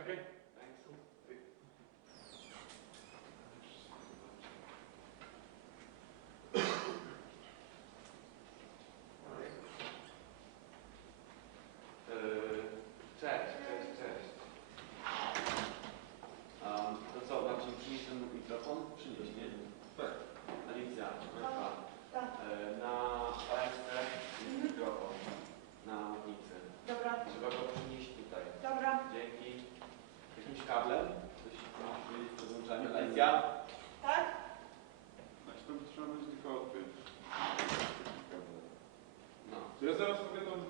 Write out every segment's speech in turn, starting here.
Okay. Cześć. To co, Marcin, przynieś ten mikrofon? Przynieś, nie? Tak. Alicja, Tak. Na palesce jest mikrofon, na mównicy. Dobra. Trzeba go przynieść tutaj. Dobra. Dzięki. Jakimś kablem? Coś możesz powiedzieć o podłączaniu? Alicja? Tak? Znaczy to trzeba będzie tylko odpiąć. No. Ja zaraz mogę tam...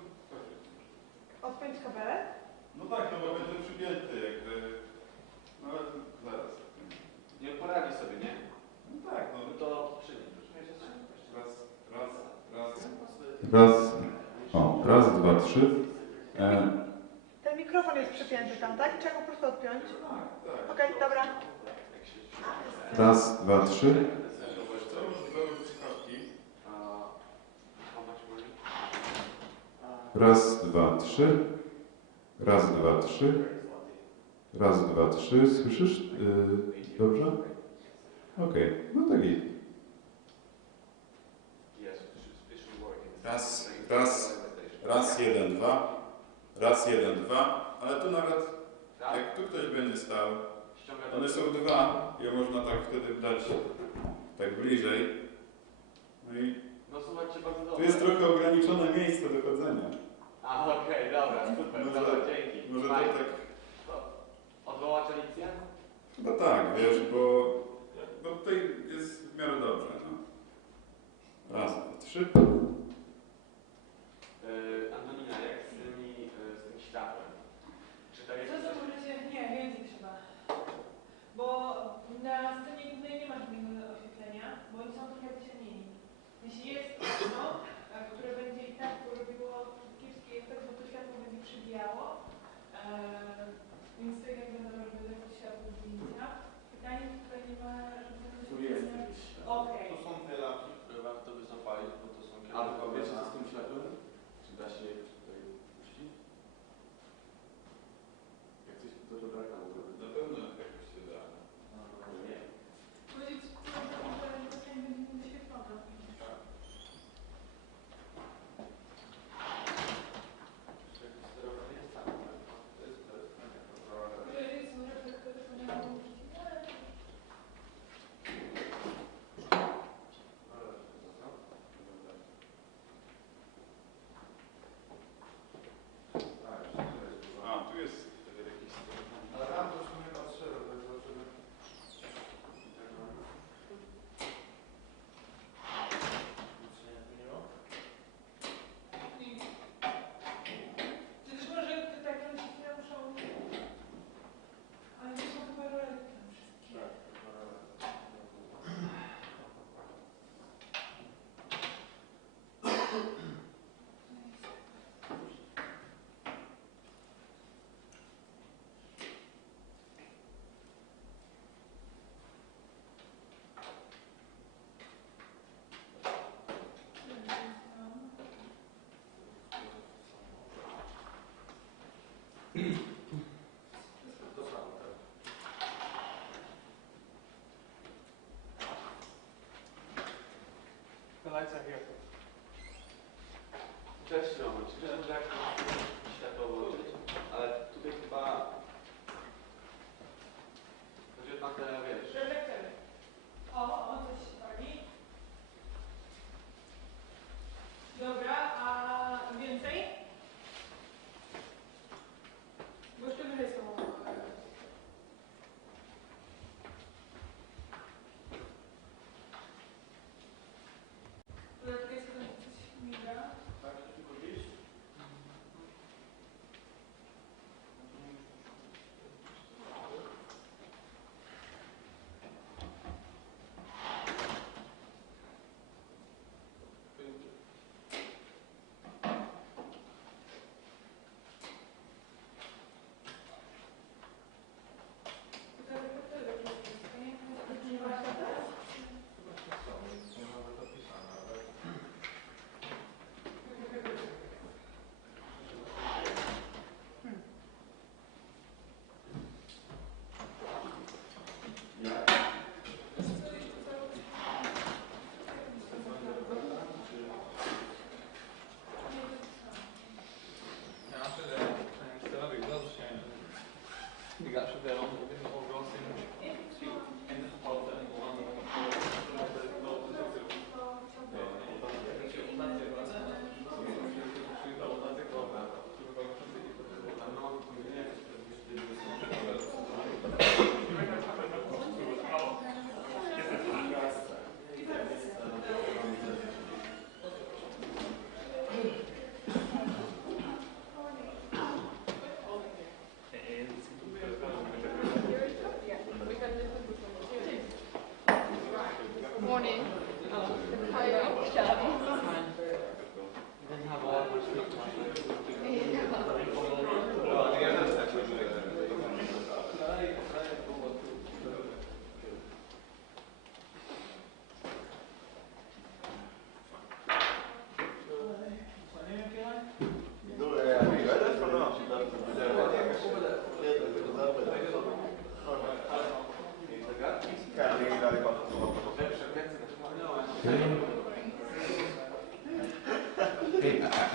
Odpiąć kabelek? No tak, no bo będzie przypięty jakby... No ale zaraz. Nie poradzi sobie, nie? No tak, no. No to przynieś. Raz, dwa, trzy. Ten mikrofon jest przypięty tam, tak? Trzeba go po prostu odpiąć? Tak. Okej, dobra. Raz, dwa, trzy. Raz, dwa, trzy. Raz, dwa, trzy. Raz, dwa, trzy. Słyszysz? Dobrze? Okej, no tak i. Raz, jeden, dwa. Raz, jeden, dwa. Ale tu nawet, jak tu ktoś będzie stał, one są dwa i można tak wtedy dać tak bliżej. No i no słuchajcie, bardzo tu dobrze. jest trochę ograniczone miejsce do chodzenia. A, okej, dobra, super, Może, dobra, dzięki. może to Fajnie. tak... Odwołać Alicję? Chyba tak, wiesz, bo tutaj jest w miarę dobrze. No. Raz, dwa, trzy. Antonina, jak z tym światłem? Czy tak jest? To możecie, nie, więcej trzeba. Bo na scenie głównej nie ma żadnego oświetlenia, bo oni są trochę wyciemnieni. Jeśli jest okno, które będzie i tak robiło kiepski efekt, bo to światło będzie przybijało, więc to jak będą robić światło zdjęcia. Pytanie, czy tutaj nie ma żadnego oświetlenia? Okej. To są te lampki, które warto by zapalić, bo to są... A tylko wiecie, co z tym światłem? Czy da się je tutaj puścić? Jak coś to dobra kamerę. Na pewno jakoś się da. Nie. Powiedzieć, że to będzie wyświetlona. A, tu jest jakiś... Ale tam to już nie patrzę, tak zobaczymy. Nic się nie zmieniło? Czy też może te takie oświetlenia muszą... Ale nie są chyba rolety tam wszystkie. Tak, to samo, tak. The lights are here. Cześć, Roman. Czy może jak światło włączyć? Ale tutaj chyba... Chodzi o te, wiesz... Reflektory. O, coś się pali. Dobra, a więcej? Bo jeszcze wyżej są... Tutaj jest coś miga. Tak, czy tylko gdzieś?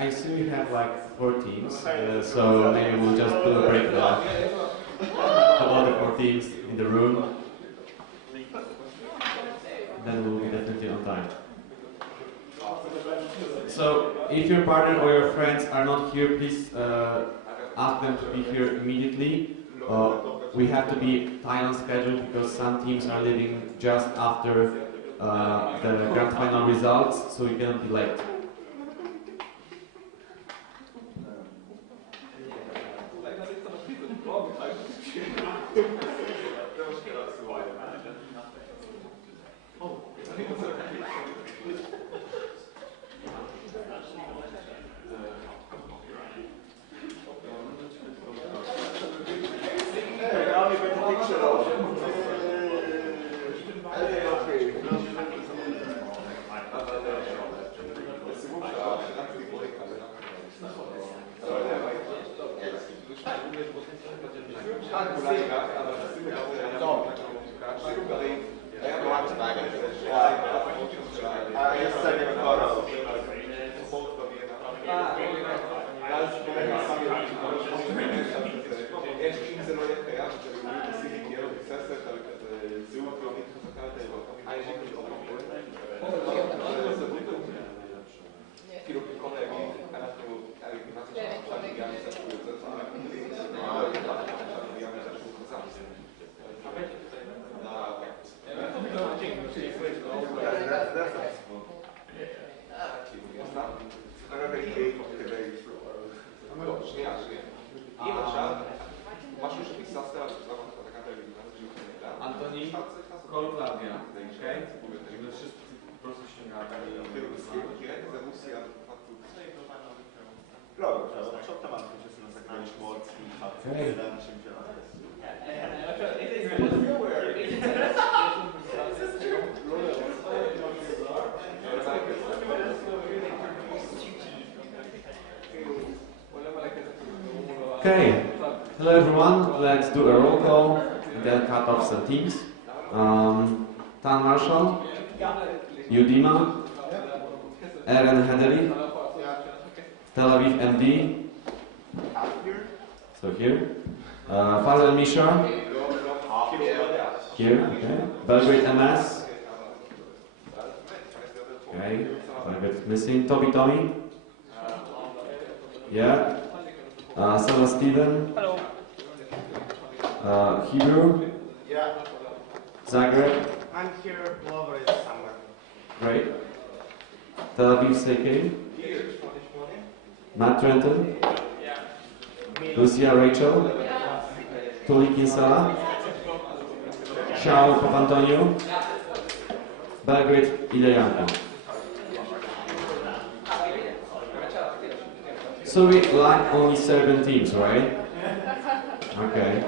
I assume you have like 4 teams, so maybe we'll just do a breakdown of all the 4 teams in the room. Then we'll be definitely on time. So, if your partner or your friends are not here, please ask them to be here immediately. We have to be tight on schedule because some teams are leaving just after the grand final results, so we cannot be late. Okay, hello everyone, let's do a roll call and then cut off some teams. Tan Marshall, Udima, Eren Hederi, Tel Aviv MD, so here, Fazel Misha, here, okay, Belgrade MS, okay, Belgrade missing, Toby Tommy, yeah. Sella Steven. Hello. Hebrew. Yeah. Zagreb. I'm here. Lovro is somewhere. Great. Tel Aviv CK. Here. Matt Trenton. Yeah. Lucia Rachel. Tully Kinsella. Shaul Papantonio. Belgrade Ilyanko. So we like only 7 teams, right? Okay.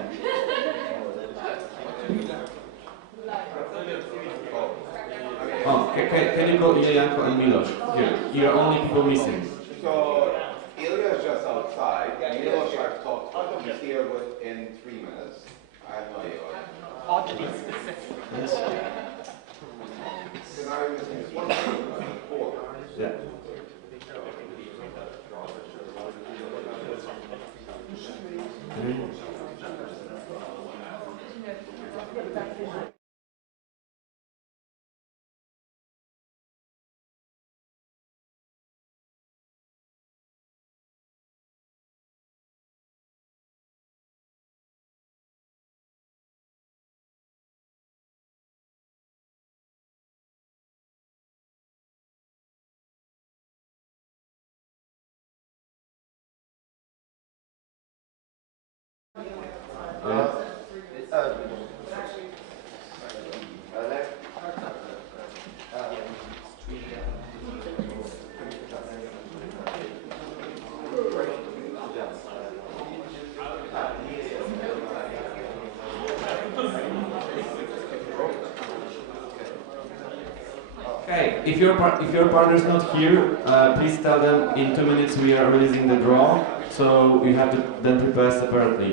Oh, can you call Ilyanko and Miloš? Here, you're only people missing. So, Ilya is just outside. Miloš I've talked to. He's here within 3 minutes. I have no idea. Oddly specific. Yes. Because I was missing 4. Yeah. Okay. if your partner is not here, please tell them in 2 minutes we are releasing the draw, so you have to then prepare separately.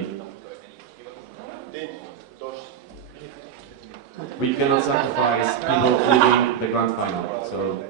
We cannot sacrifice people leaving the grand final, so.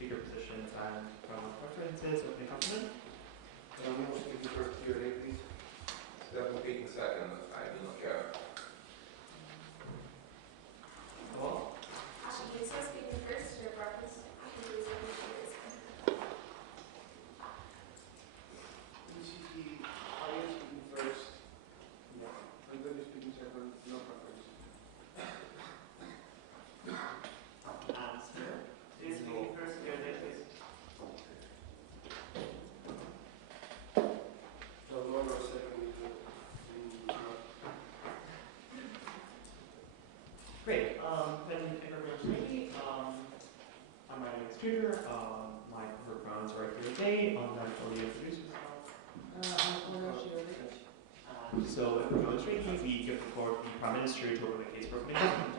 speaker positions and from preferences of the government. Can we also give the first Q&A, please? Stefan speaking second. I do not care. Well, Actually, Kinsella speaking first, your preference. I can do this. Are you speaking first? No. And then you're speaking second, no preference. and Sir, is speaking first, Q&A, please. So Lovro second. Great. When everyone's ready, I'm Marjanović tutor. My preferred pronouns are here today. I'll introduce myself. So if everyone's ready, we give the floor to the Prime Minister to open the case for opening statement.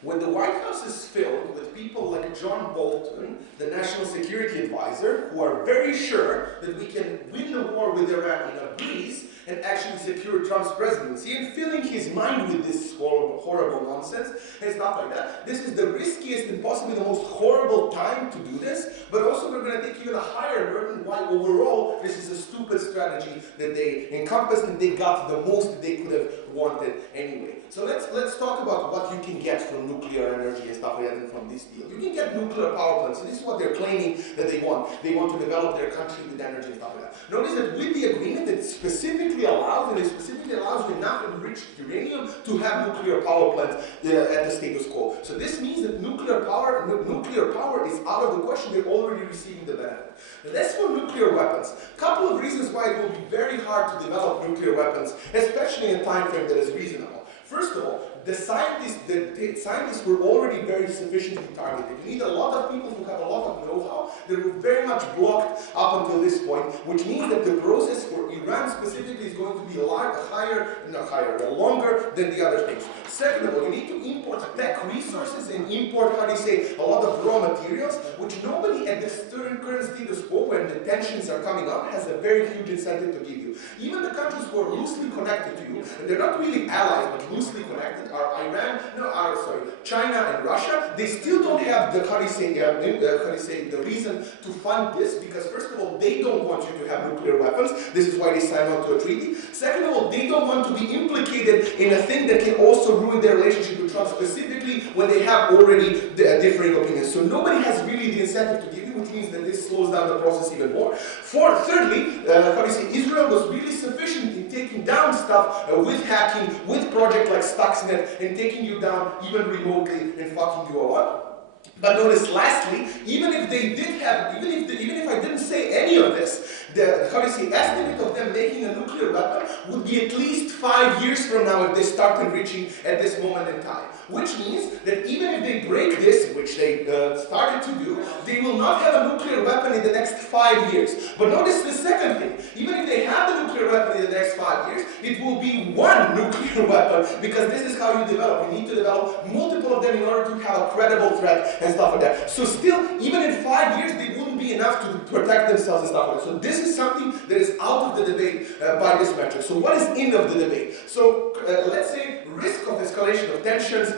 When the White House is filled with people like John Bolton, the National Security Advisor, who are very sure that we can win the war with Iran in a breeze and actually secure Trump's presidency, and filling his mind with this horrible nonsense and stuff like that, this is the riskiest and possibly the most horrible time to do this, but also we're going to take even a higher burden why overall this is a stupid strategy that they encompassed and they got the most that they could have wanted anyway. So let's talk about what you can get from nuclear energy and stuff like that and from this deal. You can get nuclear power plants, so this is what they're claiming that they want. They want to develop their country with energy and stuff like that. Notice that with the agreement it specifically allows enough enriched uranium to have nuclear power plants at the status quo. So this means that nuclear power is out of the question. They're already receiving the benefit. As for nuclear weapons, a couple of reasons why it will be very hard to develop nuclear weapons, especially in a time frame that is reasonable. First of all, the scientists were already very sufficiently targeted. You need a lot of people who have a lot of know-how. They were very much blocked up until this point, which means that the process for Iran specifically is going to be longer than the other things. Second of all, you need to import tech resources and import, a lot of raw materials, which nobody at this current status quo, when the tensions are coming up, has a very huge incentive to give you. Even the countries who are loosely connected to you, and they're not really allies, but loosely connected, are China and Russia. They still don't have the the reason to fund this, because first of all, they don't want you to have nuclear weapons. This is why they signed on to a treaty. Second of all, they don't want to be implicated in a thing that can also ruin their relationship with Trump, specifically when they have already differing opinions. So nobody has really the incentive to give you, which means that this slows down the process even more. Thirdly, Israel was really sufficient in taking down stuff with hacking, with projects like Stuxnet, and taking you down even remotely and fucking you all up. But notice, lastly, even if I didn't say any of this, the estimate of them making a nuclear weapon would be at least 5 years from now if they start enriching at this moment in time. Which means that even if they break this, which they started to do, they will not have a nuclear weapon in the next 5 years. But notice the second thing, even if they have the nuclear weapon in the next 5 years, it will be one nuclear weapon, because this is how you develop. You need to develop multiple of them in order to have a credible threat and stuff like that. So still, even in 5 years, they wouldn't be enough to protect themselves and stuff like that. So this is something that is out of the debate by this metric. So what is in of the debate? So let's say risk of escalation of tensions,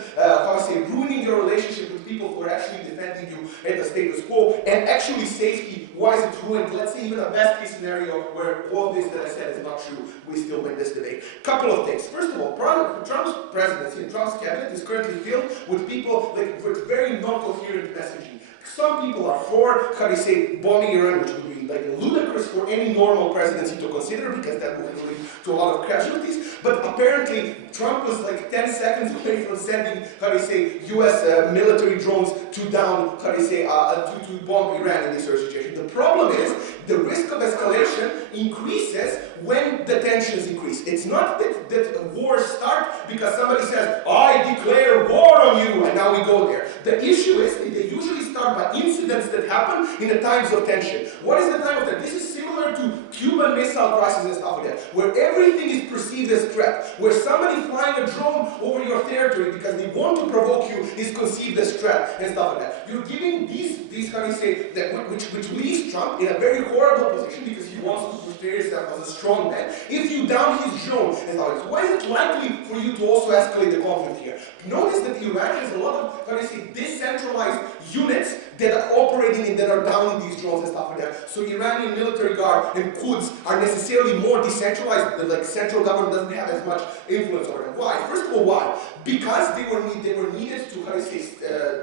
ruining your relationship with people who are actually defending you at the status quo, and actually safety, why is it ruined? Let's say even a best case scenario where all this that I said is not true, we still win this debate. Couple of things. First of all, Trump's presidency and Trump's cabinet is currently filled with people with very non-coherent messaging. Some people are for, how do you say, bombing Iran, which would be like ludicrous for any normal presidency to consider because that would lead to a lot of casualties. But apparently, Trump was like 10 seconds away from sending, how do you say, US military drones to down, how do you say, to bomb Iran in this sort of situation. The problem is, the risk of escalation increases when the tensions increase. It's not that wars start because somebody says, I declare war on you, and now we go there. The issue is that they usually start by incidents that happen in the times of tension. What is the time of tension? This is similar to Cuban Missile Crisis and stuff like that, where everything is perceived as threat, where somebody flying a drone over your territory because they want to provoke you is conceived as threat and stuff like that. You're giving these how do you say, that which leaves Trump in a very horrible position because he wants to portray himself as a strong man. If you down his drone and stuff like that, so why is it likely for you to also escalate the conflict here? Notice that Iran has a lot of, how do you say, decentralized units that are operating and that are downing these drones and stuff like that. So Iranian military guard and Quds are necessarily more decentralized. The central government doesn't have as much influence over them. Why? First of all, why? Because they were needed to, how do you say,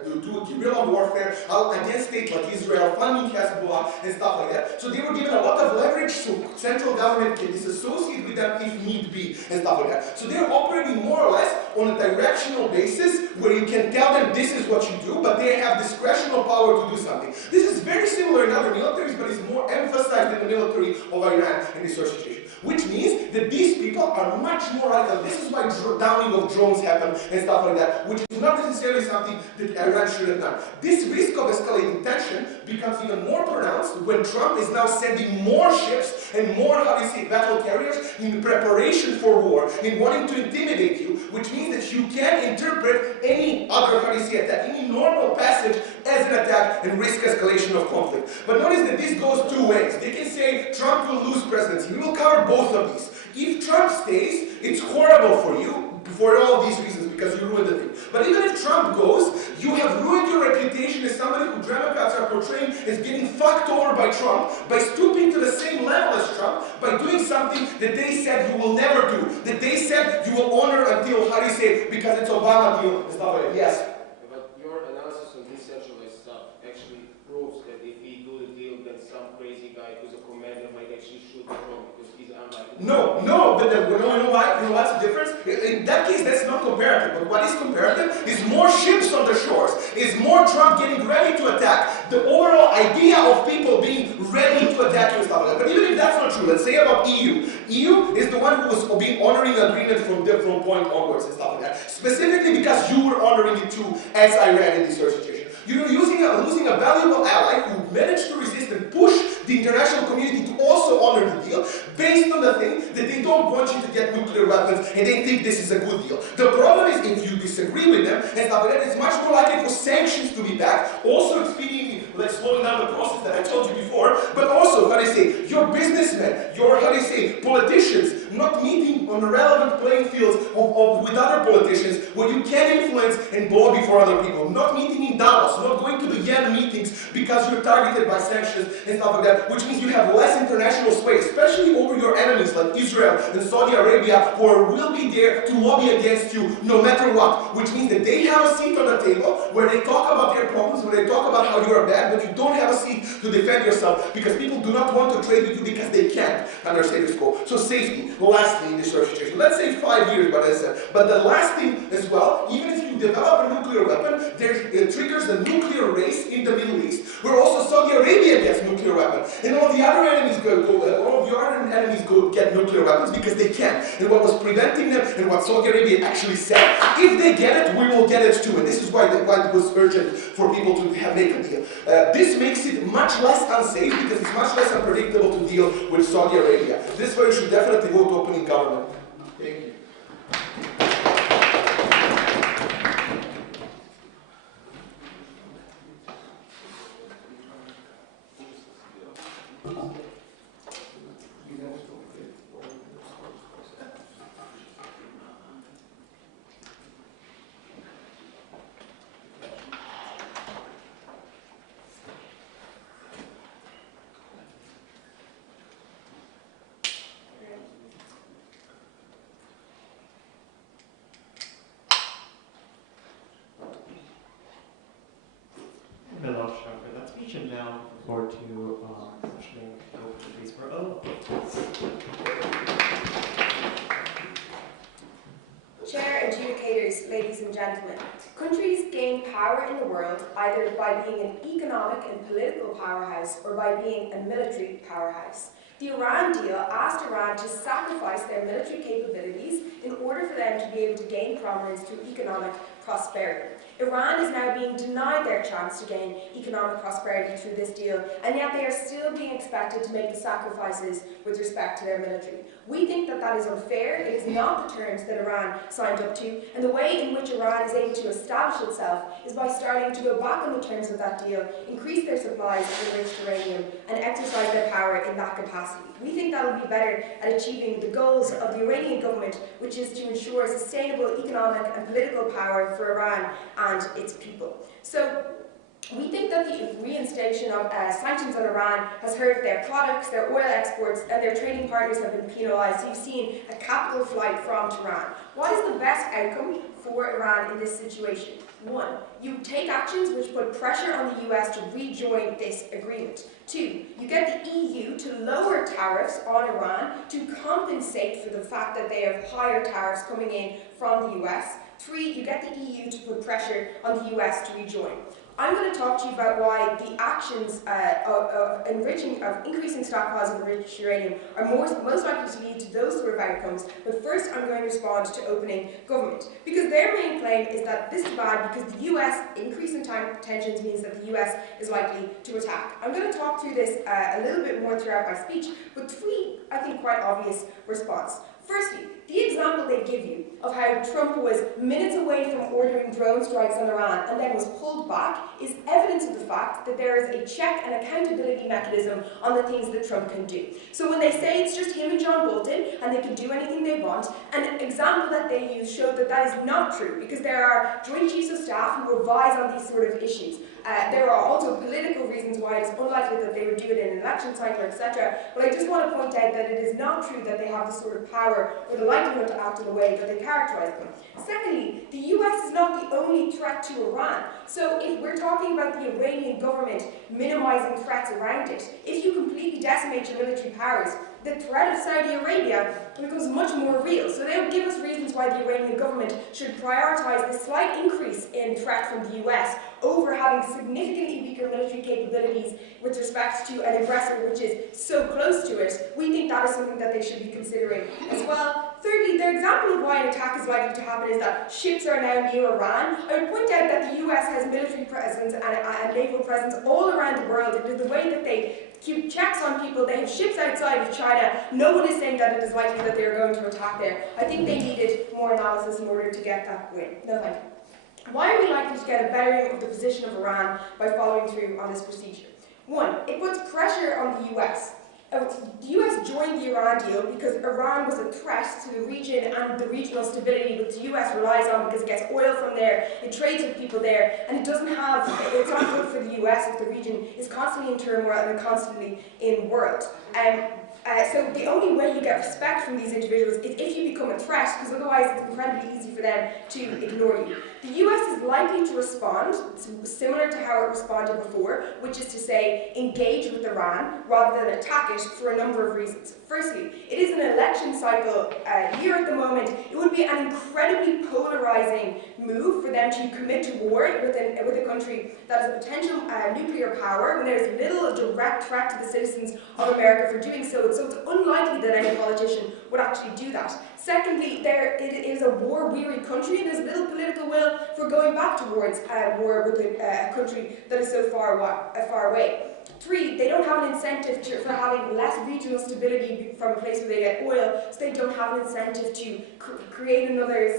do guerrilla warfare against states like Israel, funding Hezbollah and stuff like that. So they were given a lot of leverage so central government can disassociate with them if need be and stuff like that. So they're operating more or less on a directional basis where you can tell them this is what you do, but they have discretional power to do something. This is very similar in other militaries, but it's more emphasized in the military of Iran in this sort of situation. Which means that these people are much more radical. This is why downing of drones happen and stuff like that, which is not necessarily something that Iran should have done. This risk of escalating tension becomes even more pronounced when Trump is now sending more ships and more, how do you say, battle carriers in preparation for war, in wanting to intimidate you, which means that you can interpret any other, how do you say, attack, any normal passage as an attack and risk escalation of conflict. But notice that this goes two ways. They can say Trump will lose presidency. We will cover both of these. If Trump stays, it's horrible for you for all these reasons because you ruined the thing. But even if Trump goes, you have ruined your reputation as somebody who Democrats are portraying as getting fucked over by Trump by stooping to the same level as Trump, by doing something that they said you will never do, that they said you will honor until, how do you say, because it's Obama deal and stuff like that. Yes? But your analysis on decentralized stuff actually proves that if we do the deal, then some crazy guy who's a commander might actually shoot the drone because he's unlikely. No, but you know why? You know what's the difference? In that case, that's not comparative. But what is comparative is more ships on the shores, is more Trump getting ready to attack. The overall idea of people being ready to attack you and stuff like that. But even if that's not true, let's say about EU. EU is the one who was being honoring the agreement from point onwards and stuff like that. Specifically because you were honoring it too as Iran in this sort of situation. You're losing a valuable ally who managed to resist and push the international community to also honor the deal based on the thing that they don't want you to get nuclear weapons and they think this is a good deal. The problem is if you disagree with them and stuff like that, it's much more likely for sanctions to be backed, also speaking, like slowing down the process that I told you before, but also, how do you say, your businessmen, your, how do you say, politicians, not meeting on the relevant playing fields with other politicians where you can influence and lobby for other people, not meeting in Davos, not going to the UN meetings because you're targeted by sanctions and stuff like that, which means you have less international sway, especially over your enemies like Israel and Saudi Arabia, who will be there to lobby against you no matter what, which means that they have a seat on the table where they talk about their problems, where they talk about how you are bad, but you don't have a seat to defend yourself because people do not want to trade with you because they can't under status quo. So safety, lastly in this sort of situation. Let's say 5 years, but as I said. But the last thing as well, even if you develop a nuclear weapon, it triggers the nuclear race in the Middle East, where also Saudi Arabia gets nuclear weapons, and all of your other enemies get nuclear weapons because they can. And what was preventing them, and what Saudi Arabia actually said, if they get it, we will get it too. And this is why it was urgent for people to make a deal. This makes it much less unsafe because it's much less unpredictable to deal with Saudi Arabia. This is why you should definitely vote opening government. Thank you. and now for to Aishling to open the case for O. Chair, adjudicators, ladies and gentlemen, countries gain power in the world either by being an economic and political powerhouse or by being a military powerhouse. The Iran deal asked Iran to sacrifice their military capabilities in order for them to be able to gain prominence through economic prosperity. Iran is now being denied their chance to gain economic prosperity through this deal, and yet they are still being expected to make the sacrifices with respect to their military. We think that that is unfair. It is not the terms that Iran signed up to, and the way in which Iran is able to establish itself is by starting to go back on the terms of that deal, increase their supplies of enriched uranium, and exercise their power in that capacity. We think that will be better at achieving the goals of the Iranian government, which is to ensure sustainable economic and political power for Iran and its people. So we think that the reinstation of sanctions on Iran has hurt their products, their oil exports, and their trading partners have been penalised. So you've seen a capital flight from Tehran. What is the best outcome for Iran in this situation? One, you take actions which put pressure on the US to rejoin this agreement. Two, you get the EU to lower tariffs on Iran to compensate for the fact that they have higher tariffs coming in from the US. Three, you get the EU to put pressure on the US to rejoin. I'm going to talk to you about why the actions of increasing stockpiles of enriched uranium are most likely to lead to those sort of outcomes. But first, I'm going to respond to opening government, because their main claim is that this is bad because the US increase in tensions means that the US is likely to attack. I'm going to talk through this a little bit more throughout my speech, but three, I think, quite obvious response. Firstly, the example they give you of how Trump was minutes away from ordering drone strikes on Iran and then was pulled back is evidence of the fact that there is a check and accountability mechanism on the things that Trump can do. So when they say it's just him and John Bolton and they can do anything they want, an example that they use showed that that is not true, because there are Joint Chiefs of Staff who advise on these sort of issues. There are also political reasons why it's unlikely that they would do it in an election cycle, etc. But I just want to point out that it is not true that they have the sort of power or the likelihood to act in the way that they characterize them. Secondly, the US is not the only threat to Iran. So if we're talking about the Iranian government minimizing threats around it, if you completely decimate your military powers, the threat of Saudi Arabia becomes much more real. So they would give us reasons why the Iranian government should prioritize the slight increase in threat from the US over having significantly weaker military capabilities with respect to an aggressor which is so close to it. We think that is something that they should be considering as well. Thirdly, their example of why an attack is likely to happen is that ships are now near Iran. I would point out that the US has military presence and naval presence all around the world. It is the way that they keep checks on people. They have ships outside of China. No one is saying that it is likely that they are going to attack there. I think they needed more analysis in order to get that win. No, thank you. Why are we likely to get a bettering of the position of Iran by following through on this procedure? One, it puts pressure on the US. The US joined the Iran deal because Iran was a threat to the region and the regional stability which the US relies on, because it gets oil from there, it trades with people there, and it's not good for the US if the region is constantly in turmoil and constantly in war. So the only way you get respect from these individuals is if you become a threat, because otherwise it's incredibly easy for them to ignore you. The US is likely to respond similar to how it responded before, which is to say engage with Iran rather than attack it for a number of reasons. Firstly, it is an election cycle year at the moment. It would be an incredibly polarizing move for them to commit to war with a country that has a potential nuclear power when there is little direct threat to the citizens of America for doing so. So it's unlikely that any politician would actually do that. Secondly, it is a war-weary country, and there's little political will for going back towards war with a country that is so far away. Three, they don't have an incentive for having less regional stability from a place where they get oil, so they don't have an incentive to create another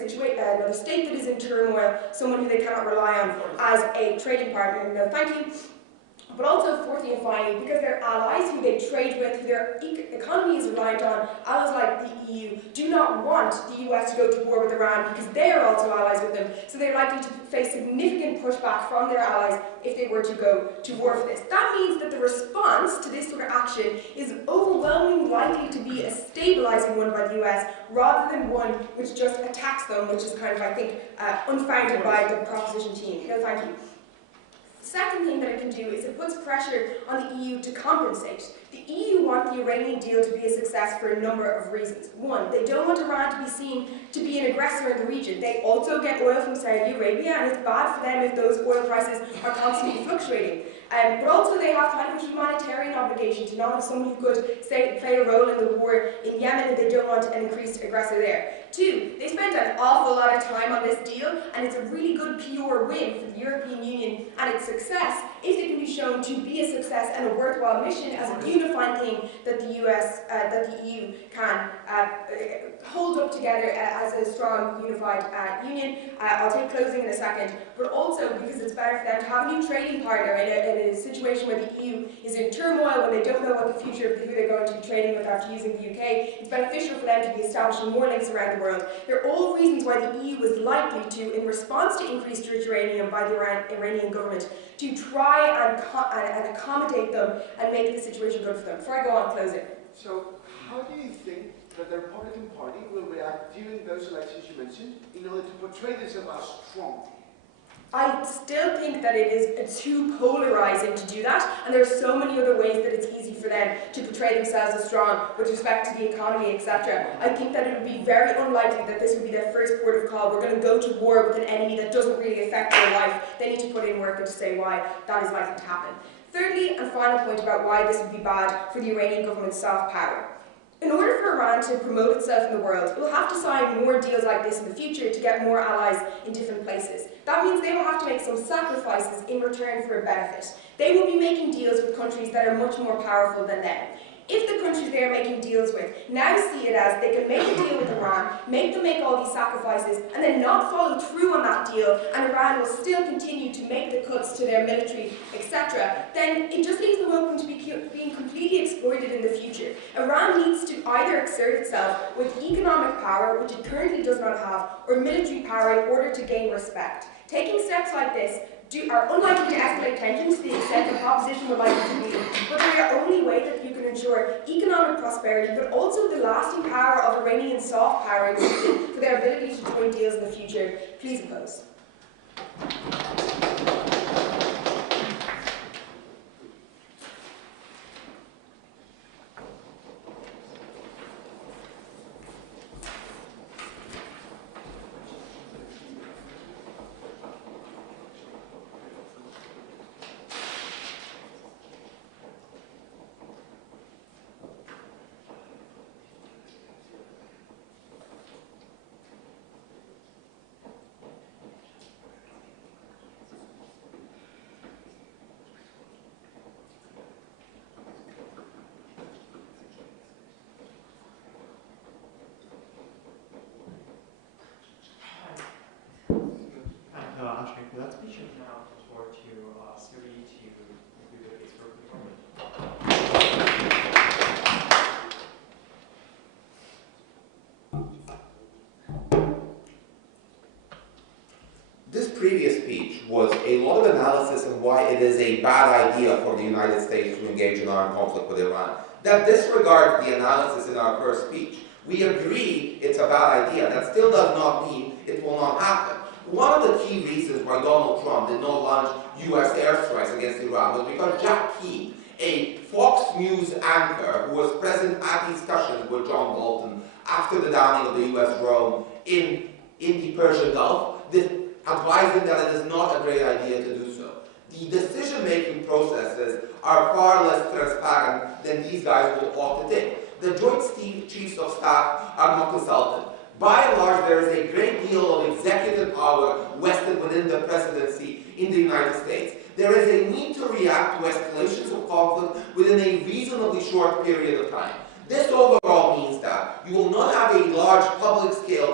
state that is in turmoil, someone who they cannot rely on as a trading partner. No, thank you. But also, fourthly and finally, because they're allies who they trade with, who their economy is reliant on, allies like the EU do not want the US to go to war with Iran because they are also allies with them, so they're likely to face significant pushback from their allies if they were to go to war for this. That means that the response to this sort of action is overwhelmingly likely to be a stabilizing one by the US rather than one which just attacks them, which is kind of, I think, unfounded by the proposition team. No, thank you. The second thing that it can do is it puts pressure on the EU to compensate. The EU want the Iranian deal to be a success for a number of reasons. One, they don't want Iran to be seen to be an aggressor in the region. They also get oil from Saudi Arabia, and it's bad for them if those oil prices are constantly fluctuating. But also they have kind of a humanitarian obligation to not have someone who could play a role in the war in Yemen, and they don't want an increased aggressor there. Two, they spent an awful lot of time on this deal, and it's a really good PR win for the European Union and its success if it can be shown to be a success and a worthwhile mission as a unifying thing that the EU can hold up together as a strong, unified union. I'll take closing in a second, but also because it's better for them to have a new trading partner in a situation where the EU is in turmoil, when they don't know what the future of who they're going to be trading with after using the UK. It's beneficial for them to be establishing more links around the world. They're all reasons why the EU was likely to, in response to increased uranium by the Iranian government, to try and accommodate them and make the situation good for them. Before I go on, closing. So, how do you think that the Republican Party will react during those elections you mentioned in order to portray themselves as strong? I still think that it is too polarizing to do that, and there are so many other ways that it's easy for them to portray themselves as strong with respect to the economy, etc. I think that it would be very unlikely that this would be their first port of call. We're going to go to war with an enemy that doesn't really affect their life. They need to put in work and to say why that is likely to happen. Thirdly, and final point about why this would be bad for the Iranian government's soft power. In order for Iran to promote itself in the world, it will have to sign more deals like this in the future to get more allies in different places. That means they will have to make some sacrifices in return for a benefit. They will be making deals with countries that are much more powerful than them. If the countries they are making deals with now see it as they can make a deal with Iran, make them make all these sacrifices, and then not follow through on that deal, and Iran will still continue to make the cuts to their military, etc., then it just leaves them open to being completely exploited in the future. Iran needs to either exert itself with economic power, which it currently does not have, or military power in order to gain respect. Taking steps like this are unlikely to escalate tensions to the extent the opposition would like it to be, but they're the only way that you can ensure economic prosperity, but also the lasting power of Iranian soft power in the region for their ability to join deals in the future. Please oppose. Aishling for that speech, and now the floor to Siri to conclude the case for reform. This previous speech was a lot of analysis on why it is a bad idea for the United States to engage in armed conflict with Iran. That disregards the analysis in our first speech. We agree it's a bad idea. That still does not mean it will not happen. One of the key reasons why Donald Trump did not launch U.S. airstrikes against Iran was because Jack Key, a Fox News anchor who was present at discussions with John Bolton after the downing of the U.S. drone in the Persian Gulf, advised him that it is not a great idea to do so. The decision-making processes are far less transparent than these guys will ought to think. The Joint Chiefs of Staff are not consulted. By and large, there is a great deal of executive power vested within the presidency in the United States. There is a need to react to escalations of conflict within a reasonably short period of time. This overall means that you will not have a large public-scale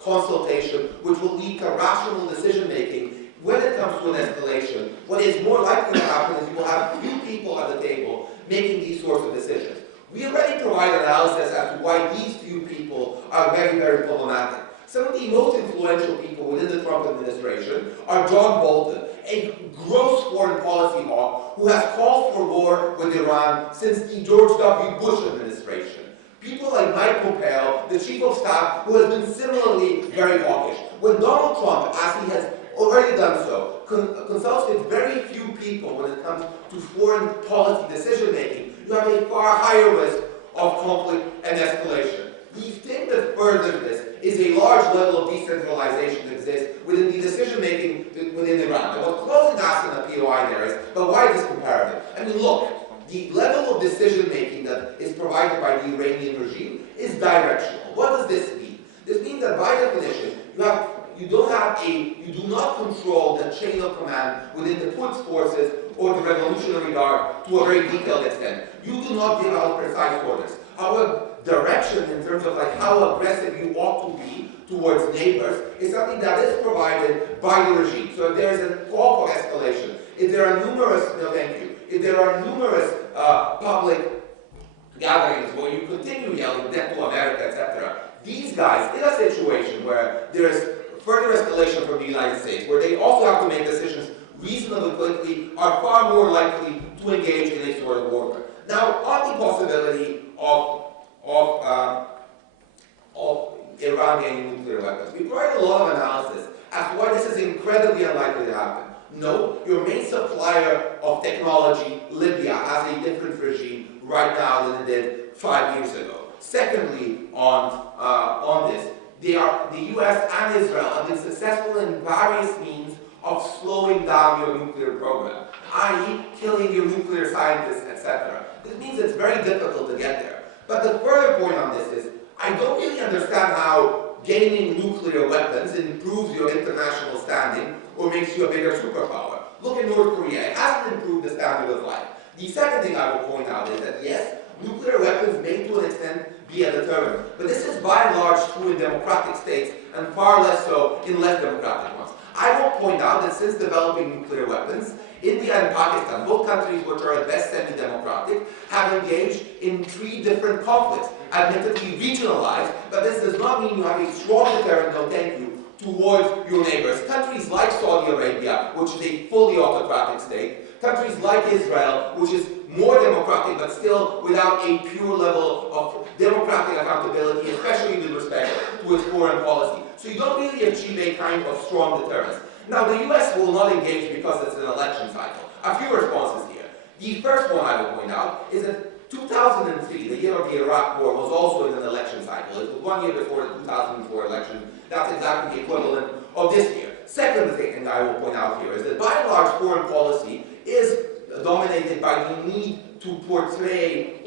consultation which will lead to rational decision-making when it comes to an escalation. What is more likely to happen is you will have few people at the table making these sorts of decisions. We already provide analysis as to why these few people are very, very problematic. Some of the most influential people within the Trump administration are John Bolton, a gross foreign policy hawk who has called for war with Iran since the George W. Bush administration. People like Mike Pompeo, the chief of staff, who has been similarly very hawkish. When Donald Trump, as he has already done so, consults with very few people when it comes to foreign policy decision-making, you have a far higher risk of conflict and escalation. The thing that furthers this is a large level of decentralization that exists within the decision-making within Iran. And what closing asks in the POI there is, but why this comparative? I mean, look, the level of decision-making that is provided by the Iranian regime is directional. What does this mean? This means that by definition, you do not control the chain of command within the Quds forces or the Revolutionary Guard to a very detailed extent. You do not give out precise orders. Our direction in terms of like how aggressive you ought to be towards neighbors is something that is provided by the regime. So if there is a call for escalation, if there are numerous, if there are numerous public gatherings where you continue yelling death to America, etc., these guys, in a situation where there is further escalation from the United States, where they also have to make decisions reasonably quickly, are far more likely to engage in a sort of warfare. Now, on the possibility of Iran gaining nuclear weapons, we provide a lot of analysis as to why this is incredibly unlikely to happen. No, your main supplier of technology, Libya, has a different regime right now than it did 5 years ago. Secondly, on this, the US and Israel have been successful in various means of slowing down your nuclear program, i.e. killing your nuclear scientists, etc. This means it's very difficult to get there. But the further point on this is, I don't really understand how gaining nuclear weapons improves your international standing or makes you a bigger superpower. Look at North Korea. It hasn't improved the standard of life. The second thing I will point out is that, yes, nuclear weapons may to an extent be a deterrent, but this is by and large true in democratic states and far less so in less democratic ones. I will point out that since developing nuclear weapons, India and Pakistan, both countries which are at best semi-democratic, have engaged in 3 different conflicts, admittedly regionalized, but this does not mean you have a strong deterrent, no thank you, towards your neighbors. Countries like Saudi Arabia, which is a fully autocratic state, countries like Israel, which is more democratic, but still without a pure level of democratic accountability, especially with respect to its foreign policy. So you don't really achieve a kind of strong deterrence. Now, the US will not engage because it's an election cycle. A few responses here. The first one I will point out is that 2003, the year of the Iraq War, was also in an election cycle. It was 1 year before the 2004 election. That's exactly the equivalent of this year. Second thing I will point out here is that by and large foreign policy is dominated by the need to portray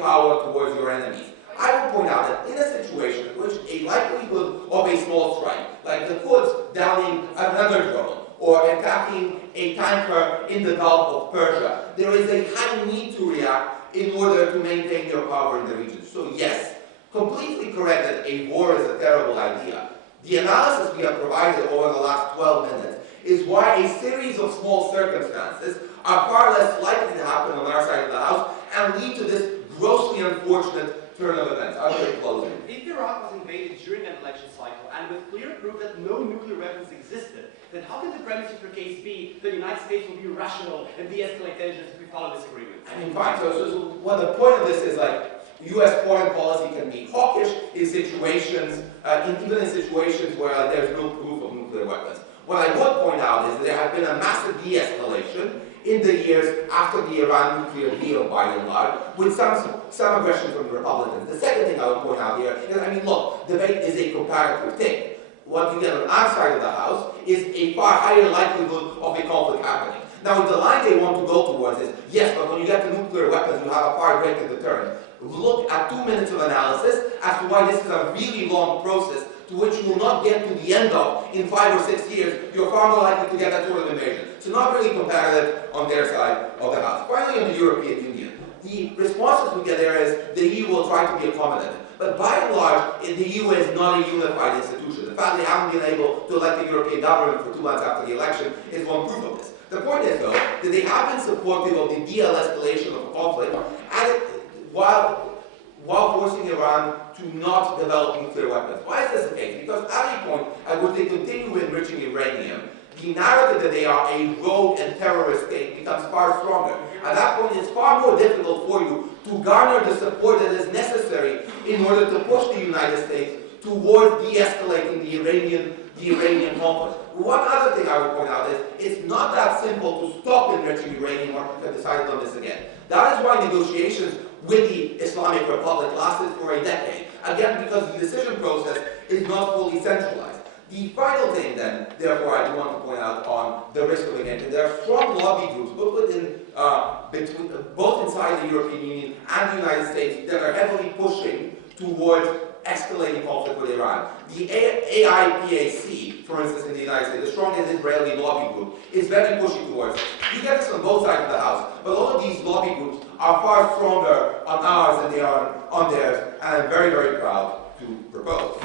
power towards your enemies. I will point out that in a situation in which a likelihood of a small strike, like the Quds downing another drone or attacking a tanker in the Gulf of Persia, there is a high need to react in order to maintain your power in the region. So yes, completely correct that a war is a terrible idea. The analysis we have provided over the last 12 minutes is why a series of small circumstances are far less likely to happen on our side of the house and lead to this grossly unfortunate turn of events. I'm very closing. If Iraq was invaded during an election cycle and with clear proof that no nuclear weapons existed, then how can the premise of your case be that the United States will be rational and de-escalate tensions if we follow this agreement? I mean, fine. So well, the point of this is like U.S. foreign policy can be hawkish in situations, even in situations where there's no proof of nuclear weapons. What I would point out is that there has been a massive de-escalation in the years after the Iran nuclear deal, by and large, with some aggression from the Republicans. The second thing I would point out here is, I mean, look, debate is a comparative thing. What you get on our side of the house is a far higher likelihood of a conflict happening. Now, the line they want to go towards is, yes, but when you get to nuclear weapons, you have a far greater deterrent. Look at 2 minutes of analysis as to why this is a really long process to which you will not get to the end of in 5 or 6 years. You're far more likely to get that sort of invasion. So not really comparative on their side of the house. Finally, on the European Union, the responses we get there is the EU will try to be accommodative. But by and large, the EU is not a unified institution. The fact they haven't been able to elect a European government for 2 months after the election is one proof of this. The point is, though, that they have been supportive of the de-escalation of conflict and while forcing Iran to not develop nuclear weapons. Why is this the case? Because at a point at which they continue enriching uranium, the narrative that they are a rogue and terrorist state becomes far stronger. At that point, it's far more difficult for you to garner the support that is necessary in order to push the United States towards de-escalating the Iranian conflict. One other thing I would point out is it's not that simple to stop enriching uranium or to decide on this again. That is why negotiations with the Islamic Republic lasted for a decade. Again, because the decision process is not fully centralized. The final thing then, therefore, I do want to point out on the risk of engagement. There are strong lobby groups, both inside the European Union and the United States, that are heavily pushing towards escalating conflict with Iran. The AIPAC, for instance, in the United States, the strongest Israeli lobby group, is very pushy towards it. You get this on both sides of the house, but all of these lobby groups are far stronger on ours than they are on theirs, and I'm very, very proud to propose.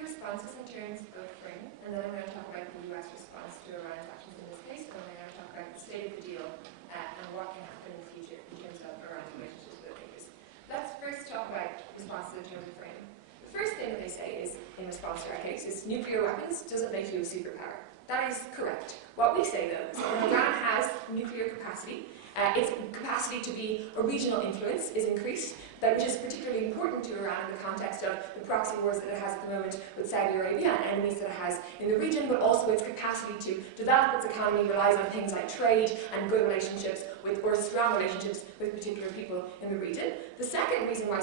Responses in terms of frame, and then I'm going to talk about the US response to Iran's actions in this case, and then I'm going to talk about the state of the deal and what can happen in the future in terms of Iran's relationships with neighbors. Let's first talk about responses in terms of frame. The first thing that they say is, in response to our case, is nuclear weapons doesn't make you a superpower. That is correct. What we say, though, is that when Iran has nuclear capacity, its capacity to be a regional influence is increased, which is particularly important to Iran in the context of the proxy wars that it has at the moment with Saudi Arabia and enemies that it has in the region, but also its capacity to develop its economy relies on things like trade and good relationships with, or strong relationships with particular people in the region. The second reason why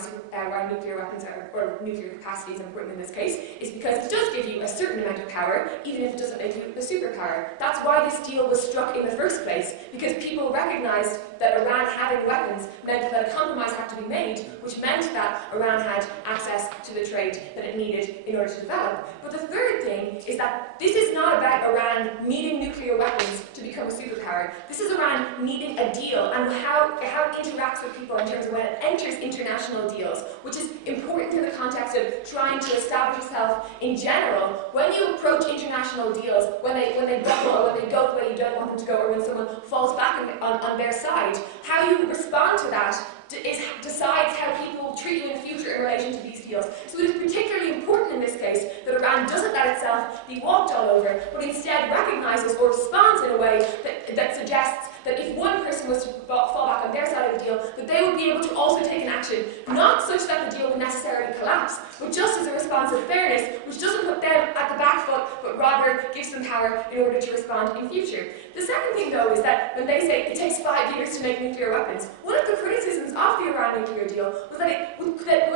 nuclear weapons or nuclear capacity is important in this case is because it does give you a certain amount of power, even if it doesn't make you a superpower. That's why this deal was struck in the first place, because people recognized that Iran having weapons meant that a compromise had to be made, which meant that Iran had access to the trade that it needed in order to develop. But the third thing is that this is not about Iran needing nuclear weapons to become a superpower. This is Iran needing a deal and how it interacts with people in terms of when it enters international deals, which is important in the context of trying to establish itself in general. When you approach international deals, when they buckle or when they go the way you don't want them to go, or when someone falls back on their side, how you respond to that decides how people treat you in the future in relation to these deals. So it is particularly important in this case that Iran doesn't let itself be walked all over, but instead recognizes or responds in a way that suggests that if one person was to fall back on their side of the deal, that they would be able to also take an action, not such that the deal would necessarily collapse, but just as a response of fairness, which doesn't put them at the back foot, but rather gives them power in order to respond in future. The second thing, though, is that when they say it takes 5 years to make nuclear weapons, one of the criticisms of the Iran nuclear deal was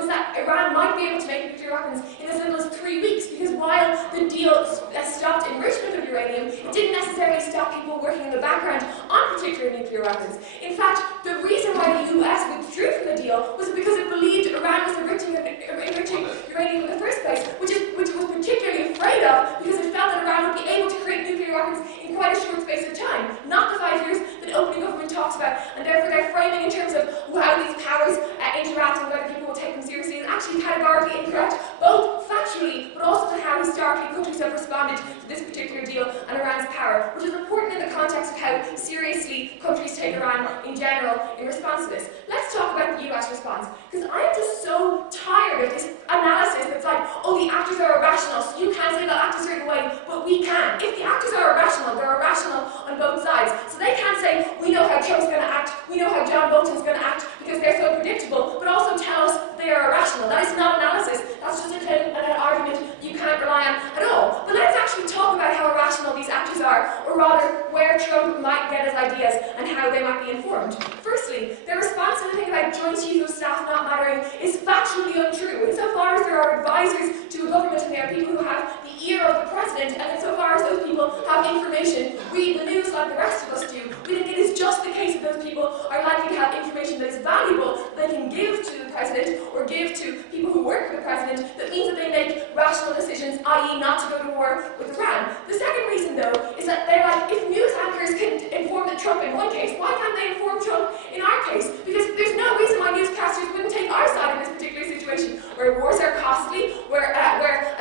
that Iran might be able to make nuclear weapons in as little as 3 weeks, because while the deal stopped enrichment of uranium, it didn't necessarily stop people working in the background on particular nuclear weapons. In fact, the reason why the US withdrew from the deal was because it believed Iran was enriching uranium in the first place, which it was particularly afraid of because it felt that Iran would be able to create nuclear weapons in quite a short space of time, not the 5 years that opening government talks about, and therefore their framing in terms of how these powers interact and whether people will take them seriously is actually categorically incorrect, both factually but also to how historically countries have responded to this particular deal and Iran's power, which is important in the context of how seriously countries take Iran in general in response to this. Let's talk about the US response, because I am just so tired of this analysis that's like, oh, the actors are irrational, so you can't say they'll act a certain way, but we can. If the actors are irrational, they're irrational on both sides. So they can't say, we know how Trump's going to act, we know how John Bolton's going to act, because they're so predictable, but also tell us they are irrational. That is not analysis. That's just an argument you can't rely on at all. But let's actually talk about how irrational these actors are, or rather, where Trump might get his ideas and how they might be informed. Firstly, their response to the thing about Joint Chiefs of Staff not mattering is factually untrue, insofar as there are advisors to a government and they are people who have the ear of the president, and insofar as those people have information, read the news like the rest of us do, we think it is just the case that those people are likely to have information that is valuable that they can give to the president or give to people who work for the president that means that they make rational decisions, i.e. not to go to war with Iran. The second reason, though, is that they're like, if news anchors can inform the Trump in one case, why can't they inform Trump in our case? Because there's no reason why newscasters wouldn't take our side in this particular situation, where wars are costly, where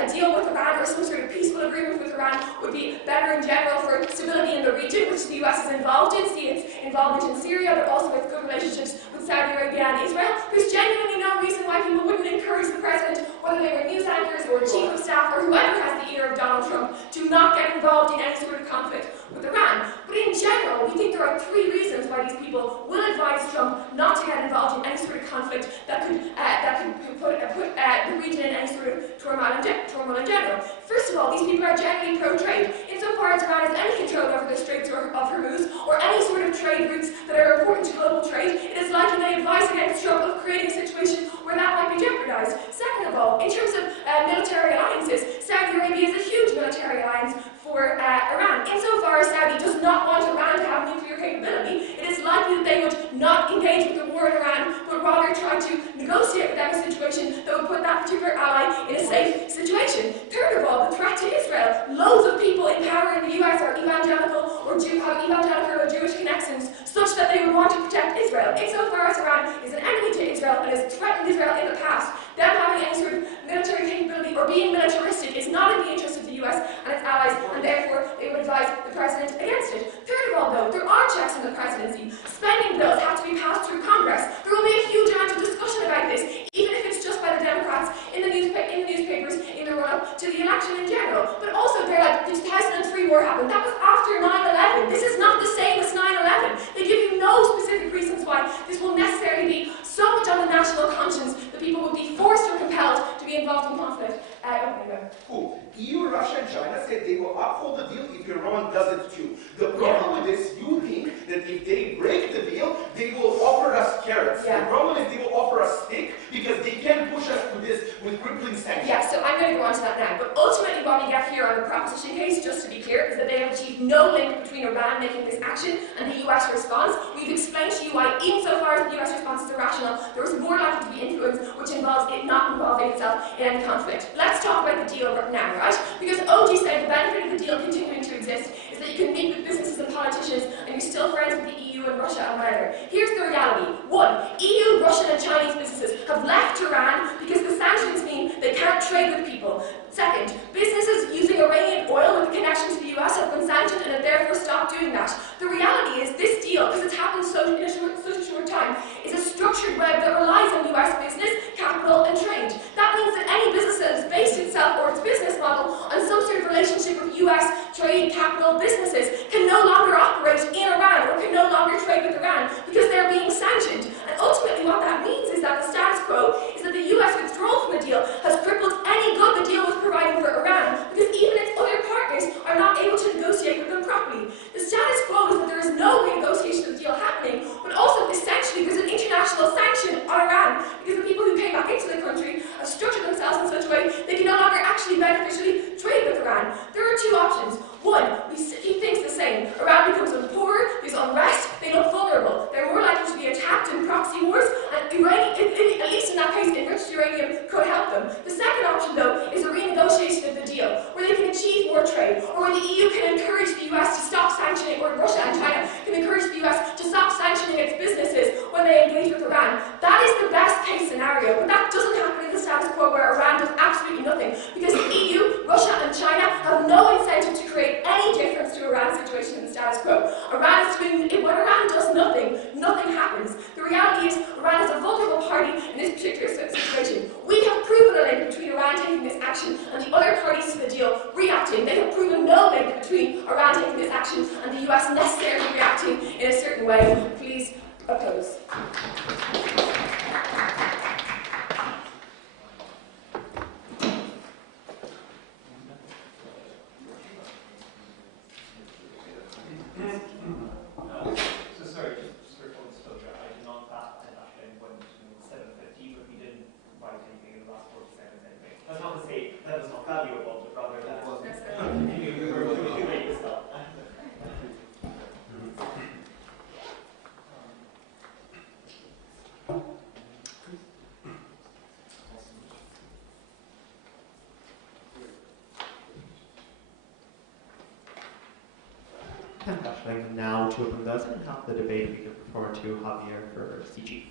a deal with Iran or some sort of peaceful agreement with Iran would be better in general for stability in the region, which the US is involved in. See its involvement in Syria, but also its good relationships with Saudi Arabia and Israel. There's genuinely no reason why people wouldn't encourage the president, whether they were news anchors or chief of staff or whoever has the ear of Donald Trump, to not get involved in any sort of conflict with Iran. But in general, we think there are three reasons why these people will advise Trump not to get involved in any sort of conflict that could put the region in any sort of turmoil in general. First of all, these people are generally pro-trade. Insofar as Iran has any control over the Straits of Hormuz or any sort of trade routes that are important to global trade, it is likely they advise against Trump of creating a situation where that might be jeopardized. Second of all, in terms of military alliances, Saudi Arabia is a huge military alliance for Iran. Insofar as Saudi does not want Iran to have nuclear capability, it is likely that they would not engage with the war in Iran, but rather try to negotiate with them a situation that would put that particular ally in a safe situation. Third of all, the threat to Israel. Loads of people in power in the US are evangelical or have evangelical or Jewish connections, such that they would want to protect Israel. Insofar as Iran is an enemy to Israel and has threatened Israel in the past, them having any sort of military capability or being militaristic is not in the interest of the US and its allies, and therefore they would advise the president against it. Third of all, though, there are checks on the presidency. Spending bills have to be passed through Congress. There will be a huge amount of discussion about this, even if it's just by the Democrats in the newspapers in the run-up to the election in general. But also, they're like, the 2003 war happened. That was after 9/11. This is not the same as 9/11. They give you no specific reasons why this will necessarily be so much on the national conscience that people will be forced or compelled to be involved in conflict. Cool. EU, Russia, and China said they will uphold the deal if Iran does it too. The problem with this, you think that if they break the deal, they will offer us carrots. The problem is they will offer us stick because they can push us to this with crippling sanctions. Yeah, so I'm going to go on to that now. But ultimately what we get here on the proposition case, just to be clear, is that they have achieved no link between Iran making this action and the US response. We've explained to you why, insofar as the US response is irrational, there is more likely to be influence which involves it not involving itself in any conflict. Let's talk about the deal now, right? Because OG said the benefit of the deal continuing to exist is that you can meet with businesses and politicians and you're still friends with the EU and Russia and whatever. Here's the reality. 1. EU, Russian and Chinese businesses have left Iran because the sanctions mean they can't trade with people. Second, businesses using Iranian oil with a connection to the US have been sanctioned and have therefore stopped doing that. The reality is this deal, because it's happened in such a short time, is a structured web that relies on US business, capital and trade. That means that any business that has based itself or its business model on some sort of relationship with US trade, capital, businesses can no longer operate in Iran or can no longer trade with Iran because they're being sanctioned. And ultimately what that means is that the status quo is that the US withdrawal from the deal has crippled any good the deal was providing for Iran because even its other partners are not able to negotiate with them properly. The status quo is that there is no renegotiation of the deal happening, but also essentially there's an international sanction on Iran because the people who came back into the country have structured themselves in such a way they can no longer actually beneficially trade with Iran. There are two options. 1, we keep things the same. Iran becomes poorer, there's unrest, they look vulnerable. They're more likely to be attacked in proxy wars, and at least in that case, enriched uranium could help them. The second option, though, is a renegotiation of the deal, where they can achieve more trade, or where the EU can encourage the US to stop sanctioning, or Russia and China can encourage the US to stop sanctioning its businesses when they engage with Iran. That is the best case scenario, but that doesn't happen in the status quo where Iran does absolutely nothing, because the EU, Russia and China have no incentive to create any difference to Iran's situation in the status quo. When Iran does nothing, nothing happens. The reality is Iran is a vulnerable party in this particular situation. We have proven a link between Iran taking this action and the other parties to the deal reacting. They have proven no link between Iran taking this action and the US necessarily reacting in a certain way. Please oppose. to open the second half of the debate, we give the floor to Javier for CG.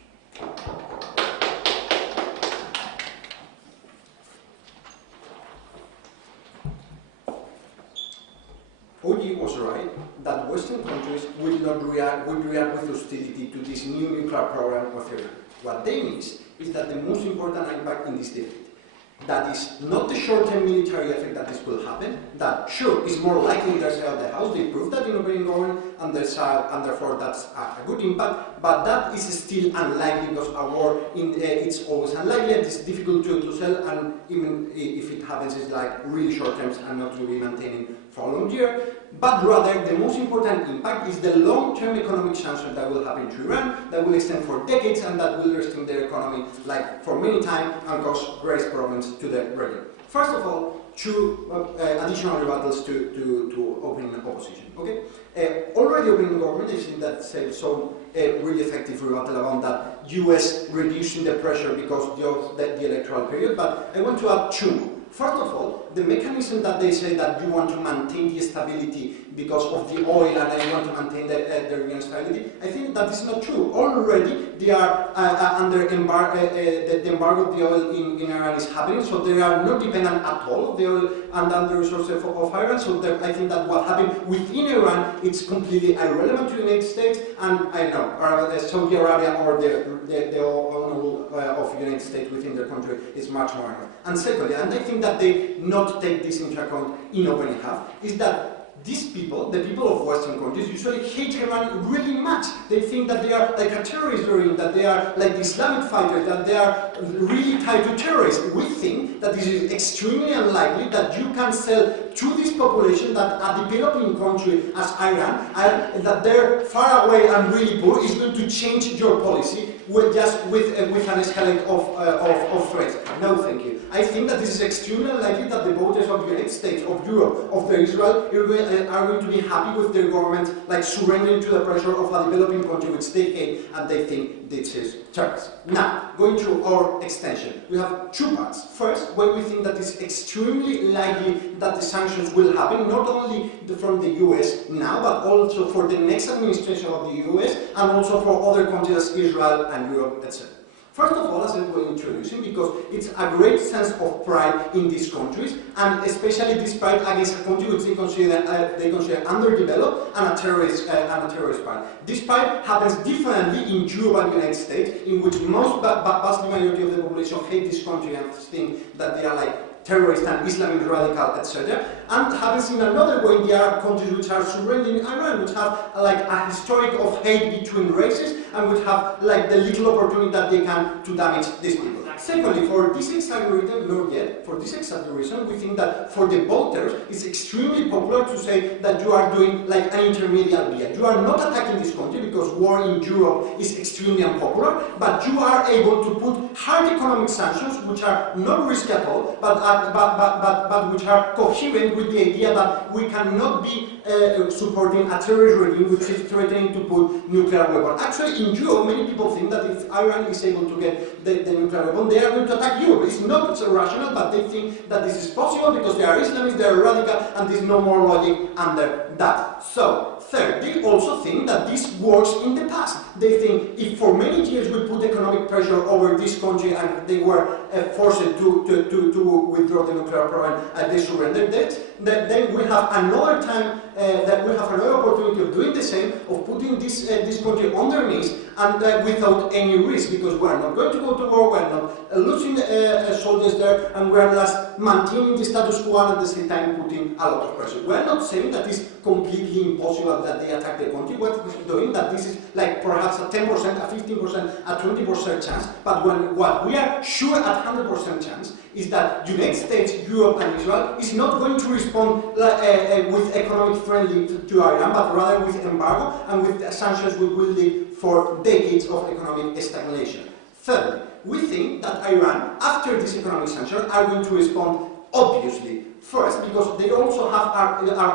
OG was right that Western countries will not react with hostility to this new nuclear program of Iran. What they miss is that the most important impact in this debate, that is not the short-term military effect that this will happen, that sure is more likely on their side of the house, they proved that in opening government and therefore that's a good impact, but that is still unlikely because a war it's always unlikely and it's difficult to sell, and even if it happens it's like really short terms and not really maintaining for a long year. But rather the most important impact is the long-term economic sanctions that will happen to Iran, that will extend for decades and that will restrict their economy like for many time and cause great problems to the region. First of all, two additional rebuttals to opening opposition. Okay, already opening government, I think that's some really effective rebuttal about that US reducing the pressure because of the electoral period. But I want to add two more. First of all, the mechanism that they say that you want to maintain the stability because of the oil and you want to maintain the region stability, I think that is not true. Already they are under the embargo of the oil in Iran is happening, so they are not dependent at all of the oil and on the resources of Iran. So I think that what happened within Iran it's completely irrelevant to the United States, and I know Saudi Arabia or the oil of the United States within their country is much more enough. And secondly, and I think that they not take this into account in opening half, is that these people, the people of Western countries, usually hate Iran really much. They think that they are like a terrorist regime, that they are like Islamic fighters, that they are really tied to terrorists. We think that this is extremely unlikely that you can sell to this population that a developing country as Iran, and that they're far away and really poor, is going to change your policy with an escalate of threats. No, thank you. I think that this is extremely unlikely that the voters of the United States, of Europe, of Israel are going to be happy with their government like surrendering to the pressure of a developing country which they hate and they think this is terrorist. Now, going to our extension, we have two parts. First, when we think that it's extremely likely that the sanctions will happen, not only from the US now, but also for the next administration of the US and also for other countries as Israel and Europe, etc. First of all, as I was introducing, because it's a great sense of pride in these countries, and especially this pride against a country which they consider underdeveloped and a terrorist pride. This pride happens differently in Europe and the United States, in which most vast majority of the population hate this country and think that they are like terrorist and Islamic radical, etc. And happens in another way, there are countries which are surrendering Iran, which have like a historic of hate between races and which have like the little opportunity that they can to damage these people. Secondly, for this exact reason, not yet, for this exact reason, we think that for the voters, it's extremely popular to say that you are doing like an intermediate via. You are not attacking this country because war in Europe is extremely unpopular, but you are able to put hard economic sanctions, which are not risky at all, but which are coherent with the idea that we cannot be supporting a terrorist regime which is threatening to put nuclear weapons. Actually, in Europe, many people think that if Iran is able to get the nuclear weapon, they are going to attack Europe. It's not so rational, but they think that this is possible because they are Islamists, they are radical, and there's no more logic under that. So, third, they also think that this works in the past. They think if for many years we put economic pressure over this country and they were forced to withdraw the nuclear program and they surrendered that, then we have another time, that we have another opportunity of doing the same, of putting this country on their knees and without any risk, because we are not going to go to war, we are not losing soldiers there, and we are just maintaining the status quo and at the same time putting a lot of pressure. We are not saying that it's completely impossible that they attack the country. What we're doing that this is like perhaps a 10%, a 15%, a 20% chance, but what we are sure at 100% chance is that United States, Europe and Israel is not going to respond with economic friendly to Iran, but rather with embargo and with sanctions which will lead for decades of economic stagnation. Third, we think that Iran, after this economic sanctions, are going to respond obviously First, because they also have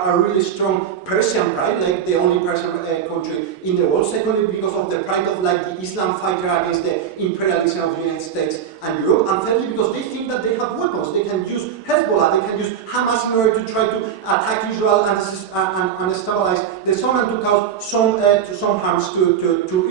a really strong Persian pride, like the only Persian country in the world. Secondly, because of the pride of like the Islam fighter against the imperialism of the United States and Europe. And thirdly, because they think that they have weapons. They can use Hezbollah, they can use Hamas in order to try to attack Israel and stabilize the zone and to cause some harms to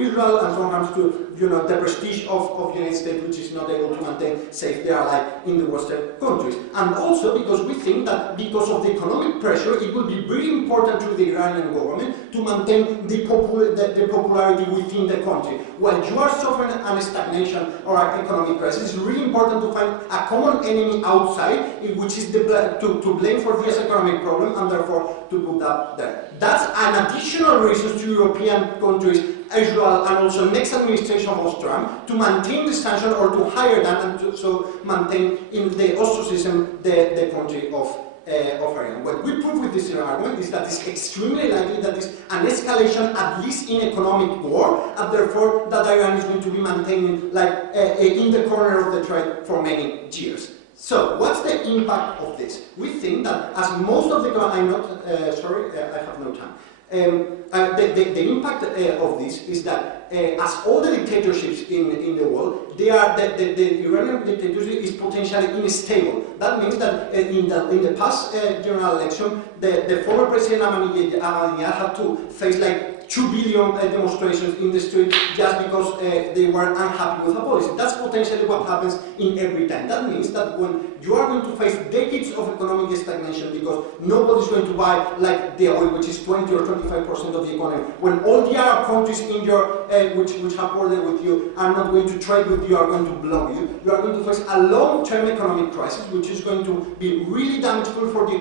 Israel and some harms to the prestige of the United States, which is not able to maintain safe their life in the Western countries. And also because we think that because of the economic pressure, it will be very important to the Iranian government to maintain the popularity within the country. While you are suffering a stagnation or an economic crisis, it's really important to find a common enemy outside, which is to blame for this economic problem and therefore to put that there. That's an additional reason to European countries, Israel and also next administration of Trump to maintain the sanction or to hire them and to so maintain in the ostracism the country of Iran. What we prove with this argument is that it's extremely likely that it's an escalation, at least in economic war, and therefore that Iran is going to be maintaining like in the corner of the trade for many years. So, what's the impact of this? We think that as most of the I have no time. The impact of this is that as all the dictatorships in the world, the Iranian dictatorship is potentially unstable. That means that in the past general election, the former President Ahmadinejad had to face like 2 billion demonstrations in the street just because they were unhappy with a policy. That's potentially what happens in every time. That means that when you are going to face decades of economic stagnation because nobody's going to buy like the oil, which is 20 or 25% of the economy, when all the Arab countries in your which have bordered with you are not going to trade with you, are going to block you, you are going to face a long-term economic crisis, which is going to be really damageful for the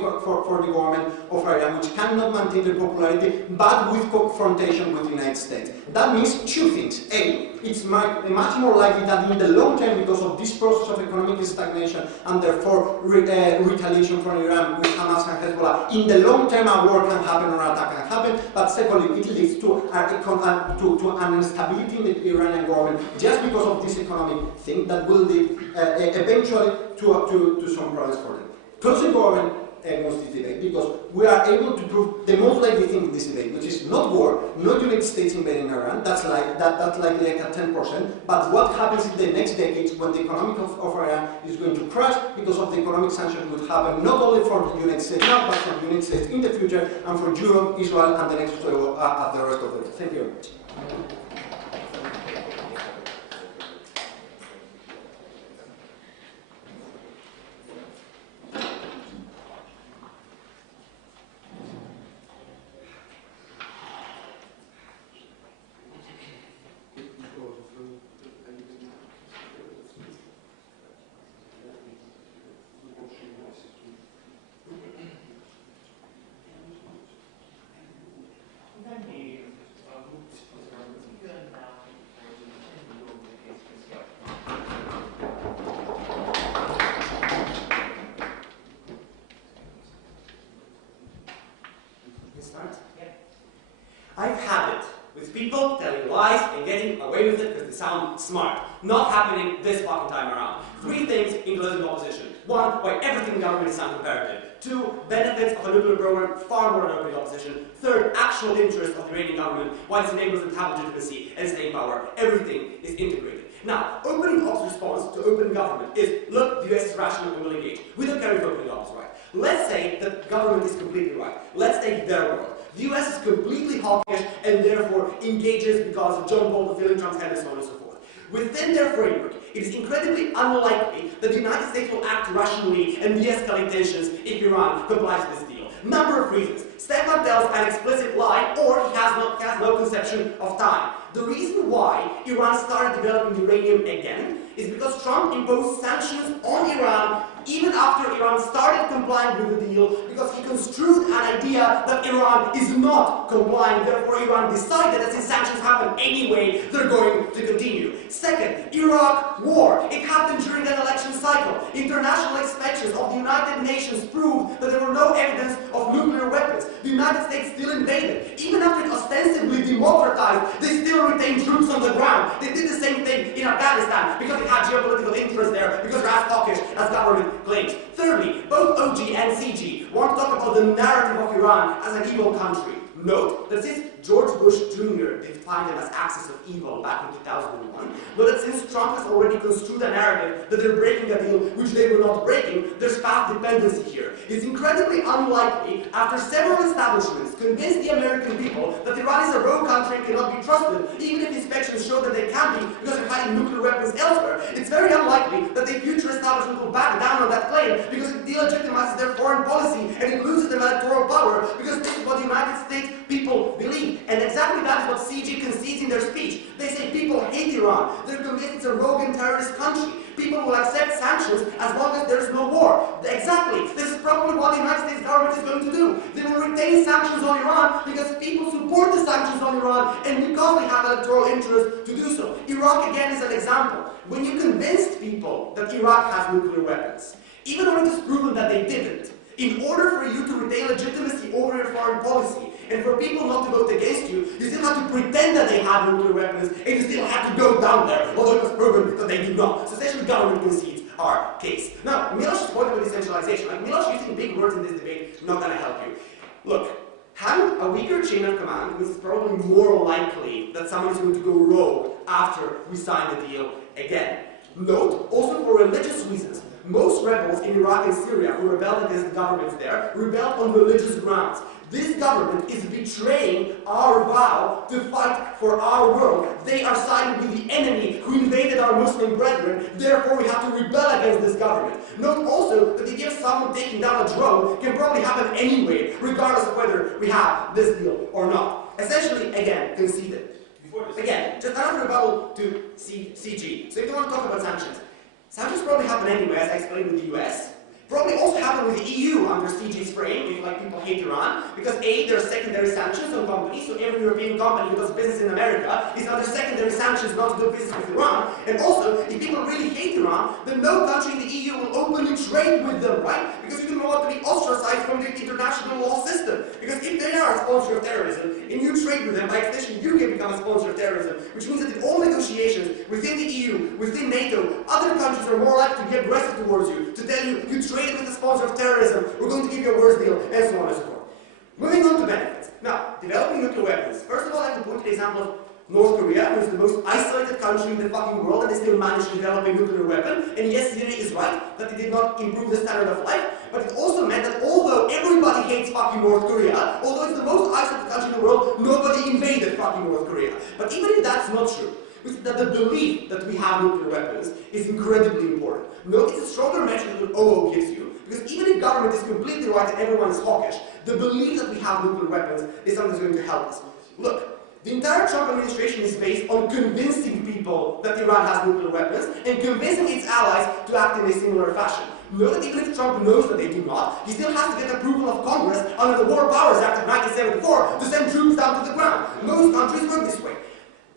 government of Iran, which cannot maintain their popularity, but with confrontation with the United States. That means two things. A, it's much more likely that in the long term, because of this process of economic stagnation and therefore retaliation from Iran with Hamas and Hezbollah, in the long term a war can happen or an attack can happen, but secondly it leads to an instability in the Iranian government just because of this economic thing that will lead eventually to some problems for them. Closing government wants this debate because we are able to prove the most likely thing in this debate, which is not war, not United States invading Iran, that's likely like a 10%, but what happens in the next decades when the economy of Iran is going to crash because of the economic sanctions would happen not only for the United States now, but for the United States in the future, and for Europe, Israel, and the next at the rest of the world. Thank you very much. I've had it with people telling lies and getting away with it because they sound smart. Not happening this fucking time around. 3 things in closing opposition. 1, why everything in government is sound comparative. 2, benefits of a nuclear program far more than open opposition. 3rd, actual interest of the Iranian government, why this enables them to have legitimacy and staying power. Everything is integrated. Now, opening op's response to open government is, look, the US is rational and will engage. We don't care if opening op is right. Let's say that government is completely right. Let's take their world. The US is completely hawkish and therefore engages because of John Bolton feeling Trump's head and so on and so forth. Within their framework, it is incredibly unlikely that the United States will act rationally and de-escalate tensions if Iran complies with this deal. Number of reasons. Stefan tells an explicit lie, or he has no conception of time. The reason why Iran started developing uranium again is because Trump imposed sanctions on Iran even after Iran started complying with the deal, because he construed an idea that Iran is not complying. Therefore, Iran decided that since sanctions happen anyway, they're going to continue. Second, Iraq war. It happened during an election cycle. International inspections of the United Nations proved that there were no evidence of nuclear weapons. The United States still invaded. Even after it ostensibly democratized, they still retained troops on the ground. They did the same thing in Afghanistan because it had geopolitical interest there because we're as hawkish as government claims. Thirdly, both OG and CG want to talk about the narrative of Iran as an evil country. Note that since George Bush Jr. defined them as axis of evil back in 2001, but that since Trump has already construed a narrative that they're breaking a deal which they were not breaking, there's path dependency here. It's incredibly unlikely, after several establishments convinced the American people that Iran is a rogue country and cannot be trusted, even if inspections show that they can be because they're hiding nuclear weapons elsewhere, it's very unlikely that the future establishment will back down on that claim because it delegitimizes their foreign policy and it loses them electoral power because this is what the United States people believe. And exactly that is what CG concedes in their speech. They say people hate Iran. They're convinced it's a rogue and terrorist country. People will accept sanctions as long as there's no war. Exactly. This is probably what the United States government is going to do. They will retain sanctions on Iran because people support the sanctions on Iran and because they have electoral interest to do so. Iraq, again, is an example. When you convinced people that Iraq has nuclear weapons, even when it is proven that they didn't, in order for you to retain legitimacy over your foreign policy, and for people not to vote against you, you still have to pretend that they have nuclear weapons, and you still have to go down there, although it was proven that they do not. So essentially, government concedes our case. Now, Miloš's point about decentralization, like Miloš using big words in this debate, not going to help you. Look, having a weaker chain of command means it's probably more likely that someone is going to go rogue after we sign the deal again. Note, also for religious reasons, most rebels in Iraq and Syria who rebelled against the governments there rebelled on religious grounds. This government is betraying our vow to fight for our world. They are siding with the enemy who invaded our Muslim brethren, therefore we have to rebel against this government. Note also that the idea of someone taking down a drone can probably happen anyway, regardless of whether we have this deal or not. Essentially, again, conceded. Again, just another rebuttal to CG. So if you want to talk about sanctions, sanctions probably happen anyway, as I explained with the US. Probably also happen with the EU under CG's frame, if like people hate Iran, because A, there are secondary sanctions on companies, so every European company who does business in America is under secondary sanctions not to do business with Iran. And also, if people really hate Iran, then no country in the EU will openly trade with them, right? Because you don't want to be ostracized from the international law system. Because if they are a sponsor of terrorism, and you trade with them, by extension you can become a sponsor of terrorism, which means that in all negotiations within the EU, within NATO, other countries are more likely to be aggressive towards you, to tell you, you trade with a sponsor of terrorism, we're going to give you a worse deal, and so on and so forth. Moving on to benefits. Now, developing nuclear weapons. First of all, I have to point to the example of North Korea, who is the most isolated country in the fucking world, and they still managed to develop a nuclear weapon. And yes, Syria is right that it did not improve the standard of life, but it also meant that although everybody hates fucking North Korea, although it's the most isolated country in the world, nobody invaded fucking North Korea. But even if that's not true, that the belief that we have nuclear weapons is incredibly important. Note it's a stronger measure than what OO gives you, because even if government is completely right and everyone is hawkish, the belief that we have nuclear weapons is something that's going to help us. Look, the entire Trump administration is based on convincing people that Iran has nuclear weapons and convincing its allies to act in a similar fashion. Note that even if Trump knows that they do not, he still has to get approval of Congress under the War Powers Act of 1974 to send troops down to the ground. Most countries work this way.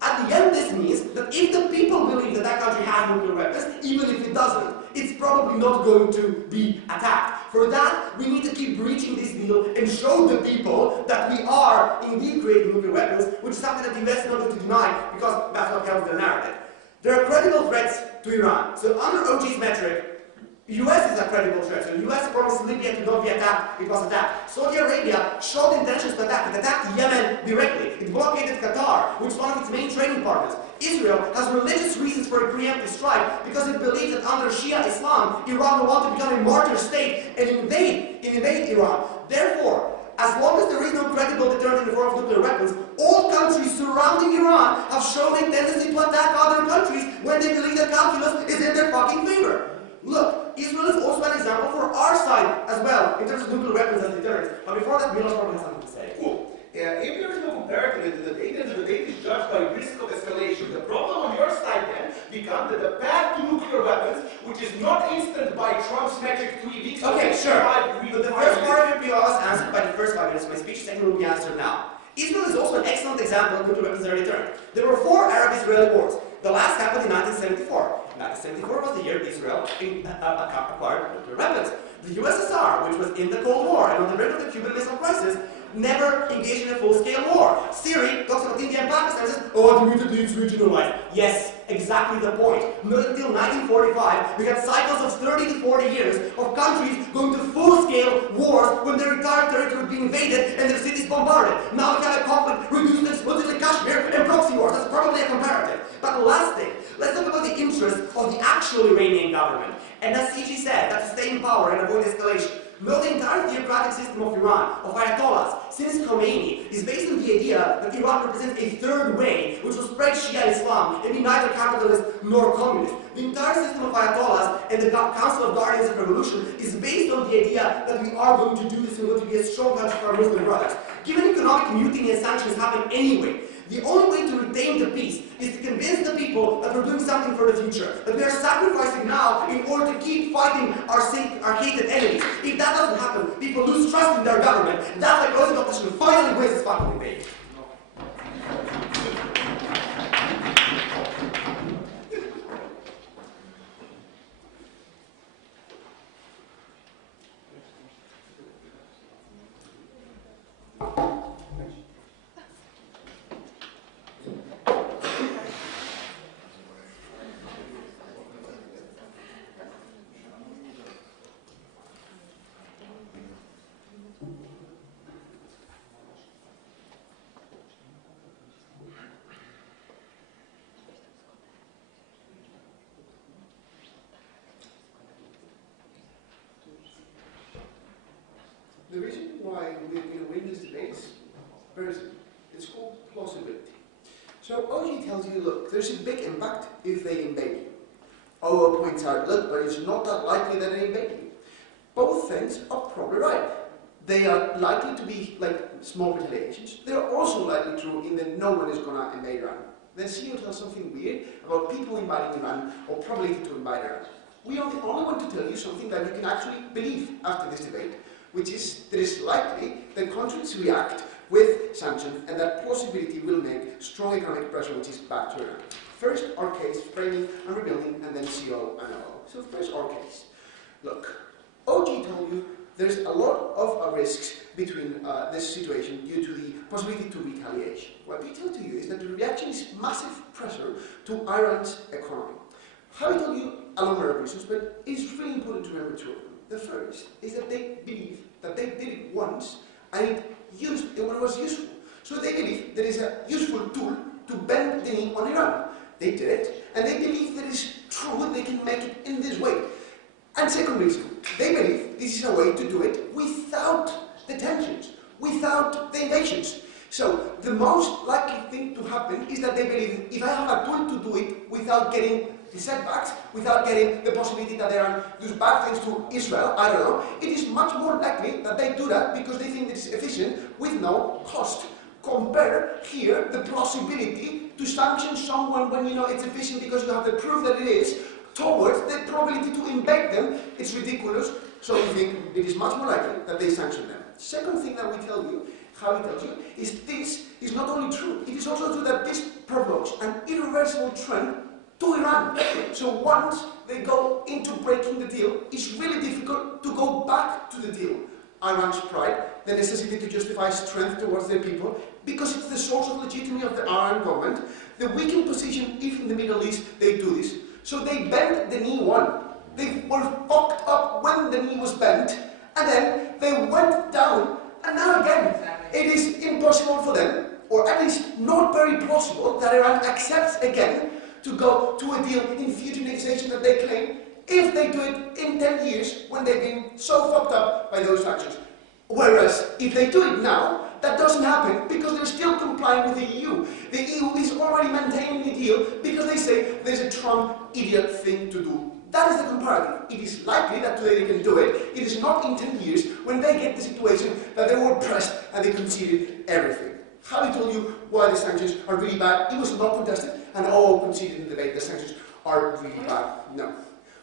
At the end, this means that if the people believe that that country has nuclear weapons, even if it doesn't, it's probably not going to be attacked. For that, we need to keep breaching this deal and show the people that we are indeed creating nuclear weapons, which is something that the US is not going to deny because that's what helps the narrative. There are credible threats to Iran. So under OG's metric, US is a credible threat. So the US promised Libya to not be attacked, it was attacked. Saudi Arabia showed intentions to attack. It attacked Yemen directly. It blockaded Qatar, which is one of its main trading partners. Israel has religious reasons for a preemptive strike because it believes that under Shia Islam, Iran will want to become a martyr state and invade Iran. Therefore, as long as there is no credible deterrent in the form of nuclear weapons, all countries surrounding Iran have shown a tendency to attack other countries when they believe that calculus is in their fucking favor. Look, Israel is also an example for our side as well, in terms of nuclear weapons as deterrents. But before that, Miloš probably has something to say. Cool. If there is no comparative in the debate, then the debate is judged by risk of escalation. The problem on your side then becomes that the path to nuclear weapons, which is not instant by Trump's metric 3 weeks. Okay, sure. But the first part of your PO was answered by the first 5 minutes of my speech. Second will be answered now. Israel is also an excellent example of nuclear weapons that are deterrent. There were 4 Arab-Israeli wars. The last happened in 1974. 1974 was the year Israel acquired nuclear weapons. The USSR, which was in the Cold War and on the brink of the Cuban Missile Crisis, never engaged in a full-scale war. Syria talks about India and Pakistan and says, oh, admittedly it's regionalized. Yes, exactly the point. Not until 1945, we had cycles of 30 to 40 years of countries going to full-scale wars when their entire territory would be invaded and their cities bombarded. Now we have a conflict reduced exclusively to Kashmir and proxy wars. That's probably a comparative. But the last thing, let's talk about the interests of the actual Iranian government. And as CG said, that's to stay in power and avoid escalation. No, the entire theocratic system of Iran, of Ayatollahs, since Khomeini, is based on the idea that Iraq represents a third way which will spread Shia Islam and be neither capitalist nor communist. The entire system of Ayatollahs and the Council of Guardians of Revolution is based on the idea that we are going to do this and we're going to be a strong country for our Muslim brothers. Given economic mutiny and sanctions happen anyway, the only way to retain the peace is to convince the people that we're doing something for the future, that we are sacrificing now in order to keep fighting our hated enemies. If that doesn't happen, people lose trust in their government, and that's why closing opposition finally wins this fucking debate. The reason why we're going to win this debate is very simple. It's called plausibility. So OG tells you, look, there's a big impact if they invade you. OO points out, look, but it's not that likely that they invade you. Both things are probably right. They are likely to be like small retaliations. They're also likely true in that no one is going to invade Iran. Then CEO tells something weird about people invading Iran or probability to invade Iran. We are the only one to tell you something that you can actually believe after this debate, which is that it's likely that countries react with sanctions and that plausibility will make strong economic pressure, which is back to Iran. First, our case, framing and rebuilding, and then CO and OO. So first, our case. Look, OG told you there's a lot of risks between this situation due to the possibility to retaliation. What we tell to you is that the reaction is massive pressure to Iran's economy. How I told you a number of reasons, but it's really important to remember two of them. The first is that they believe that they did it once and it was useful. So they believe there is a useful tool to bend the knee on Iran. They did it, and they believe that it's true they can make it in this way. And second reason, they believe this is a way to do it without the tensions, without the invasions. So the most likely thing to happen is that they believe if I have a tool to do it without getting the setbacks, without getting the possibility that Iran does bad things to Israel, I don't know, it is much more likely that they do that because they think it's efficient with no cost. Compare here the plausibility to sanction someone when you know it's efficient because you have the proof that it is, towards the probability to invade them. It's ridiculous, so we think it is much more likely that they sanction them. Second thing that we tell you, how he tells you, is this is not only true, it is also true that this provokes an irreversible trend to Iran. So once they go into breaking the deal, it's really difficult to go back to the deal. Iran's pride, the necessity to justify strength towards their people, because it's the source of legitimacy of the Iran government, the weakened position if in the Middle East they do this. So they bent the knee one. They were fucked up when the knee was bent, and then they went down, and now again, it is impossible for them, or at least not very plausible, that Iran accepts again to go to a deal in future negotiation that they claim, if they do it in 10 years when they've been so fucked up by those sanctions. Whereas, if they do it now, that doesn't happen because they're still complying with the EU. The EU is already maintaining the deal because they say there's a Trump idiot thing to do. That is the comparative. It is likely that today they can do it. It is not in 10 years when they get the situation that they were pressed and they conceded everything. Javier told you why the sanctions are really bad. It was not contested, and all conceded in the debate the sanctions are really bad. No.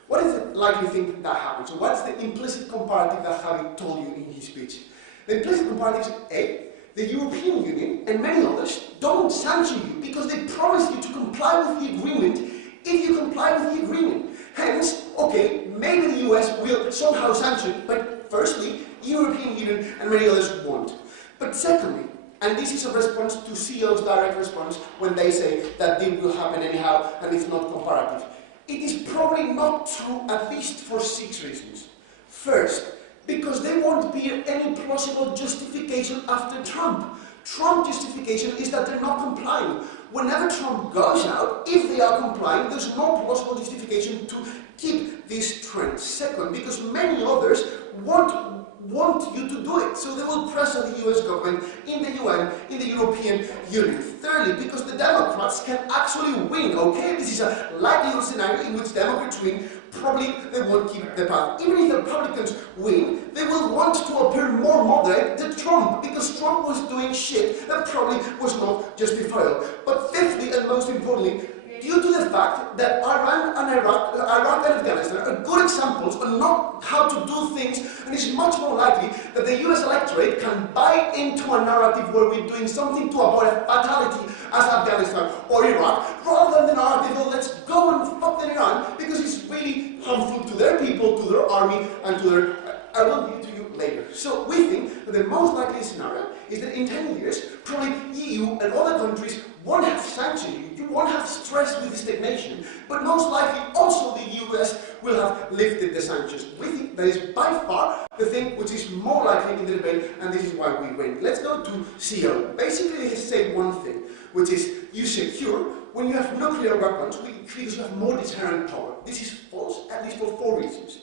What is the likely thing that happens? So what's the implicit comparative that Javier told you in his speech? The implicit comparative is A, the European Union and many others don't sanction you because they promise you to comply with the agreement if you comply with the agreement. Hence, okay, maybe the US will somehow sanction, but firstly, European Union and many others won't. But secondly, And this is a response to CEO's direct response when they say that deal will happen anyhow and it's not comparative. It is probably not true, at least for 6 reasons. First, because there won't be any plausible justification after Trump. Trump justification is that they're not complying. Whenever Trump goes out, if they are complying, there's no plausible justification to keep this trend. Second, because many others want you to do it, so they will pressure the US government in the UN, in the European Union. Thirdly, because the Democrats can actually win, okay? This is a likelihood scenario in which Democrats win. Probably they won't keep the path. Even if the Republicans win, they will want to appear more moderate than Trump, because Trump was doing shit that probably was not justifiable. But fifthly, and most importantly, due to the fact that Iran and Iraq and Afghanistan are good examples on not how to do things, and it's much more likely that the US electorate can buy into a narrative where we're doing something to avoid a fatality as Afghanistan or Iraq, rather than the narrative of let's go and fuck Iran, because it's really harmful to their people, to their army, and to their... I will give it to you later. So we think that the most likely scenario is that in 10 years, probably EU and other countries won't have sanctioned you, you won't have stress with stagnation, but most likely also the US will have lifted the sanctions. We think that is by far the thing which is more likely in the debate, and this is why we win. Let's go to CO. Basically, they say one thing, which is you secure when you have nuclear weapons because you have more deterrent power. This is false, at least for 4 reasons.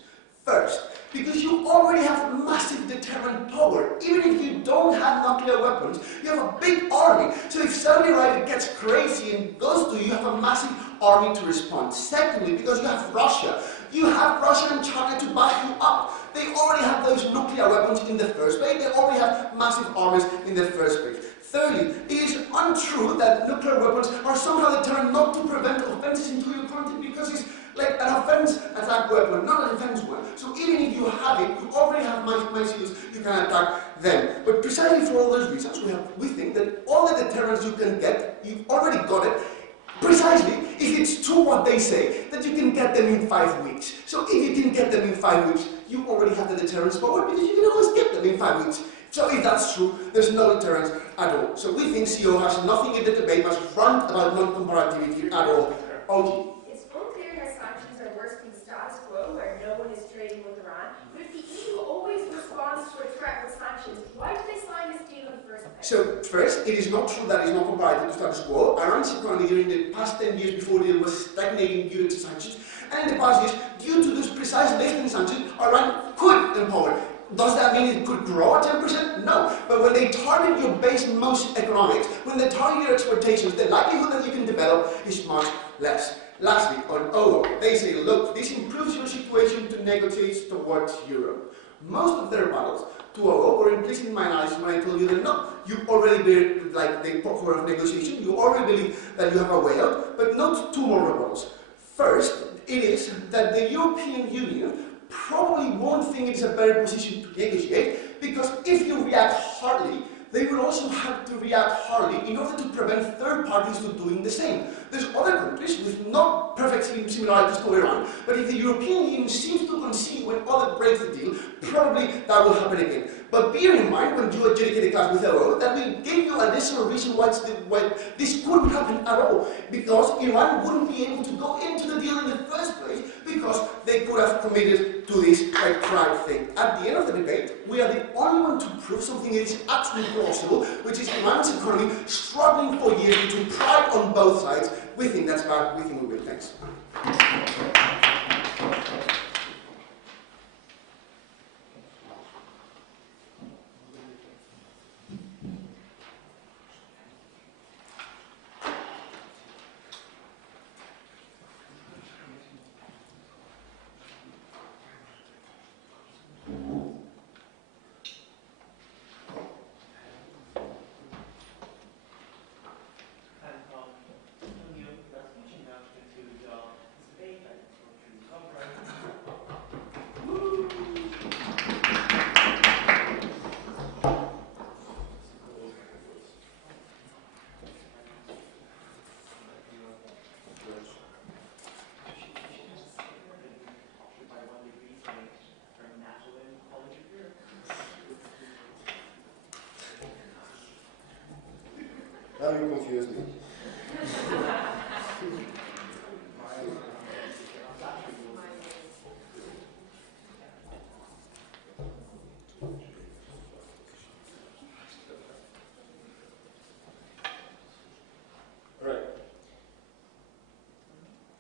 First, because you already have massive deterrent power. Even if you don't have nuclear weapons, you have a big army. So if Saudi Arabia gets crazy and goes to you, you have a massive army to respond. Secondly, because you have Russia. You have Russia and China to back you up. They already have those nuclear weapons in the first place. They already have massive armies in the first place. Thirdly, it is untrue that nuclear weapons are somehow deterrent not to prevent offenses into your country, because it's like an offense attack weapon, not a defense one. So even if you have it, you already have missiles, you can attack them. But precisely for all those reasons, we think that all the deterrence you can get, you've already got it, precisely if it's true what they say, that you can get them in 5 weeks. So if you can get them in 5 weeks, you already have the deterrence power, because you can always get them in 5 weeks. So if that's true, there's no deterrence at all. So we think CO has nothing in the debate, must rant about non-comparativity at all. OG. Where no one is trading with Iran. But if the EU always responds to a threat with sanctions, why did they sign this deal in the first place? So first, it is not true that it's not comparative to status quo. Iran's economy during the past 10 years before the deal was stagnating due to sanctions. And in the past years, due to those precise lifting sanctions, Iran could empower. Does that mean it could grow at 10%? No. But when they target your base most economics, when they target your expectations, the likelihood that you can develop is much less. Lastly, on OO, they say, look, this improves your situation to negotiate towards Europe. Most of their battles to OO were implicit in my analysis when I told you that no, you already believe, like the power of negotiation, you already believe that you have a way out, but not 2 more rebuttals. First, it is that the European Union probably won't think it's a better position to negotiate, because if you react hardly, they will also have to react hardly in order to prevent third parties from doing the same. There's other countries with not perfect similarities to Iran, but if the European Union seems to concede when others break the deal, probably that will happen again. But bear in mind, when you adjudicate a class with OO, that will give you an additional reason why this couldn't happen at all, because Iran wouldn't be able to go into the deal in the first place, because they could have committed to this pride thing. At the end of the debate, we are the only one to prove something that is absolutely plausible, which is Iran's economy struggling for years between pride on both sides. We think that's bad. We think we will. Thanks. you confused me. Right.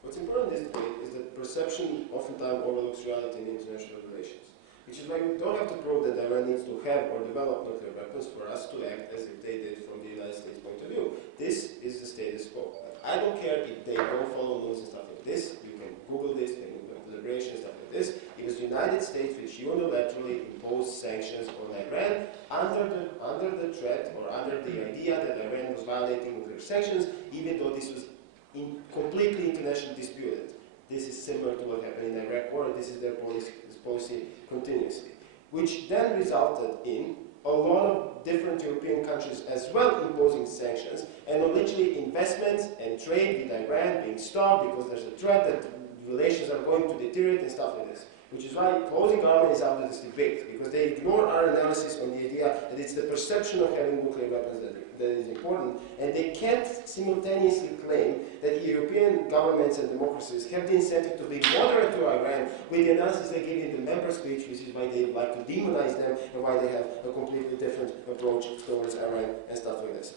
What's important in this debate is that perception oftentimes overlooks reality in international relations, which is why we don't have to prove that Iran needs to have or develop nuclear weapons for us to act as if they did from the United States point of view. This is the status quo. I don't care if they don't follow laws and stuff like this. You can Google this, you can Google deliberation and stuff like this. It was the United States which unilaterally imposed sanctions on Iran under the threat or under the idea that Iran was violating nuclear sanctions, even though this was completely internationally disputed. This is similar to what happened in Iraq, or this is their policy continuously, which then resulted in a lot of different European countries as well imposing sanctions, and literally investments and trade with Iran being stopped because there's a threat that relations are going to deteriorate and stuff like this. Which is why closing armament is out of this debate, because they ignore our analysis on the idea that it's the perception of having nuclear weapons that is important, and they can't simultaneously claim that European governments and democracies have the incentive to be moderate to Iran with the analysis they give in the member speech, which is why they like to demonize them and why they have a completely different approach towards Iran and stuff like this.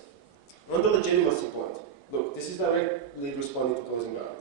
On the legitimacy point, look, this is directly responding to closing armament.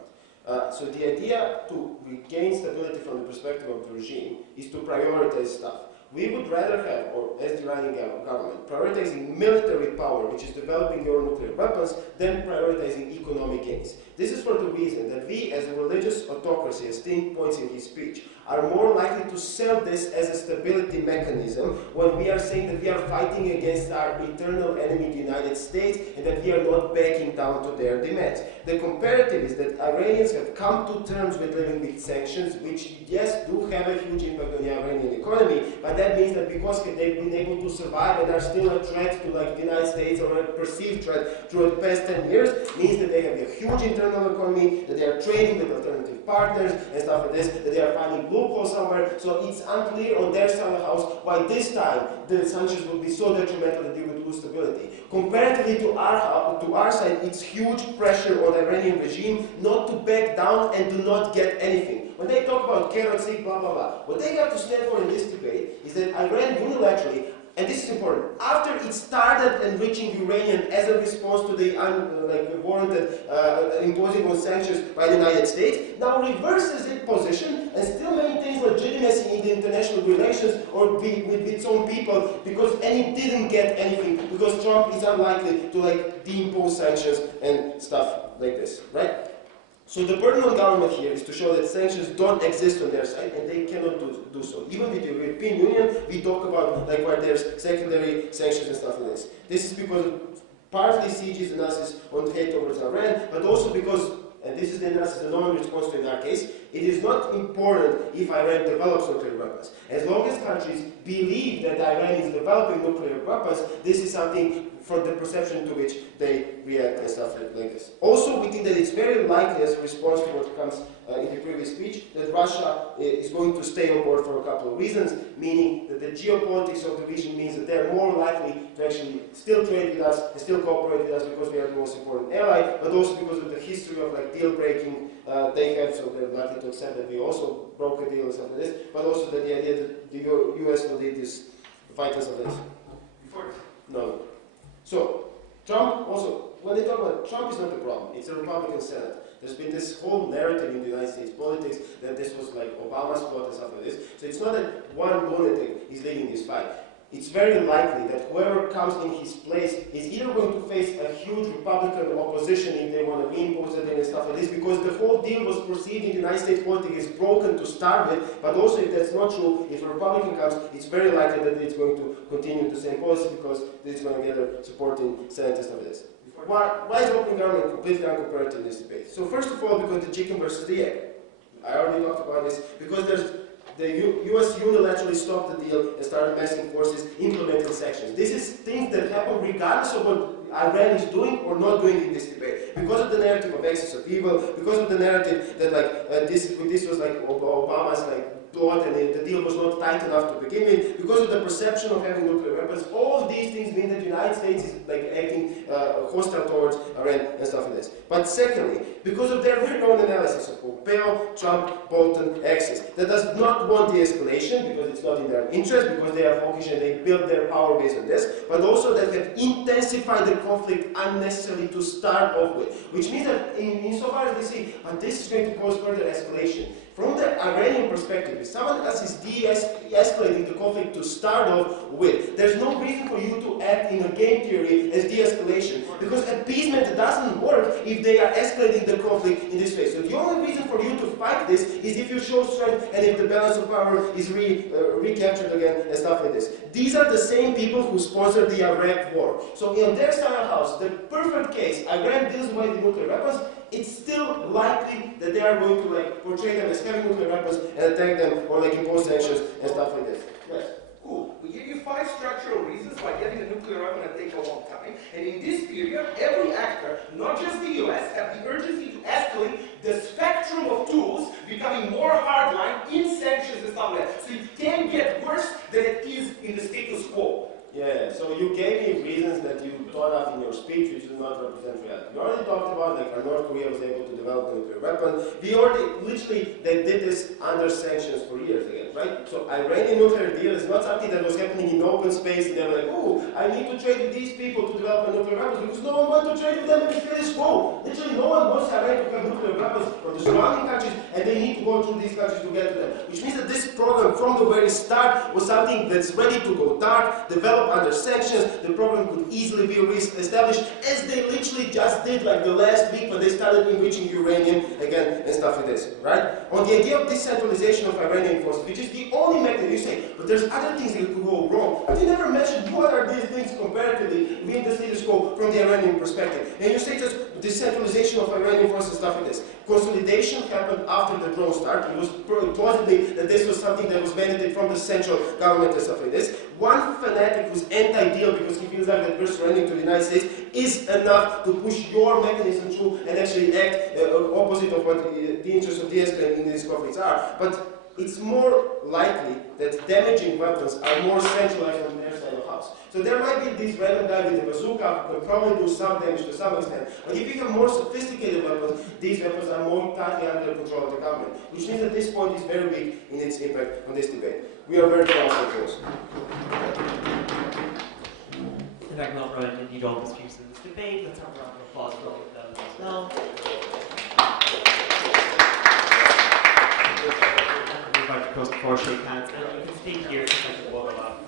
So the idea to regain stability from the perspective of the regime is to prioritize stuff. We would rather have, or as the Iranian government, prioritizing military power, which is developing your nuclear weapons, than prioritizing economic gains. This is for the reason that we, as a religious autocracy, as Tim points in his speech, are more likely to sell this as a stability mechanism when we are saying that we are fighting against our eternal enemy, the United States, and that we are not backing down to their demands. The comparative is that Iranians have come to terms with living with sanctions, which, yes, do have a huge impact on the Iranian economy, but that means that because they've been able to survive and are still a threat to like the United States, or a perceived threat throughout the past 10 years, means that they have a huge internal economy, that they are trading with alternative partners and stuff like this, that they are finding loopholes somewhere. So it's unclear on their side of the house why this time the sanctions would be so detrimental that they would lose stability. Comparatively to our side, it's huge pressure on the Iranian regime not to back down and do not get anything. When they talk about carrot stick, blah, blah, blah, what they have to stand for in this debate is that Iran unilaterally, and this is important, after it started enriching uranium as a response to the warranted imposing on sanctions by the United States, now reverses its position and still maintains legitimacy in the international relations or with its own people, and it didn't get anything because Trump is unlikely to de-impose sanctions and stuff like this, right? So the burden on government here is to show that sanctions don't exist on their side, and they cannot do so. Even with the European Union, we talk about where there's secondary sanctions and stuff like this. This is because partly CG's analysis on hate towards Iran, but also because, and this is the analysis that Noam responds to in our case, it is not important if Iran develops nuclear weapons. As long as countries believe that Iran is developing nuclear weapons, this is something from the perception to which they react and stuff like this. Also, we think that it's very likely, as a response to what comes in the previous speech, that Russia is going to stay on board for a couple of reasons, meaning that the geopolitics of the region means that they're more likely to actually still trade with us and still cooperate with us because we are the most important ally, but also because of the history of deal breaking they have, so they're likely to accept that we also broke a deal and stuff like this, but also that the idea that the US will lead this fight and stuff like this. No. So, Trump also, when they talk about Trump is not the problem, it's a Republican Senate. There's been this whole narrative in the United States politics that this was Obama's plot and stuff like this. So it's not that one lunatic is leading this fight. It's very likely that whoever comes in his place is either going to face a huge Republican opposition if they want to reimpose it and stuff like this, because the whole deal was perceived in the United States politics as broken to start with, but also if that's not true, if a Republican comes, it's very likely that it's going to continue the same policy because it's going to gather support in Senate and stuff like this. Why is open government completely uncomparative in this debate? So first of all, because the chicken versus the egg. I already talked about this, because the US unilaterally stopped the deal and started massing forces, implementing sanctions. This is things that happen regardless of what Iran is doing or not doing in this debate. Because of the narrative of excess of evil, because of the narrative that this was Obama's thought and the deal was not tight enough to begin with, because of the perception of having nuclear weapons, all of these things mean that the United States is like acting hostile towards Iran and stuff like this. But secondly, because of their very own analysis of Pompeo, Trump, Bolton axis, that does not want de-escalation because it's not in their interest, because they are hawkish and they build their power based on this, but also that have intensified the conflict unnecessarily to start off with, which means that insofar as they say, but this is going to cause further escalation. From the Iranian perspective, if someone else is de-escalating the conflict to start off with, there's no reason for you to act in a game theory as de-escalation, because appeasement doesn't work if they are escalating the conflict in this way. So the only reason for you to fight this is if you show strength and if the balance of power is recaptured again and stuff like this. These are the same people who sponsored the Iraq war. So on their side of the house, the perfect case, Iran deals with the nuclear weapons, it's still likely that they are going to like portray them as having nuclear weapons and attack them or like impose sanctions and stuff like this. Yes. Cool. We give you 5 structural reasons why getting a nuclear weapon will take a long time. And in this period, every actor, not just the US, have the urgency to escalate the spectrum of tools, becoming more hardline in sanctions and stuff like that. So it can get worse than it is in the status quo. Yeah, so you gave me reasons that you thought of in your speech which do not represent reality. You already talked about like how North Korea was able to develop a nuclear weapon. We already, literally, they did this under sanctions for years again, right? So Iranian nuclear deal is not something that was happening in open space and they were like, oh, I need to trade with these people to develop a nuclear weapons because no one wants to trade with them in the status quo. Literally, no one wants Iran to have nuclear weapons from the surrounding countries and they need to go through these countries to get to them. Which means that this program from the very start was something that's ready to go dark, develop under sanctions. The program could easily be re-established as they literally just did like the last week when they started enriching uranium again and stuff like this, right? On the idea of decentralization of Iranian forces, which is the only mechanism you say, but there's other things that could go wrong. But you never mentioned what are these things comparatively within the status quo from the Iranian perspective. And you say just decentralization of Iranian forces and stuff like this. Consolidation happened after the drone start. It was plausibly that this was something that was mandated from the central government and stuff like this. One fanatic who's anti-deal because he feels like that we're surrendering to the United States is enough to push your mechanism through and actually act opposite of what the interests of de-escalating in these conflicts are. But it's more likely that damaging weapons are more centralized on their side of the house. So there might be this random guy with a bazooka who can probably do some damage to some extent. But if you have more sophisticated weapons, these weapons are more tightly under the control of the government. Which means that this point is very weak in its impact on this debate. We are very close to close. In fact, Lovro and indeed all the speakers in this debate. Let's have a round of applause for all of them as well. We're about to close before shake hands, and you can stay here so I can walk up.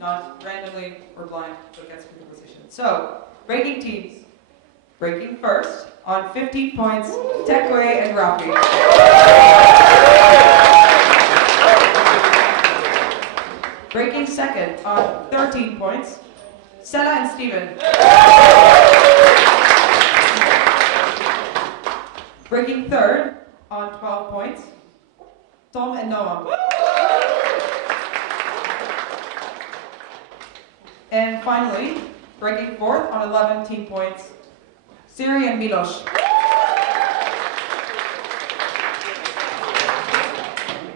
not randomly or blind, but gets into position. So, breaking teams. Breaking first on 15 points, Teck and Raffy. Breaking second on 13 points, Sella and Stephen. Breaking third on 12 points, Tom and Noam. And finally, breaking fourth on 11 points, Siri and Miloš.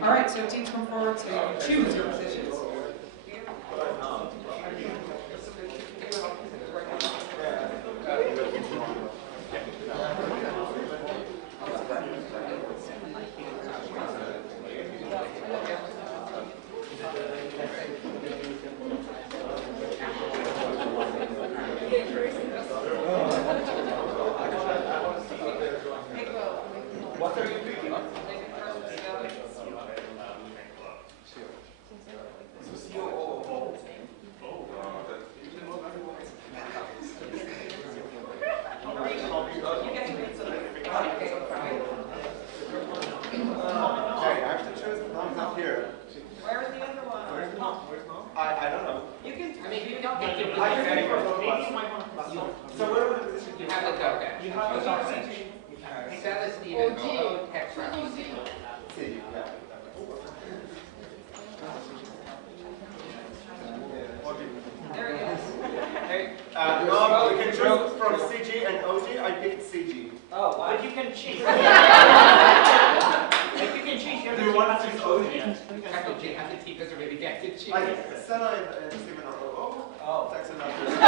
All right, so teams come forward so you can choose your positions. No, we can choose from CG and OG. I picked CG. Oh, wow. But you can cheat. If you can cheat, you Do you want to choose OG? have to cheat. Have to cheat because maybe get to cheat. Sella and Stephen are OO. Oh. Tex and Natolin.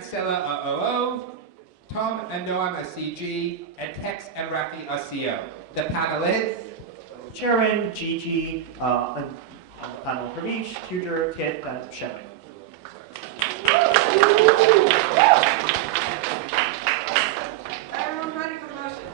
Sella are OO, Tom and Noam are CG, and Teck and Raffy are CO. The panel is Sharon, Gigi, on the panel Puljić, Tudor, Kit, and Šprem. Everyone ready for the motion?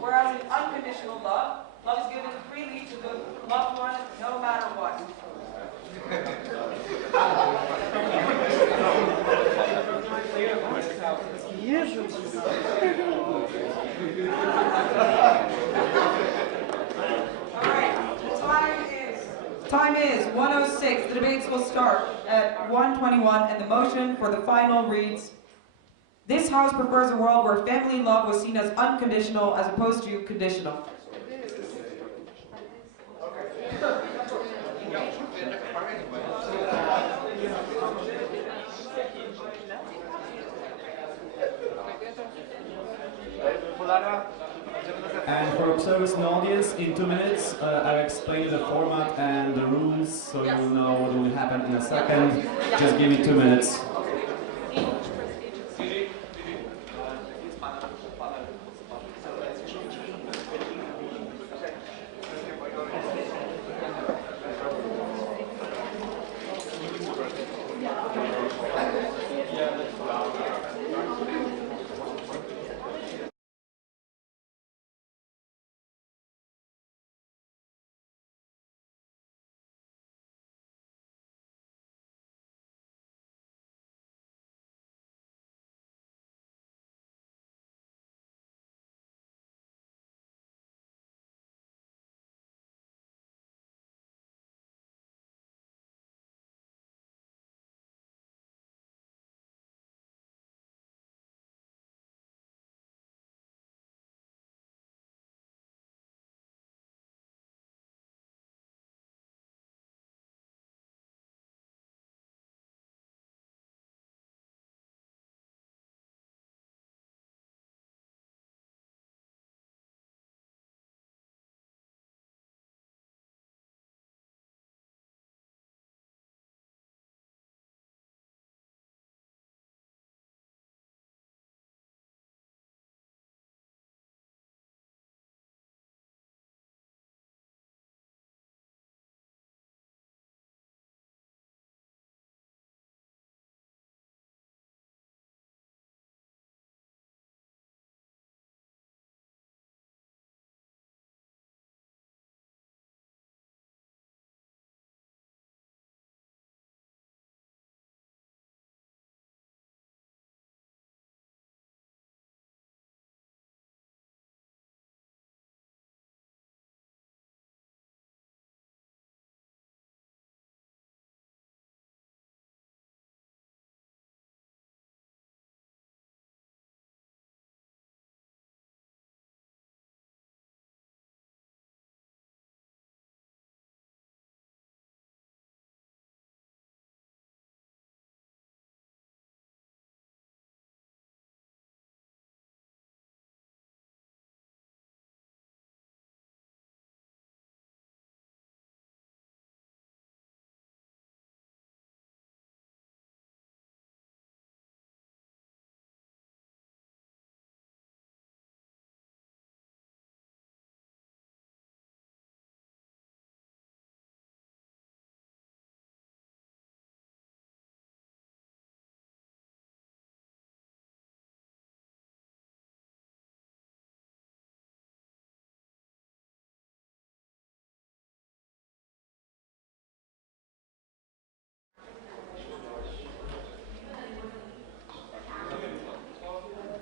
Whereas in unconditional love, love is given freely to the loved one, no matter what. All right, time is 1:06. The debates will start at 1:21, and the motion for the final reads: this House prefers a world where family love was seen as unconditional as opposed to conditional. And for observers in the audience, in 2 minutes, I'll explain the format and the rules so you will know what will happen in a second. Just give me 2 minutes.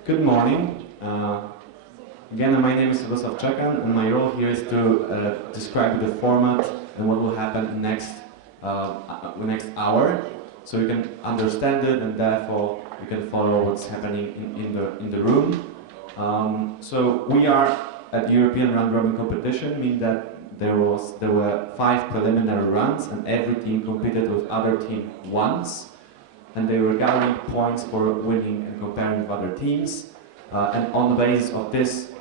Good morning. Again, my name is Stefan, and my role here is to describe the format and what will happen next hour, so you can understand it and therefore you can follow what's happening in the room. So we are at European round robin competition, meaning that there were 5 preliminary rounds and every team competed with other team once. And they were gathering points for winning and comparing with other teams. And on the basis of this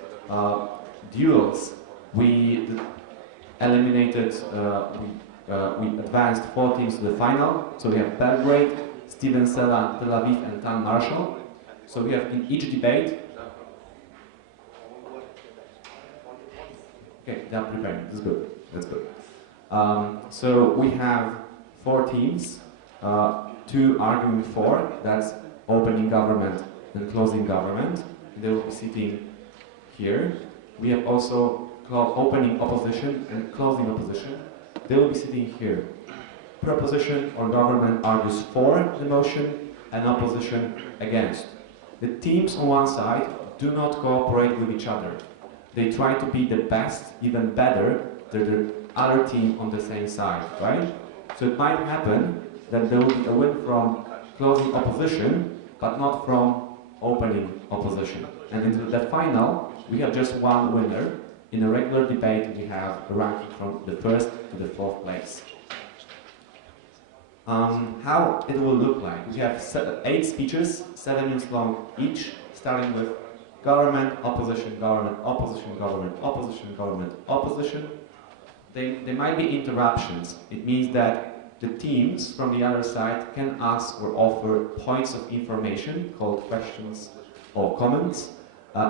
duels, we eliminated, we advanced 4 teams to the final. So we have Belgrade, Steven Sella, Tel Aviv, and Tan Marshall. So we have in each debate. Okay, they are preparing. That's good. That's good. So we have 4 teams. 2 arguing for, that's opening government and closing government. They will be sitting here. We have also opening opposition and closing opposition. They will be sitting here. Proposition or government argues for the motion and opposition against. The teams on one side do not cooperate with each other. They try to be the best, even better, than the other team on the same side, right? So it might happen that there will be a win from closing opposition, but not from opening opposition. And into the final, we have just one winner. In a regular debate, we have a ranking from the 1st to the 4th place. How it will look like? We have 8 speeches, 7 minutes long each, starting with government, opposition, government, opposition, government, opposition, government, opposition. There might be interruptions. It means that the teams from the other side can ask or offer points of information called questions or comments.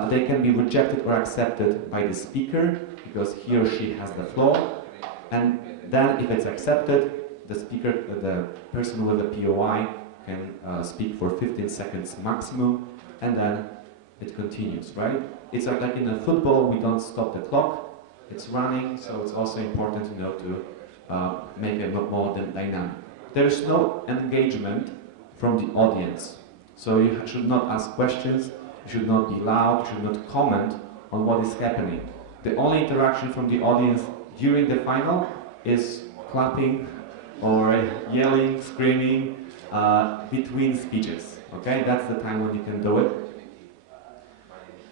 They can be rejected or accepted by the speaker because he or she has the floor. And then if it's accepted, the speaker, the person with the POI can speak for 15 seconds maximum, and then it continues, right? It's like in a football, we don't stop the clock. It's running, so it's also important, you know, to make it more dynamic. There is no engagement from the audience, so you should not ask questions, you should not be loud, you should not comment on what is happening. The only interaction from the audience during the final is clapping or yelling, screaming between speeches. Okay, that's the time when you can do it.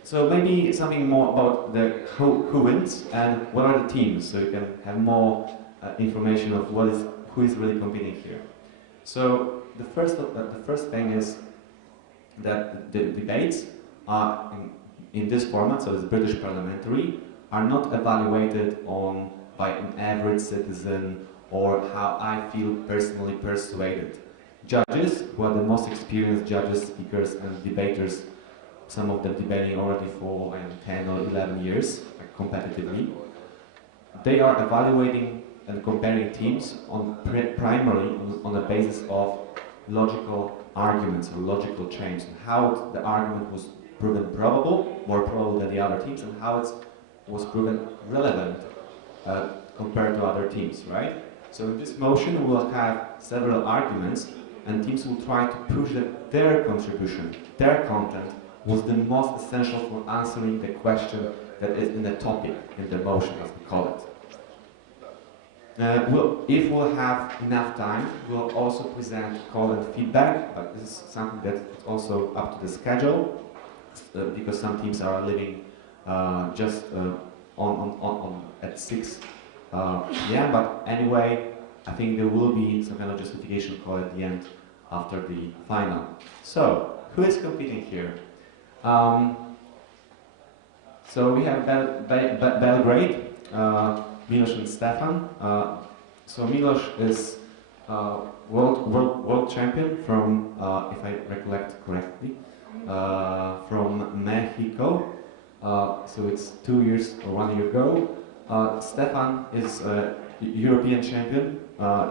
So maybe something more about the who wins and what are the teams, so you can have more information of who is really competing here. So the first thing is that the debates are in this format, so it's British parliamentary, are not evaluated by an average citizen or how I feel personally persuaded. Judges, who are the most experienced judges, speakers and debaters, some of them debating already for 10 or 11 years, like competitively, they are evaluating and comparing teams primarily on the basis of logical arguments or logical chains, and how the argument was proven probable, more probable than the other teams, and how it was proven relevant compared to other teams, right? So in this motion we will have several arguments, and teams will try to push that their contribution, their content, was the most essential for answering the question that is in the topic, in the motion, as we call it. If we'll have enough time, we'll also present call and feedback, but this is something that is also up to the schedule, because some teams are leaving just at 6 p.m. But anyway, I think there will be some kind of justification call at the end after the final. So, who is competing here? So we have Belgrade, Miloš and Stefan. So Miloš is world champion from, if I recollect correctly, from Mexico. So it's 2 years or 1 year ago. Stefan is a European champion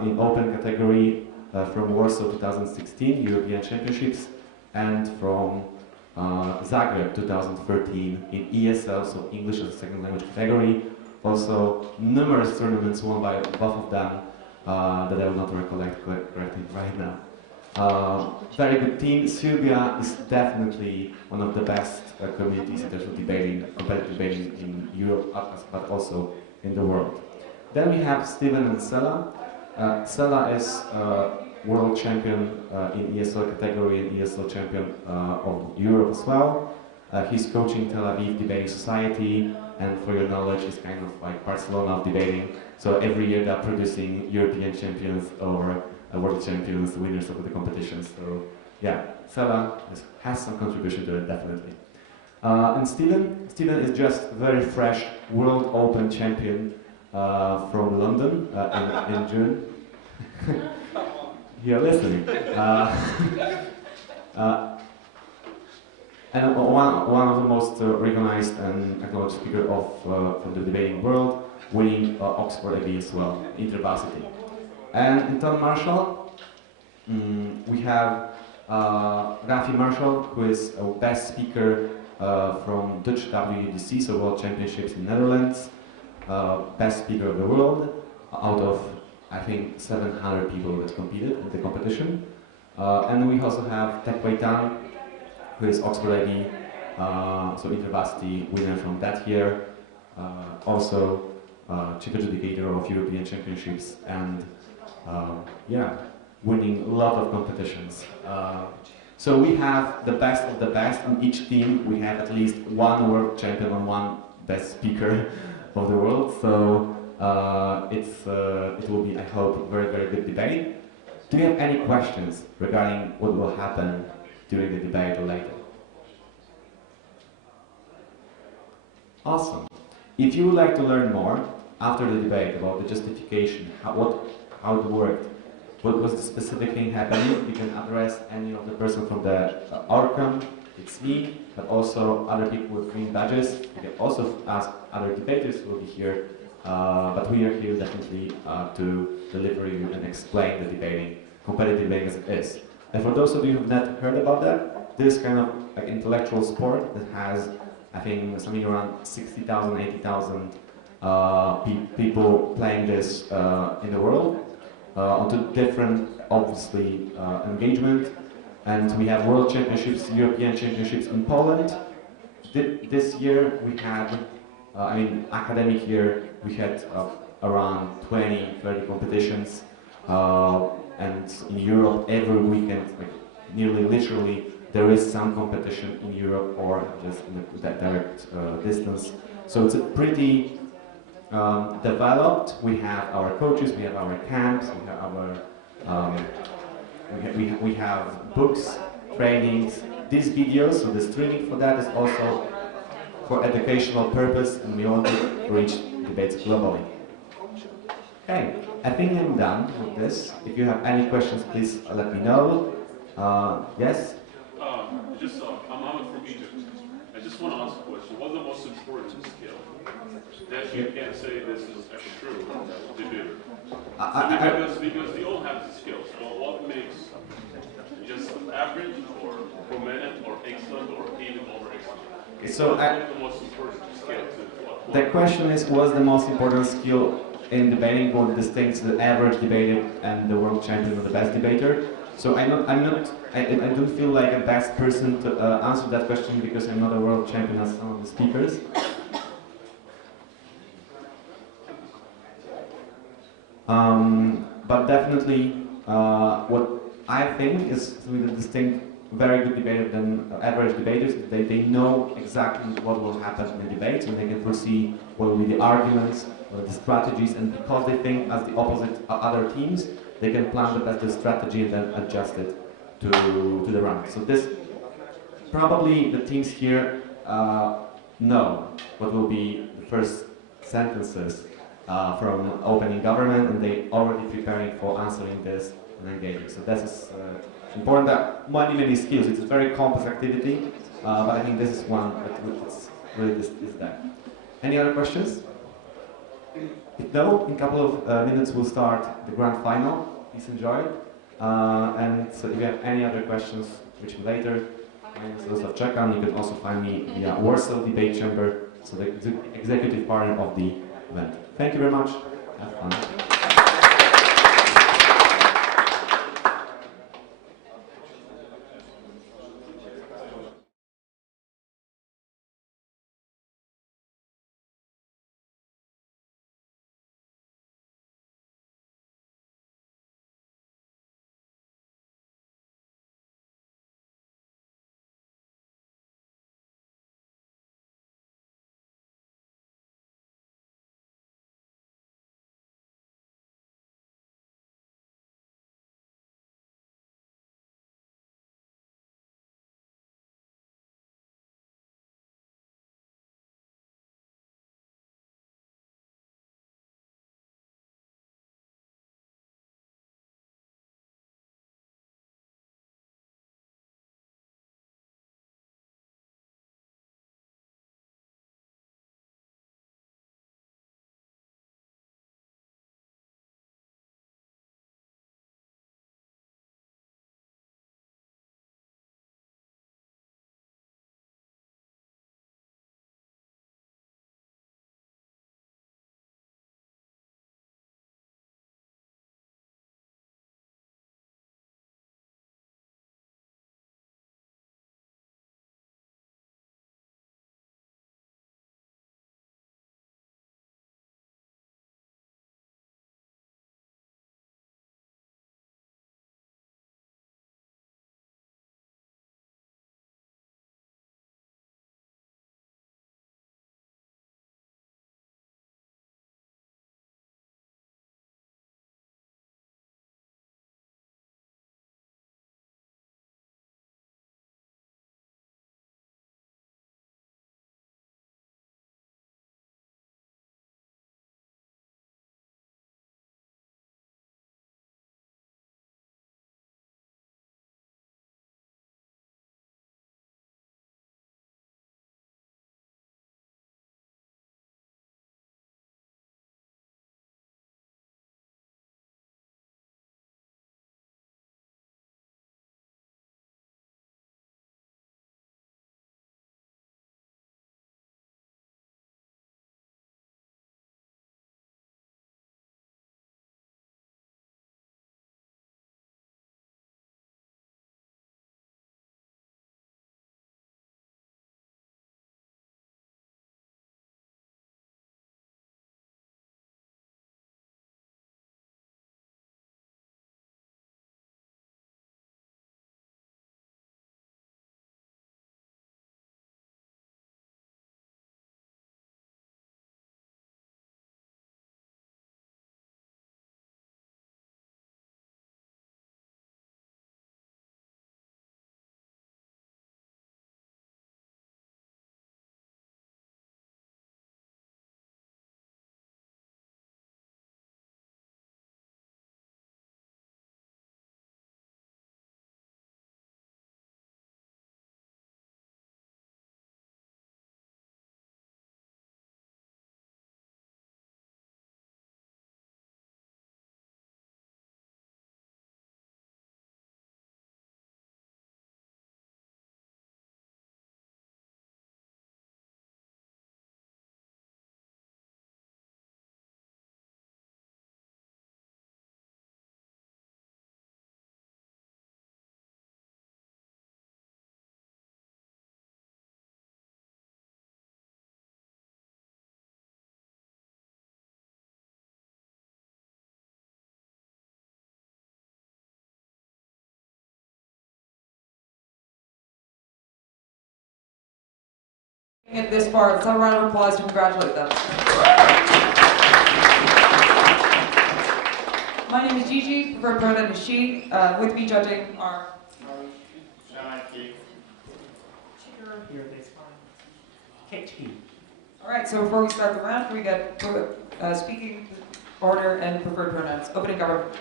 in open category from Warsaw 2016 European Championships, and from Zagreb 2013 in ESL, so English as a second language category. Also numerous tournaments won by both of them that I will not recollect correctly right now. Very good team. Serbia is definitely one of the best communities in terms of debating, competitive debating in Europe, but also in the world. Then we have Steven and Sella. Sella is world champion in ESL category and ESL champion of Europe as well. He's coaching Tel Aviv Debating Society, and for your knowledge, he's kind of like Barcelona of debating. So every year they're producing European champions or world champions, winners of the competitions. So yeah, Sella has some contribution to it, definitely. And Steven is just very fresh World Open champion from London in June. You're listening. And one of the most recognized and acknowledged speakers from the debating world, winning Oxford AB as well, InterVarsity. And in turn Marshall, we have Raffy Marshall, who is a best speaker from Dutch WUDC, so World Championships in Netherlands, best speaker of the world, out of I think 700 people that competed in the competition. And we also have Teck, who is Oxford AB, so InterVarsity winner from that year, also chief adjudicator of European Championships, and yeah, winning a lot of competitions. So we have the best of the best. On each team we have at least one world champion and one best speaker of the world. So it will be, I hope, a very, very good debate. Do you have any questions regarding what will happen during the debate or later? Awesome. If you would like to learn more after the debate about the justification, how it worked, what was the specific thing happening, you can address any of the person from the outcome, it's me, but also other people with green badges. You can also ask other debaters who will be here, but we are here definitely to deliver you and explain the debating, competitive debating as it is. And for those of you who have not heard about that, this kind of like intellectual sport that has, I think, something around 60,000, 80,000 people playing this in the world, onto different, obviously, engagement. And we have World Championships, European Championships in Poland. This year we had, academic year, we had around 20, 30 competitions. And in Europe, every weekend, like nearly literally, there is some competition in Europe or just in the direct distance. So it's a pretty developed. We have our coaches, we have our camps, we have our we have books, trainings, these videos. So the streaming for that is also for educational purpose, and we want to reach debates globally. Okay, I think I'm done with this. If you have any questions, please let me know. Yes? I'm Mohammed from Egypt. I just want to ask a question. What's the most important skill that you can say this is a true debater? Because we all have the skills. So what makes just average or prominent or excellent or even over excellent? So what's the most important skill to the question is, what's the most important skill in debating what distincts the average debater and the world champion or the best debater? So I don't feel like a best person to answer that question because I'm not a world champion as some of the speakers. But definitely, what I think is the distinct, very good debater than average debaters. They know exactly what will happen in the debates, and they can foresee what will be the arguments, the strategies, and because they think as the opposite other teams, they can plan the best strategy and then adjust it to the run. So this, probably the teams here know what will be the first sentences from opening government, and they already preparing for answering this and engaging. So this is important. That many skills. It's a very complex activity, but I think this is one that really is there. Any other questions? If no, in a couple of minutes we'll start the grand final. Please enjoy. And so if you have any other questions, reach me later. My name is Miloš Čekan. You can also find me via Warsaw Debate Chamber, so the executive partner of the event. Thank you very much. Have fun. It this far, let's have a round of applause to congratulate them. My name is Gigi, preferred pronoun is she. With me judging are Alright, so before we start the round, can we get speaking order and preferred pronouns? Opening government.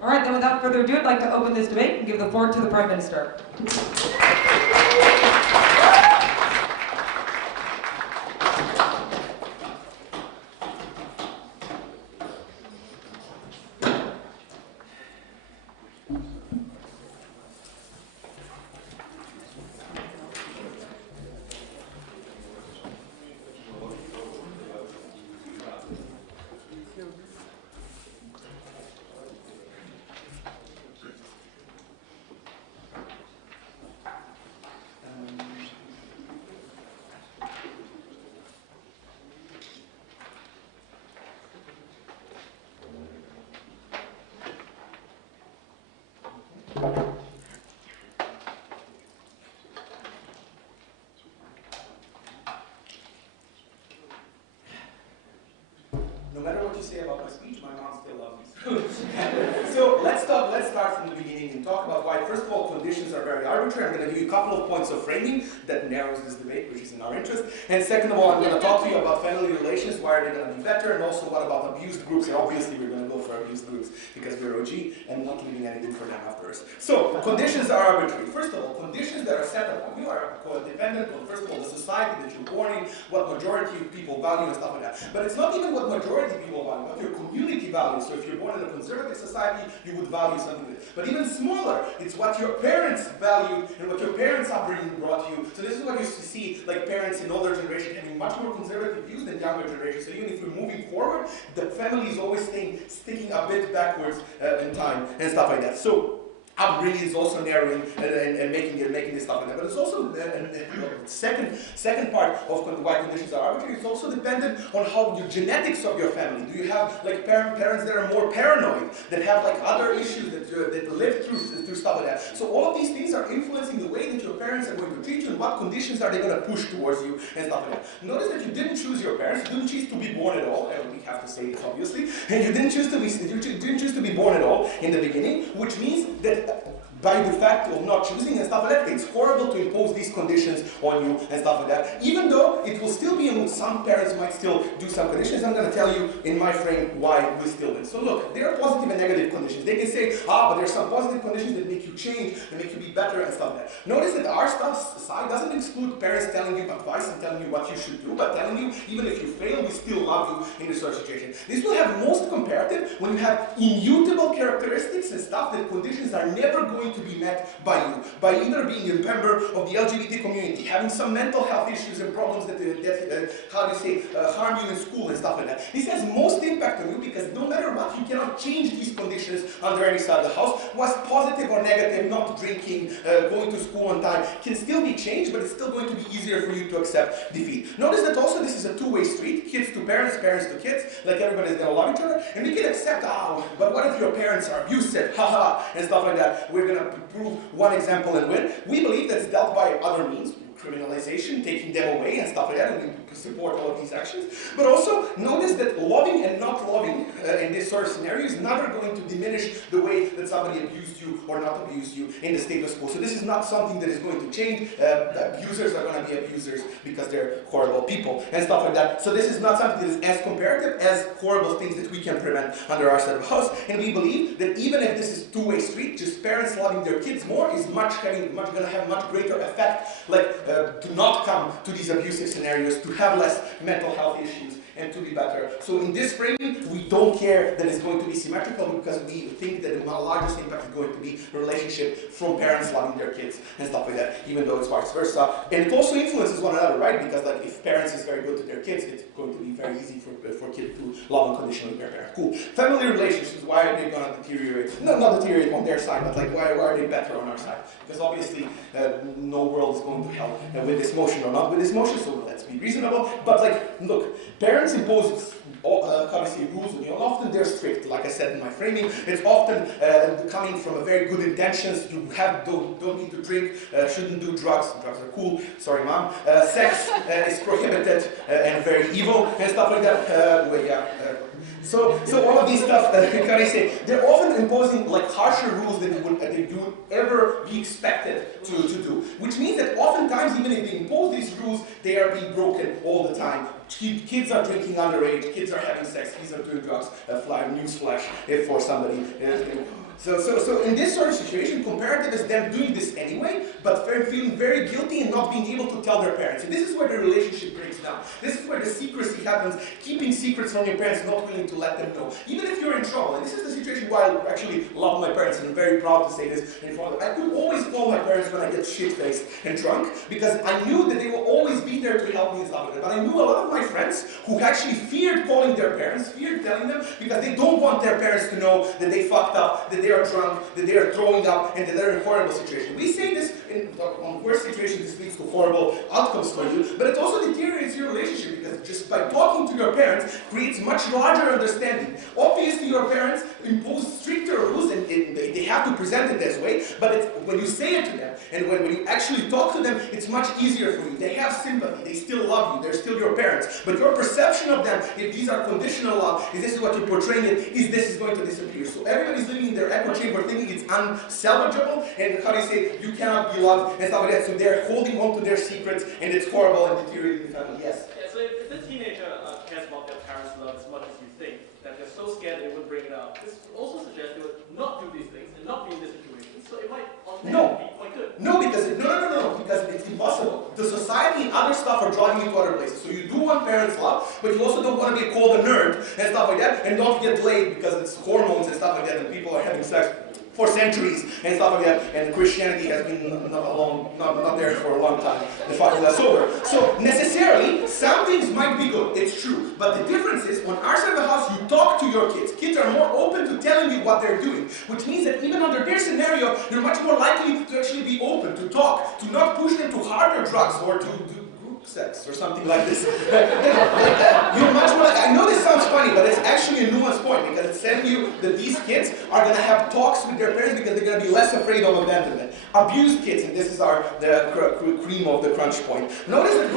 All right, then without further ado, I'd like to open this debate and give the floor to the Prime Minister. No matter what you say about my speech, my mom still loves me. So let's start from the beginning and talk about why, first of all, conditions are very arbitrary. I'm going to give you a couple of points of framing that narrows this debate, which is in our interest. And second of all, I'm going to talk to you about family relations, why are they going to be better, and also what about abused groups. And obviously, we're going to go for abused groups because we're OG and not leaving anything for them afterwards. So, conditions are arbitrary. First of all, conditions that are set upon you are dependent on, first of all, the society that you're born in, what majority of people value and stuff like that. But it's not even what majority of people value, what your community values. So if you're born in a conservative society, you would value something. But even smaller, it's what your parents valued and what your parents' upbringing brought you. So this is what you see, like parents in older generation having much more conservative views than younger generation. So even if we're moving forward, the family is always sticking a bit backwards in time and stuff like that. So upbringing is also narrowing and making this stuff like that. But it's also second part of why conditions are arbitrary. It's also dependent on how your genetics of your family. Do you have like parents that are more paranoid, that have like other issues that live through stuff like that? So all of these things are influencing the way that your parents are going to treat you and what conditions are they going to push towards you and stuff like that. Notice that you didn't choose your parents. You didn't choose to be born at all. And we have to say this obviously. And you didn't choose to be born at all in the beginning, which means that by the fact of not choosing and stuff like that, it's horrible to impose these conditions on you and stuff like that. Even though it will still be, and some parents might still do some conditions, I'm going to tell you in my frame why we still win. So look, there are positive and negative conditions. They can say, but there's some positive conditions that make you change, that make you be better and stuff like that. Notice that our side doesn't exclude parents telling you advice and telling you what you should do, but telling you, even if you fail, we still love you in this sort of situation. This will have most comparative when you have immutable characteristics and stuff that conditions are never going to be met by you, by either being a member of the LGBT community, having some mental health issues and problems that harm you in school and stuff like that. This has most impact on you because no matter what, you cannot change these conditions under any side of the house. Was positive or negative, not drinking, going to school on time, can still be changed, but it's still going to be easier for you to accept defeat. Notice that also this is a two-way street, kids to parents, parents to kids, like everybody's gonna love each other, and we can accept, but what if your parents are abusive, haha, and stuff like that. We're gonna prove one example and win. We believe that's dealt by other means, criminalization, taking them away and stuff like that, and we support all of these actions. But also, notice that loving and not loving in this sort of scenario is never going to diminish the way that somebody abused you or not abused you in the status quo. So this is not something that is going to change. Abusers are going to be abusers because they're horrible people and stuff like that. So this is not something that is as comparative as horrible things that we can prevent under our side of the house. And we believe that even if this is two-way street, just parents loving their kids more is going to have much greater effect, like to not come to these abusive scenarios, to have less mental health issues and to be better. So in this framing, we don't care that it's going to be symmetrical because we think that the largest impact is going to be a relationship from parents loving their kids and stuff like that, even though it's vice versa. And it also influences one another, right? Because like if parents is very good to their kids, it's going to be very easy for kids to love unconditionally their parents. Cool. Family relationships, why are they going to deteriorate? No, not deteriorate on their side, but like why are they better on our side? Because obviously no world is going to hell with this motion or not with this motion, so let's be reasonable. But like, look, parents impose rules on you, and often they're strict. Like I said in my framing, it's often coming from a very good intentions. You don't need to drink, shouldn't do drugs. Drugs are cool. Sorry, mom. Sex is prohibited and very evil and stuff like that. So all of these stuff, can I say, they're often imposing like harsher rules than you would ever be expected to do. Which means that oftentimes, even if they impose these rules, they are being broken all the time. Kids are drinking underage, kids are having sex, kids are doing drugs. Newsflash for somebody. So in this sort of situation, comparative is them doing this anyway, but feeling very guilty and not being able to tell their parents. And this is where the relationship breaks down. This is where the secrecy happens, keeping secrets from your parents, not willing to let them know. Even if you're in trouble, and this is the situation where I actually love my parents, and I'm very proud to say this in front of them. I could always call my parents when I get shit-faced and drunk, because I knew that they will always be there to help me and stuff like that. But I knew a lot of my friends who actually feared calling their parents, feared telling them, because they don't want their parents to know that they fucked up, that they are drunk, that they are throwing up, and that they're in a horrible situation. We say this on worst situations, this leads to horrible outcomes for you, but it also deteriorates your relationship because just by talking to your parents creates much larger understanding. Obviously, your parents impose stricter rules, and they have to present it this way, but when you say it to them, and when you actually talk to them, it's much easier for you. They have sympathy, they still love you, they're still your parents, but your perception of them, if these are conditional love, if this is what you're portraying it, this is going to disappear. So everybody's living in their echo chamber thinking it's unsalvageable, and how do you say, you cannot be loved, and stuff like that. So they're holding on to their secrets, and it's horrible and deteriorating the family. Yes? Yeah, so if the teenager cares about their parents' love as much as you think, that they're so scared they would bring it up, this also suggests they would not do these things and not be in this situation, so it might on that be quite good. No, because it's impossible. The society and other stuff are driving you to other places. So you do want parents' love, but you also don't want to be called a nerd and stuff like that, and don't get laid because it's hormones and stuff like that, and people are having sex for centuries and stuff like that, and Christianity has been not there for a long time. The fact that's over. So necessarily, some things might be good, it's true. But the difference is, on our side of the house, you talk to your kids. Kids are more open to telling you what they're doing, which means that even under their scenario, you're much more likely to actually be open, to talk, to not push them to harder drugs or to group sex or something like this. You're much more like, I know this sounds funny, but it's actually a nuanced point, because it's telling you that these kids are going to have talks with their parents because they're going to be less afraid of abandonment. Abused kids, and this is the cream of the crunch point. Notice that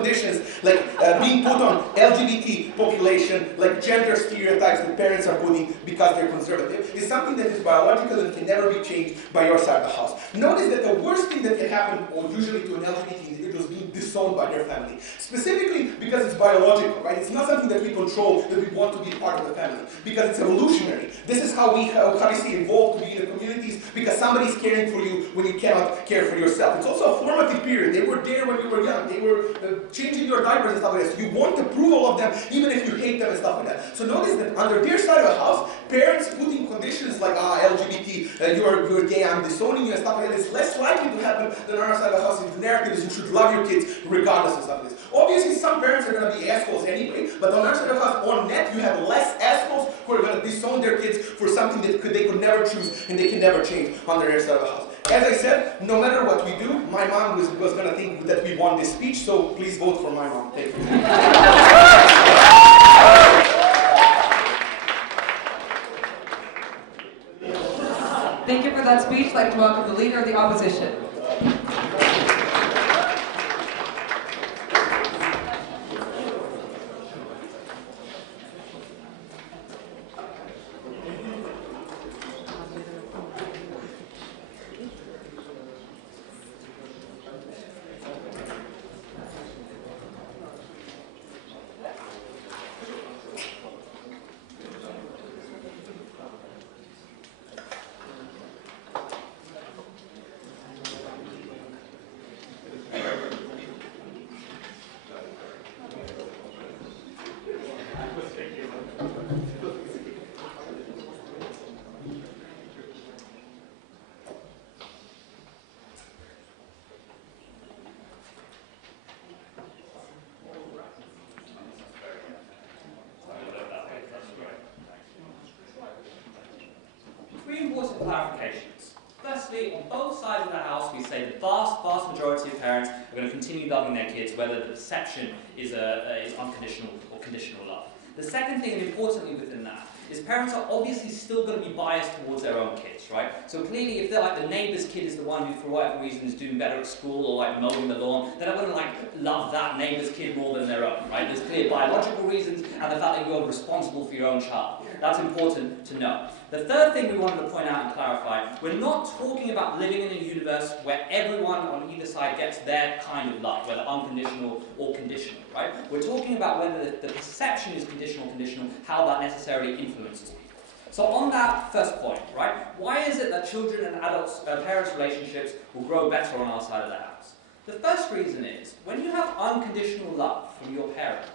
conditions like being put on LGBT population, like gender stereotypes that parents are putting because they're conservative, is something that is biological and can never be changed by your side of the house. Notice that the worst thing that can happen, or usually to an LGBT individual, is being disowned by their family. Specifically because it's biological, right? It's not something that we control, that we want to be part of the family, because it's evolutionary. This is how we evolved to be in the communities, because somebody's caring for you when you cannot care for yourself. It's also a formative period. They were there when you were young. They were changing your diapers and stuff like that. So you want approval of them, even if you hate them and stuff like that. So notice that under their side of the house, parents putting conditions like, LGBT, you're gay, I'm disowning you and stuff like that, is less likely to happen than on our side of the house. The narrative is you should love your kids regardless of stuff like this. Obviously, some parents are going to be assholes anyway, but on our side of the house, on net, you have less assholes who are going to disown their kids for something that they could never choose and they can never change on their side of the house. As I said, no matter what we do, my mom was going to think that we won this speech, so please vote for my mom. Thank you. Thank you for that speech. I'd like to welcome the Leader of the Opposition. loving their kids, whether the perception is unconditional or conditional love. The second thing, and importantly within that, is parents are obviously still going to be biased towards their own kids, right? So clearly, if they're like the neighbour's kid is the one who, for whatever reason, is doing better at school or like mowing the lawn, they're not going to like love that neighbour's kid more than their own, right? There's clear biological reasons and the fact that you're responsible for your own child. That's important to know. The third thing we wanted to point out and clarify, we're not talking about living in a universe where everyone on either side gets their kind of love, whether unconditional or conditional, right? We're talking about whether the perception is conditional, how that necessarily influences people. So on that first point, right, why is it that children and adults, parents' relationships will grow better on our side of the house? The first reason is, when you have unconditional love from your parent,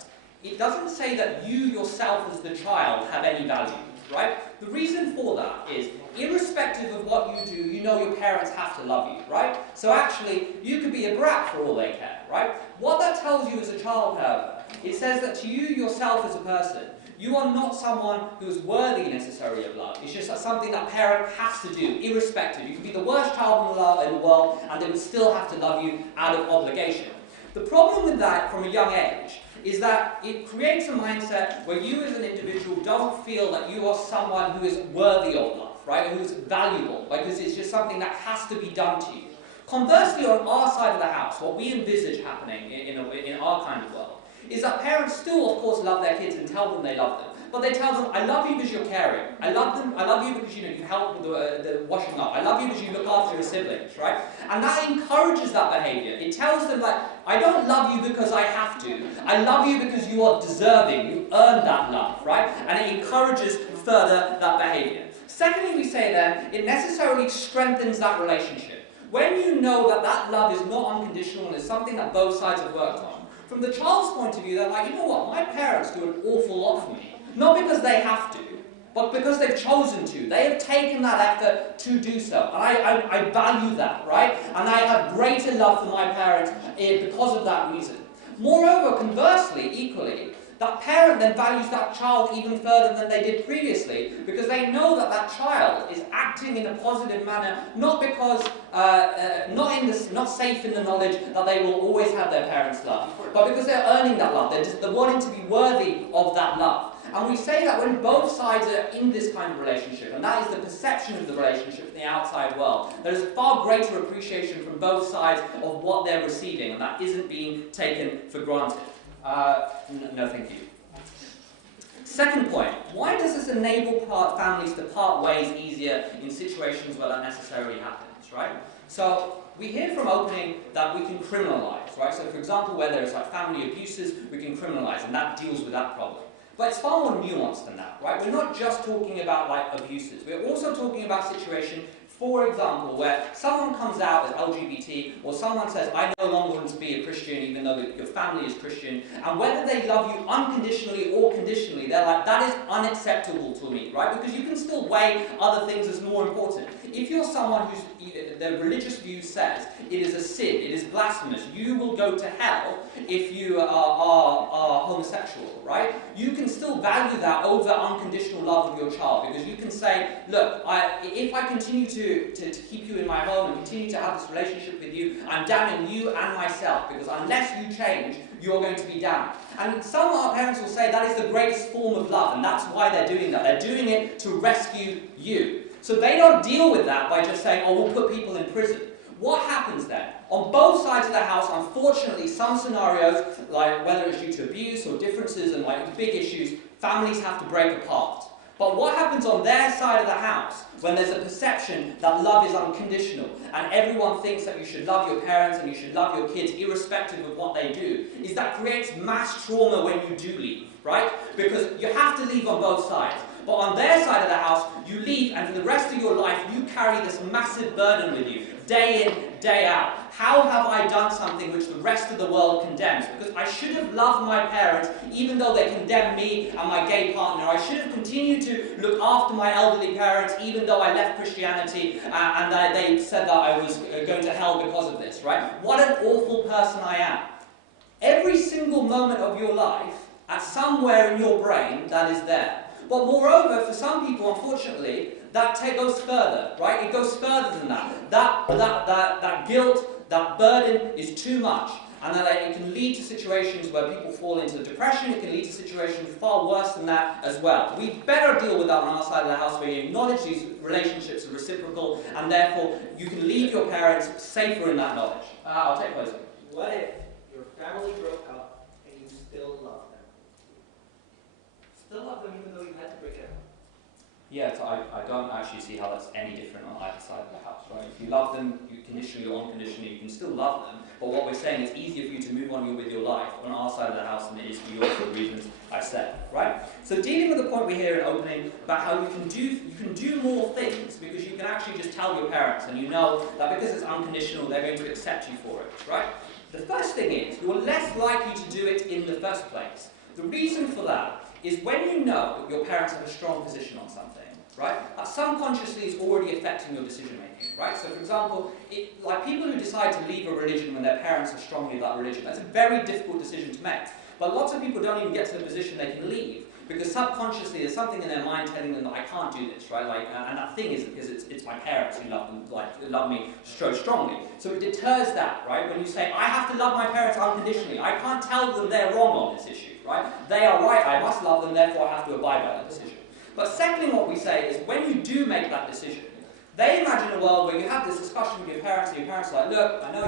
it doesn't say that you yourself as the child have any value, right? The reason for that is, irrespective of what you do, you know your parents have to love you, right? So actually, you could be a brat for all they care, right? What that tells you as a child, however, it says that to you yourself as a person, you are not someone who is worthy necessarily of love. It's just something that parent has to do, irrespective. You could be the worst child in the world, and they would still have to love you out of obligation. The problem with that from a young age is that it creates a mindset where you as an individual don't feel that you are someone who is worthy of love, right, and who's valuable, because it's just something that has to be done to you. Conversely, on our side of the house, what we envisage happening in our kind of world is that parents still, of course, love their kids and tell them they love them. But they tell them, I love you because you're caring. I love you because you help with the washing up. I love you because you look after your siblings, right? And that encourages that behavior. It tells them, like, I don't love you because I have to. I love you because you are deserving. You earned that love, right? And it encourages further that behavior. Secondly, we say then, it necessarily strengthens that relationship. When you know that that love is not unconditional and it's something that both sides have worked on, from the child's point of view, they're like, you know what, my parents do an awful lot for me. Not because they have to, but because they've chosen to. They have taken that effort to do so. And I value that, right? And I have greater love for my parents because of that reason. Moreover, conversely, equally, that parent then values that child even further than they did previously, because they know that that child is acting in a positive manner, not because, not safe in the knowledge that they will always have their parents' love, but because they're earning that love. They're wanting to be worthy of that love. And we say that when both sides are in this kind of relationship, and that is the perception of the relationship in the outside world, there is a far greater appreciation from both sides of what they're receiving, and that isn't being taken for granted. No, thank you. Second point, why does this enable families to part ways easier in situations where that necessarily happens, right? So we hear from opening that we can criminalize, right? So for example, where there's like family abuses, we can criminalize, and that deals with that problem. But it's far more nuanced than that, right? We're not just talking about like abuses. We're also talking about situations, for example, where someone comes out as LGBT, or someone says, I no longer want to be a Christian, even though your family is Christian, and whether they love you unconditionally or conditionally, they're like, that is unacceptable to me, right? Because you can still weigh other things as more important. If you're someone whose the religious view says it is a sin, it is blasphemous, you will go to hell if you are homosexual, right? You can still value that over unconditional love of your child, because you can say, look, if I continue to keep you in my home and continue to have this relationship with you, I'm damning you and myself, because unless you change, you're going to be damned. And some of our parents will say that is the greatest form of love, and that's why they're doing that. They're doing it to rescue you. So they don't deal with that by just saying, oh, we'll put people in prison. What happens then? On both sides of the house, unfortunately, some scenarios, like whether it's due to abuse or differences and like big issues, families have to break apart. But what happens on their side of the house when there's a perception that love is unconditional and everyone thinks that you should love your parents and you should love your kids irrespective of what they do, is that creates mass trauma when you do leave, right? Because you have to leave on both sides. But on their side of the house, you leave, and for the rest of your life, you carry this massive burden with you, day in, day out. How have I done something which the rest of the world condemns? Because I should have loved my parents, even though they condemn me and my gay partner. I should have continued to look after my elderly parents, even though I left Christianity, and they said that I was going to hell because of this, right? What an awful person I am. Every single moment of your life, at somewhere in your brain, that is there. But moreover, for some people, unfortunately, that goes further, right? It goes further than that. That guilt, that burden is too much. and that it can lead to situations where people fall into depression. It can lead to situations far worse than that as well. We better deal with that on our side of the house, where you acknowledge these relationships are reciprocal, and therefore you can leave your parents safer in that knowledge. I'll take those. What if your family broke up and you still love them? Still love them even though you had to break it up? Yeah, so I don't actually see how that's any different on either side of the house, right? If you love them, you conditionally or unconditionally, you can still love them. But what we're saying is easier for you to move on with your life on our side of the house than it is for yours for the reasons I said, right? So dealing with the point we hear in opening about how you can do more things because you can actually just tell your parents and you know that because it's unconditional, they're going to accept you for it, right? The first thing is you're less likely to do it in the first place. The reason for that is when you know that your parents have a strong position on something, right? That subconsciously is already affecting your decision making, right? So for example, like people who decide to leave a religion when their parents are strongly of that religion, that's a very difficult decision to make. But lots of people don't even get to the position they can leave because subconsciously there's something in their mind telling them that I can't do this, right? Like, and that thing is because it's my parents who love them, like love me so strongly. So it deters that, right? When you say I have to love my parents unconditionally, I can't tell them they're wrong on this issue, right? They are right. I must love them, therefore I have to abide by that decision. But secondly, what we say is when you do make that decision, they imagine a world where you have this discussion with your parents, and your parents are like, look, I know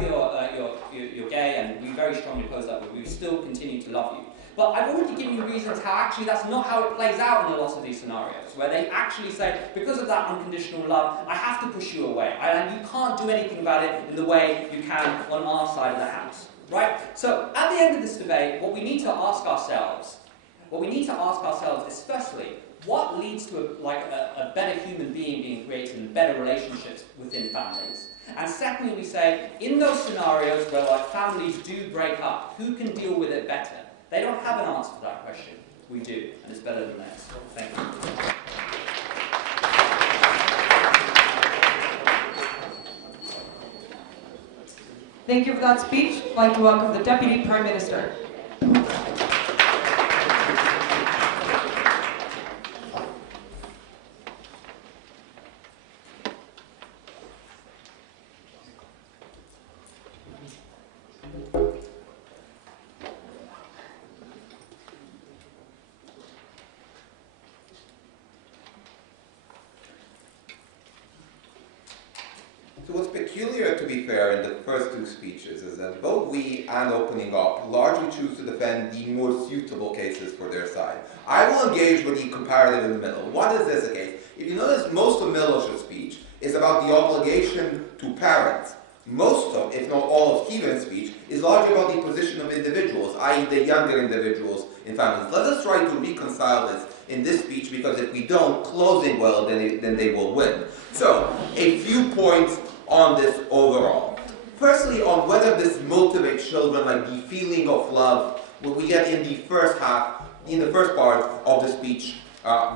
you're gay, and we very strongly oppose that, but we still continue to love you. But I've already given you reasons how actually that's not how it plays out in a lot of these scenarios, where they actually say, because of that unconditional love, I have to push you away, and you can't do anything about it in the way you can on our side of the house, right? So at the end of this debate, what we need to ask ourselves is firstly, what leads to a better human being being created and better relationships within families? And secondly, we say, in those scenarios where like families do break up, who can deal with it better? They don't have an answer to that question. We do, and it's better than theirs. Thank you. Thank you for that speech. I'd like to welcome the Deputy Prime Minister. So what's peculiar, to be fair, in the first two speeches is that both we and Opening Up largely choose to defend the more suitable cases for their side. I will engage with the comparative in the middle. What is this case? If you notice, most of Miloš's speech is about the obligation to parents. Most of, if not all of Stephen's speech, is largely about the position of individuals, i.e. the younger individuals in families. Let us try to reconcile this in this speech, because if we don't, closing well, then they will win. So, a few points on this overall. Firstly, on whether this motivates children, like the feeling of love, what we get in the first part of the speech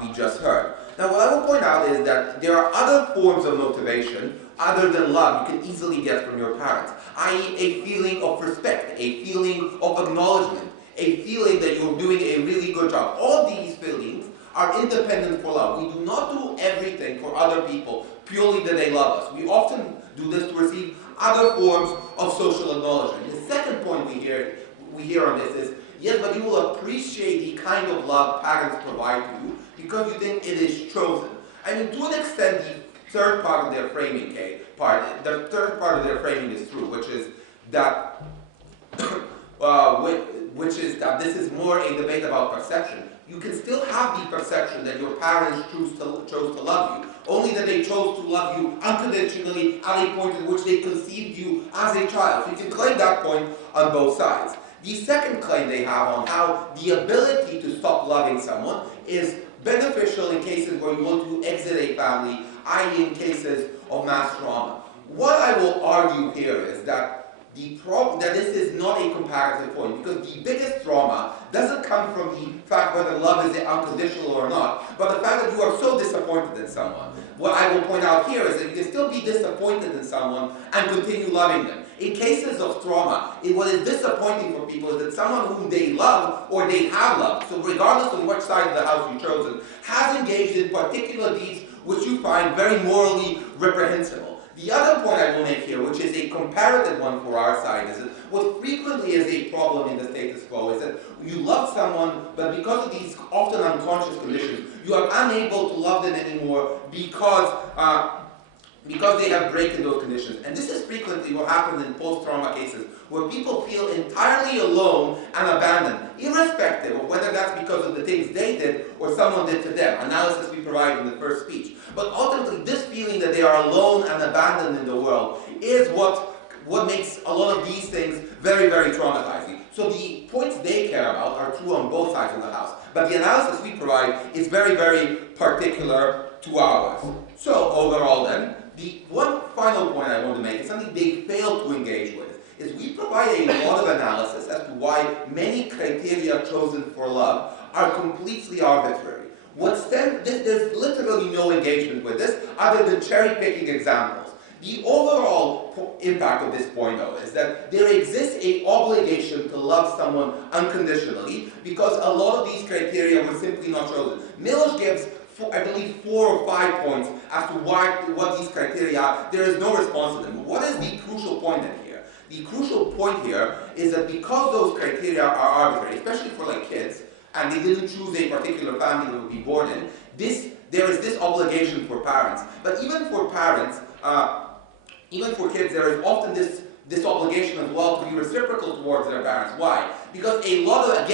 we just heard. Now, what I will point out is that there are other forms of motivation other than love you can easily get from your parents, i.e. a feeling of respect, a feeling of acknowledgement, a feeling that you're doing a really good job. All these feelings are independent for love. We do not do everything for other people purely that they love us. We often do this to receive other forms of social acknowledgement. The second point we hear on this is, yes, but you will appreciate the kind of love parents provide to you because you think it is chosen. I mean, to an extent, the third part of their framing is true, which is that this is more a debate about perception. You can still have the perception that your parents chose to love you, only that they chose to love you unconditionally at a point in which they conceived you as a child. So you can claim that point on both sides. The second claim they have on how the ability to stop loving someone is beneficial in cases where you want to exit a family, i.e. in cases of mass trauma. What I will argue here is that this is not a comparative point, because the biggest trauma doesn't come from the fact whether love is unconditional or not, but the fact that you are so disappointed in someone. What I will point out here is that you can still be disappointed in someone and continue loving them. In cases of trauma, what is disappointing for people is that someone whom they love or they have loved, so regardless of which side of the house you've chosen, has engaged in particular deeds which you find very morally reprehensible. The other point I will make here, which is a comparative one for our side, is that what frequently is a problem in the status quo is that you love someone, but because of these often unconscious conditions, you are unable to love them anymore because they have broken those conditions. And this is frequently what happens in post-trauma cases, where people feel entirely alone and abandoned, irrespective of whether that's because of the things they did or someone did to them. Analysis we provide in the first speech. But ultimately, this feeling that they are alone and abandoned in the world is what makes a lot of these things very, very traumatizing. So the points they care about are true on both sides of the house. But the analysis we provide is very, very particular to ours. So overall then, the one final point I want to make is something they fail to engage with, is we provide a lot of analysis as to why many criteria chosen for love are completely arbitrary. There's literally no engagement with this other than cherry-picking examples. The overall impact of this point, though, is that there exists an obligation to love someone unconditionally because a lot of these criteria were simply not chosen. Miloš gives, I believe, 4 or 5 points as to what these criteria are. There is no response to them. What is the crucial point in here? The crucial point here is that because those criteria are arbitrary, especially for like kids, and they didn't choose a particular family they would be born in, there is this obligation for parents. But even for parents, even for kids, there is often this obligation as well to be reciprocal towards their parents. Why? Because a lot of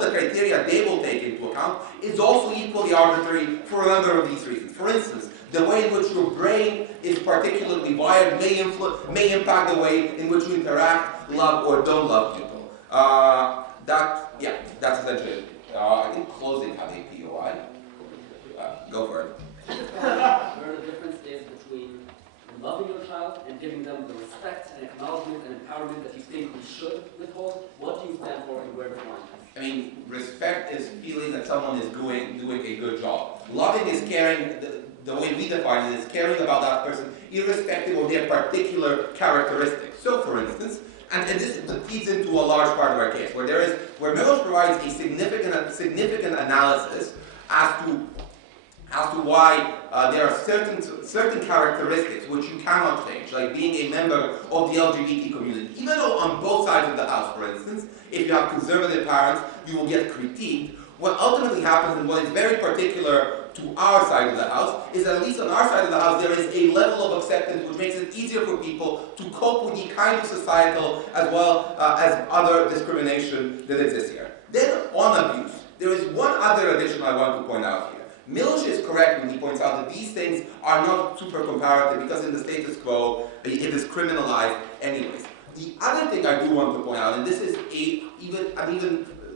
the criteria they will take into account is also equally arbitrary for a number of these reasons. For instance, the way in which your brain is particularly wired may impact the way in which you interact, love, or don't love people. That's essentially it. I think closing had a POI. Go for it. Where the difference is between loving your child and giving them the respect and acknowledgement and empowerment that you think we should withhold. What do you stand for and where the line is? I mean, respect is feeling that someone is doing a good job. Loving is caring, the way we define it is caring about that person irrespective of their particular characteristics. So, for instance, and this feeds into a large part of our case, where Miloš provides a significant analysis as to why there are certain characteristics which you cannot change, like being a member of the LGBT community. Even though on both sides of the house, for instance, if you have conservative parents, you will get critiqued. What ultimately happens, and what is very particular to our side of the house, is that at least on our side of the house, there is a level of acceptance which makes it easier for people to cope with the kind of societal as well as other discrimination that exists here. Then on abuse, there is one other addition I want to point out here. Miloš is correct when he points out that these things are not super comparative because in the status quo, it is criminalized anyways. The other thing I do want to point out, and this is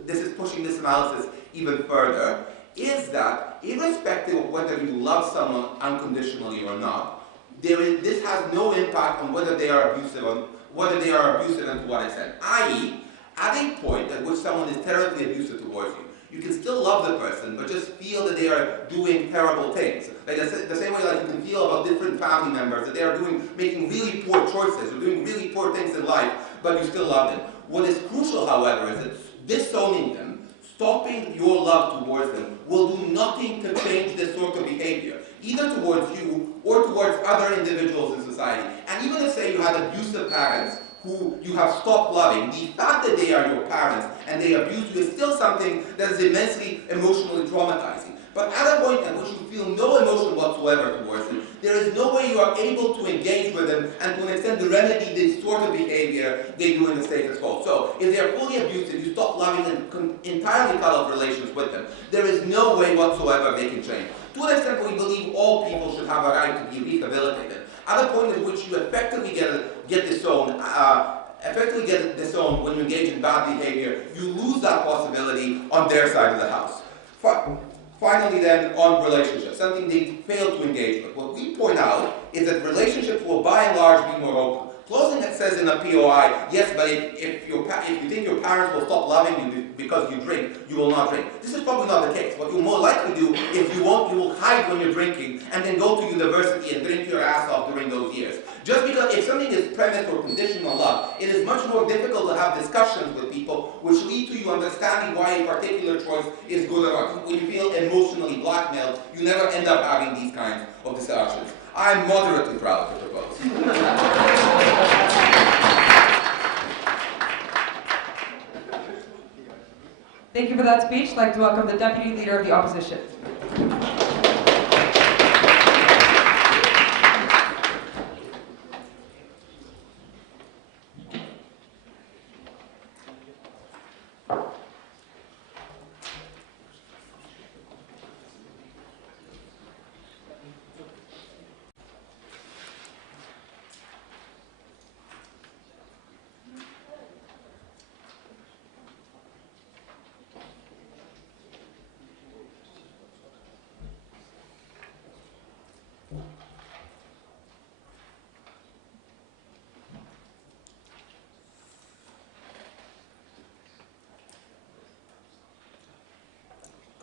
this is pushing this analysis even further, is that irrespective of whether you love someone unconditionally or not, this has no impact on whether they are abusive and to what extent. I.e., at a point at which someone is terribly abusive towards you, you can still love the person, but just feel that they are doing terrible things. Like the same way like you can feel about different family members, that they are making really poor choices, or doing really poor things in life, but you still love them. What is crucial, however, is that disowning them, stopping your love towards them, will do nothing to change this sort of behavior, either towards you or towards other individuals in society. And even if, say, you had abusive parents who you have stopped loving, the fact that they are your parents and they abuse you is still something that is immensely emotionally traumatizing. But at a point at which you feel no emotion whatsoever towards them, there is no way you are able to engage with them and to an extent to remedy this sort of behavior they do in the status quo. So, if they are fully abusive, you stop loving them, entirely cut off relations with them. There is no way whatsoever they can change. To an extent, we believe all people should have a right to be rehabilitated. At a point at which you effectively get disowned when you engage in bad behavior, you lose that possibility on their side of the house. Finally then, on relationships, something they fail to engage with. What we point out is that relationships will by and large be more open. Closing that says in a POI, yes, but if you think your parents will stop loving you because you drink, you will not drink. This is probably not the case. What you'll more likely do is you will hide when you're drinking and then go to university and drink your ass off during those years. Just because if something is premised or conditional love, it is much more difficult to have discussions with people which lead to you understanding why a particular choice is good or not. When you feel emotionally blackmailed, you never end up having these kinds of discussions. I'm moderately proud to propose. Thank you for that speech. I'd like to welcome the Deputy Leader of the Opposition.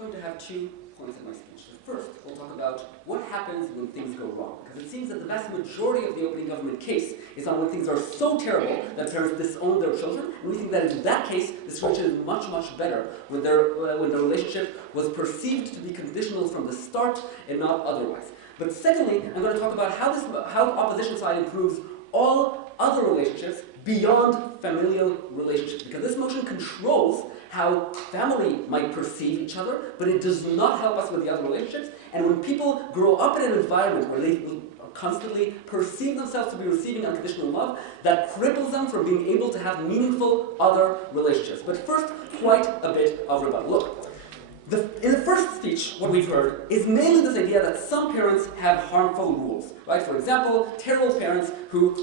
I'm going to have 2 points in my speech. The first, we'll talk about what happens when things go wrong, because it seems that the vast majority of the opening government case is on when things are so terrible that parents disown their children, and we think that in that case, the situation is much, much better when the relationship was perceived to be conditional from the start and not otherwise. But secondly, I'm going to talk about how the opposition side improves all other relationships beyond familial relationships, because this motion controls how family might perceive each other, but it does not help us with the other relationships. And when people grow up in an environment where they constantly perceive themselves to be receiving unconditional love, that cripples them from being able to have meaningful other relationships. But first, quite a bit of rebuttal. Look, in the first speech, what we've heard is mainly this idea that some parents have harmful rules, right? For example, terrible parents who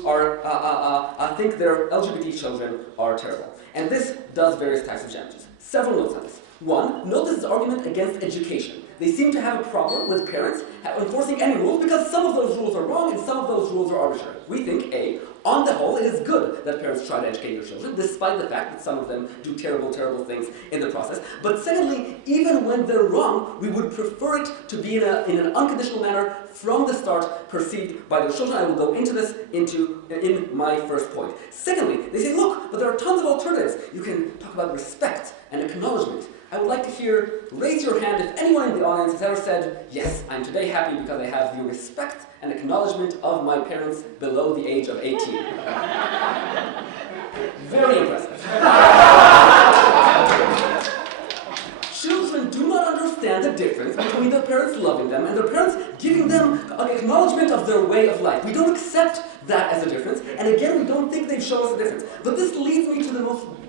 think their LGBT children are terrible. And this does various types of damages. Several notes on this. One, note this is argument against education. They seem to have a problem with parents enforcing any rules because some of those rules are wrong and some of those rules are arbitrary. We think, A, on the whole, it is good that parents try to educate their children, despite the fact that some of them do terrible, terrible things in the process. But secondly, even when they're wrong, we would prefer it to be in an unconditional manner from the start, perceived by their children. I will go into this in my first point. Secondly, they say, look, but there are tons of alternatives. You can talk about respect and acknowledgement. I would like to hear, raise your hand if anyone in the audience has ever said, yes, I'm today happy because I have the respect and acknowledgement of my parents below the age of 18. Very impressive. Children do not understand the difference between their parents loving them and their parents giving them an acknowledgement of their way of life. We don't accept that as a difference, and again, we don't think they've shown us a difference. But this leads me to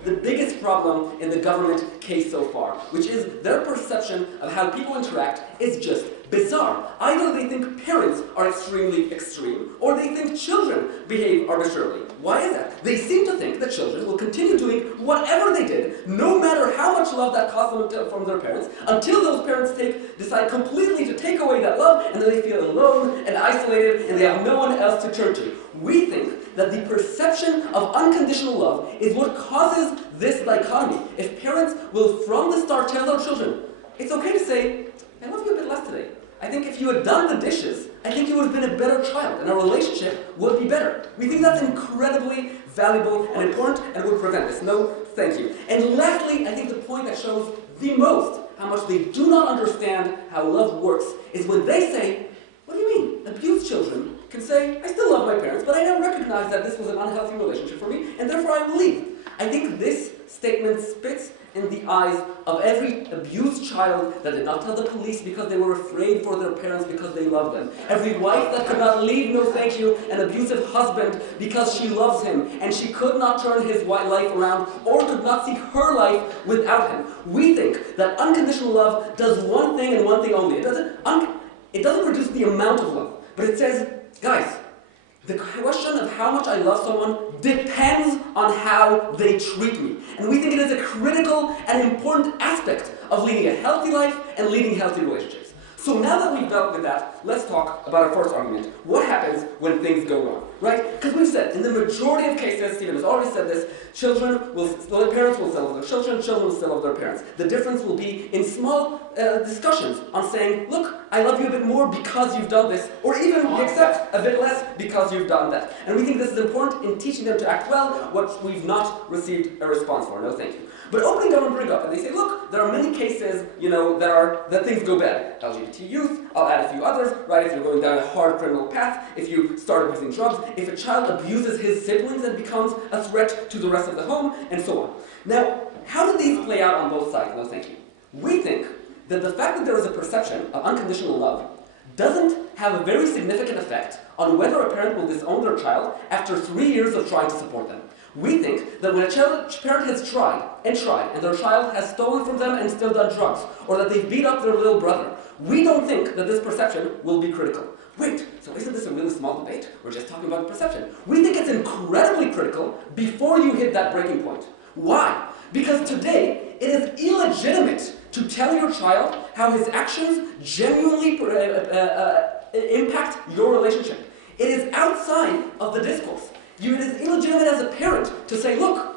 the biggest problem in the government case so far, which is their perception of how people interact is just bizarre. Either they think parents are extremely extreme, or they think children behave arbitrarily. Why is that? They seem to think that children will continue doing whatever they did, no matter how much love that cost them from their parents, until those parents decide completely to take away that love, and then they feel alone and isolated, and they have no one else to turn to. We think that the perception of unconditional love is what causes this dichotomy. If parents will from the start tell their children, it's okay to say, I love you a bit less today. I think if you had done the dishes, I think you would have been a better child, and our relationship would be better. We think that's incredibly valuable and important, and would prevent this. No, thank you. And lastly, I think the point that shows the most how much they do not understand how love works is when they say, what do you mean? Abused children can say, I still love my parents, but I now recognize that this was an unhealthy relationship for me, and therefore I will leave. I think this statement spits in the eyes of every abused child that did not tell the police because they were afraid for their parents because they loved them. Every wife that could not leave, no thank you, an abusive husband because she loves him and she could not turn his life around or could not seek her life without him. We think that unconditional love does one thing and one thing only. It doesn't reduce the amount of love, but it says, guys, the question of how much I love someone depends on how they treat me. And we think it is a critical and important aspect of leading a healthy life and leading healthy relationships. So now that we've dealt with that, let's talk about our first argument. What happens when things go wrong? right? Because we've said, in the majority of cases, Stephen has already said this, parents will still love their children will still love their parents. The difference will be in small discussions on saying, look, I love you a bit more because you've done this, or even we accept a bit less because you've done that. And we think this is important in teaching them to act well, what we've not received a response for. No, thank you. But opening up and bring up, and they say, look, there are many cases, that things go bad. LGBT youth, I'll add a few others, right? If you're going down a hard criminal path, if you start abusing drugs, if a child abuses his siblings and becomes a threat to the rest of the home, and so on. Now, how do these play out on both sides? No, thank you. We think that the fact that there is a perception of unconditional love doesn't have a very significant effect on whether a parent will disown their child after 3 years of trying to support them. We think that when a parent has tried, and their child has stolen from them and still done drugs, or that they beat up their little brother, we don't think that this perception will be critical. Wait, so isn't this a really small debate? We're just talking about the perception. We think it's incredibly critical before you hit that breaking point. Why? Because today, it is illegitimate to tell your child how his actions genuinely impact your relationship. It is outside of the discourse. It is illegitimate as a parent to say, look,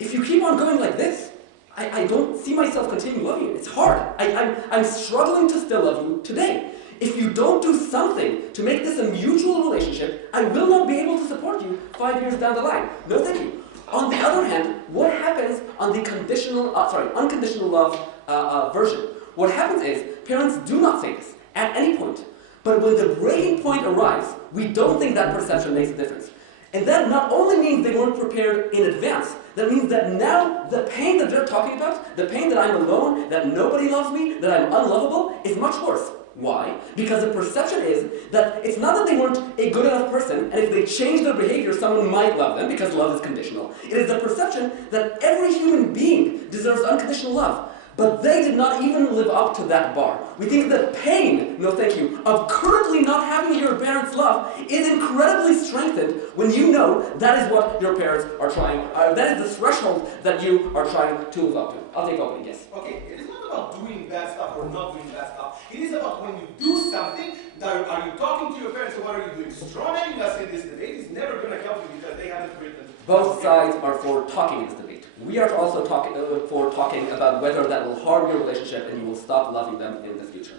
if you keep on going like this, I don't see myself continuing loving you. It's hard. I'm struggling to still love you today. If you don't do something to make this a mutual relationship, I will not be able to support you 5 years down the line. No, thank you. On the other hand, what happens on the unconditional love version? What happens is, parents do not say this at any point. But when the breaking point arrives, we don't think that perception makes a difference. And that not only means they weren't prepared in advance, that means that now the pain that they're talking about, the pain that I'm alone, that nobody loves me, that I'm unlovable, is much worse. Why? Because the perception is that it's not that they weren't a good enough person, and if they change their behavior, someone might love them, because love is conditional. It is the perception that every human being deserves unconditional love. But they did not even live up to that bar. We think the pain, no thank you, of currently not having your parents' love is incredibly strengthened when you know that is what your parents are trying, that is the threshold that you are trying to live up to. I'll take opening, yes. Okay, it is not about doing bad stuff or not doing bad stuff. It is about when you do something, are you talking to your parents or what are you doing? Strawmanning us in this debate is never going to help you because they haven't written. Both sides are for talking in this debate. We are also for talking about whether that will harm your relationship and you will stop loving them in the future.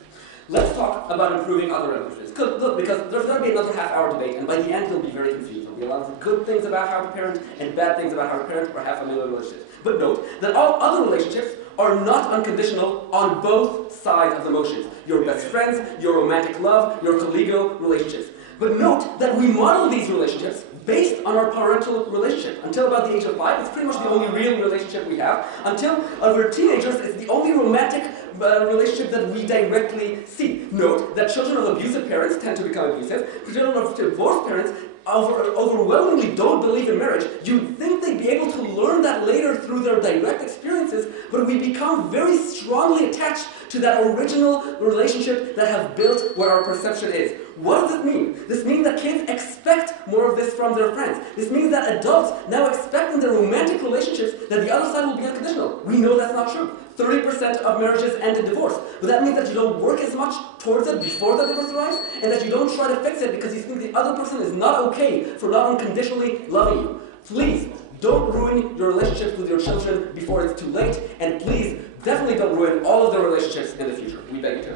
Let's talk about improving other relationships. Look, because there's going to be another half-hour debate, and by the end you'll be very confused. There'll be a lot of good things about how to parent and bad things about how to parent or have familial relationships. But note that all other relationships are not unconditional on both sides of the motions. Your best friends, your romantic love, your collegial relationships. But note that we model these relationships based on our parental relationship. Until about the age of 5, it's pretty much the only real relationship we have. Until we're teenagers, it's the only romantic relationship that we directly see. Note that children of abusive parents tend to become abusive. Children of divorced parents overwhelmingly don't believe in marriage. You'd think they'd be able to learn that later through their direct experiences, but we become very strongly attached to that original relationship that have built what our perception is. What does it mean? This means that kids expect more of this from their friends. This means that adults now expect in their romantic relationships that the other side will be unconditional. We know that's not true. 30% of marriages end in divorce. But that means that you don't work as much towards it before the divorce arrives, and that you don't try to fix it because you think the other person is not okay for not unconditionally loving you. Please, don't ruin your relationships with your children before it's too late, and please, definitely don't ruin all of their relationships in the future. We beg you to.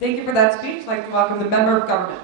Thank you for that speech. I'd like to welcome the Member of Government.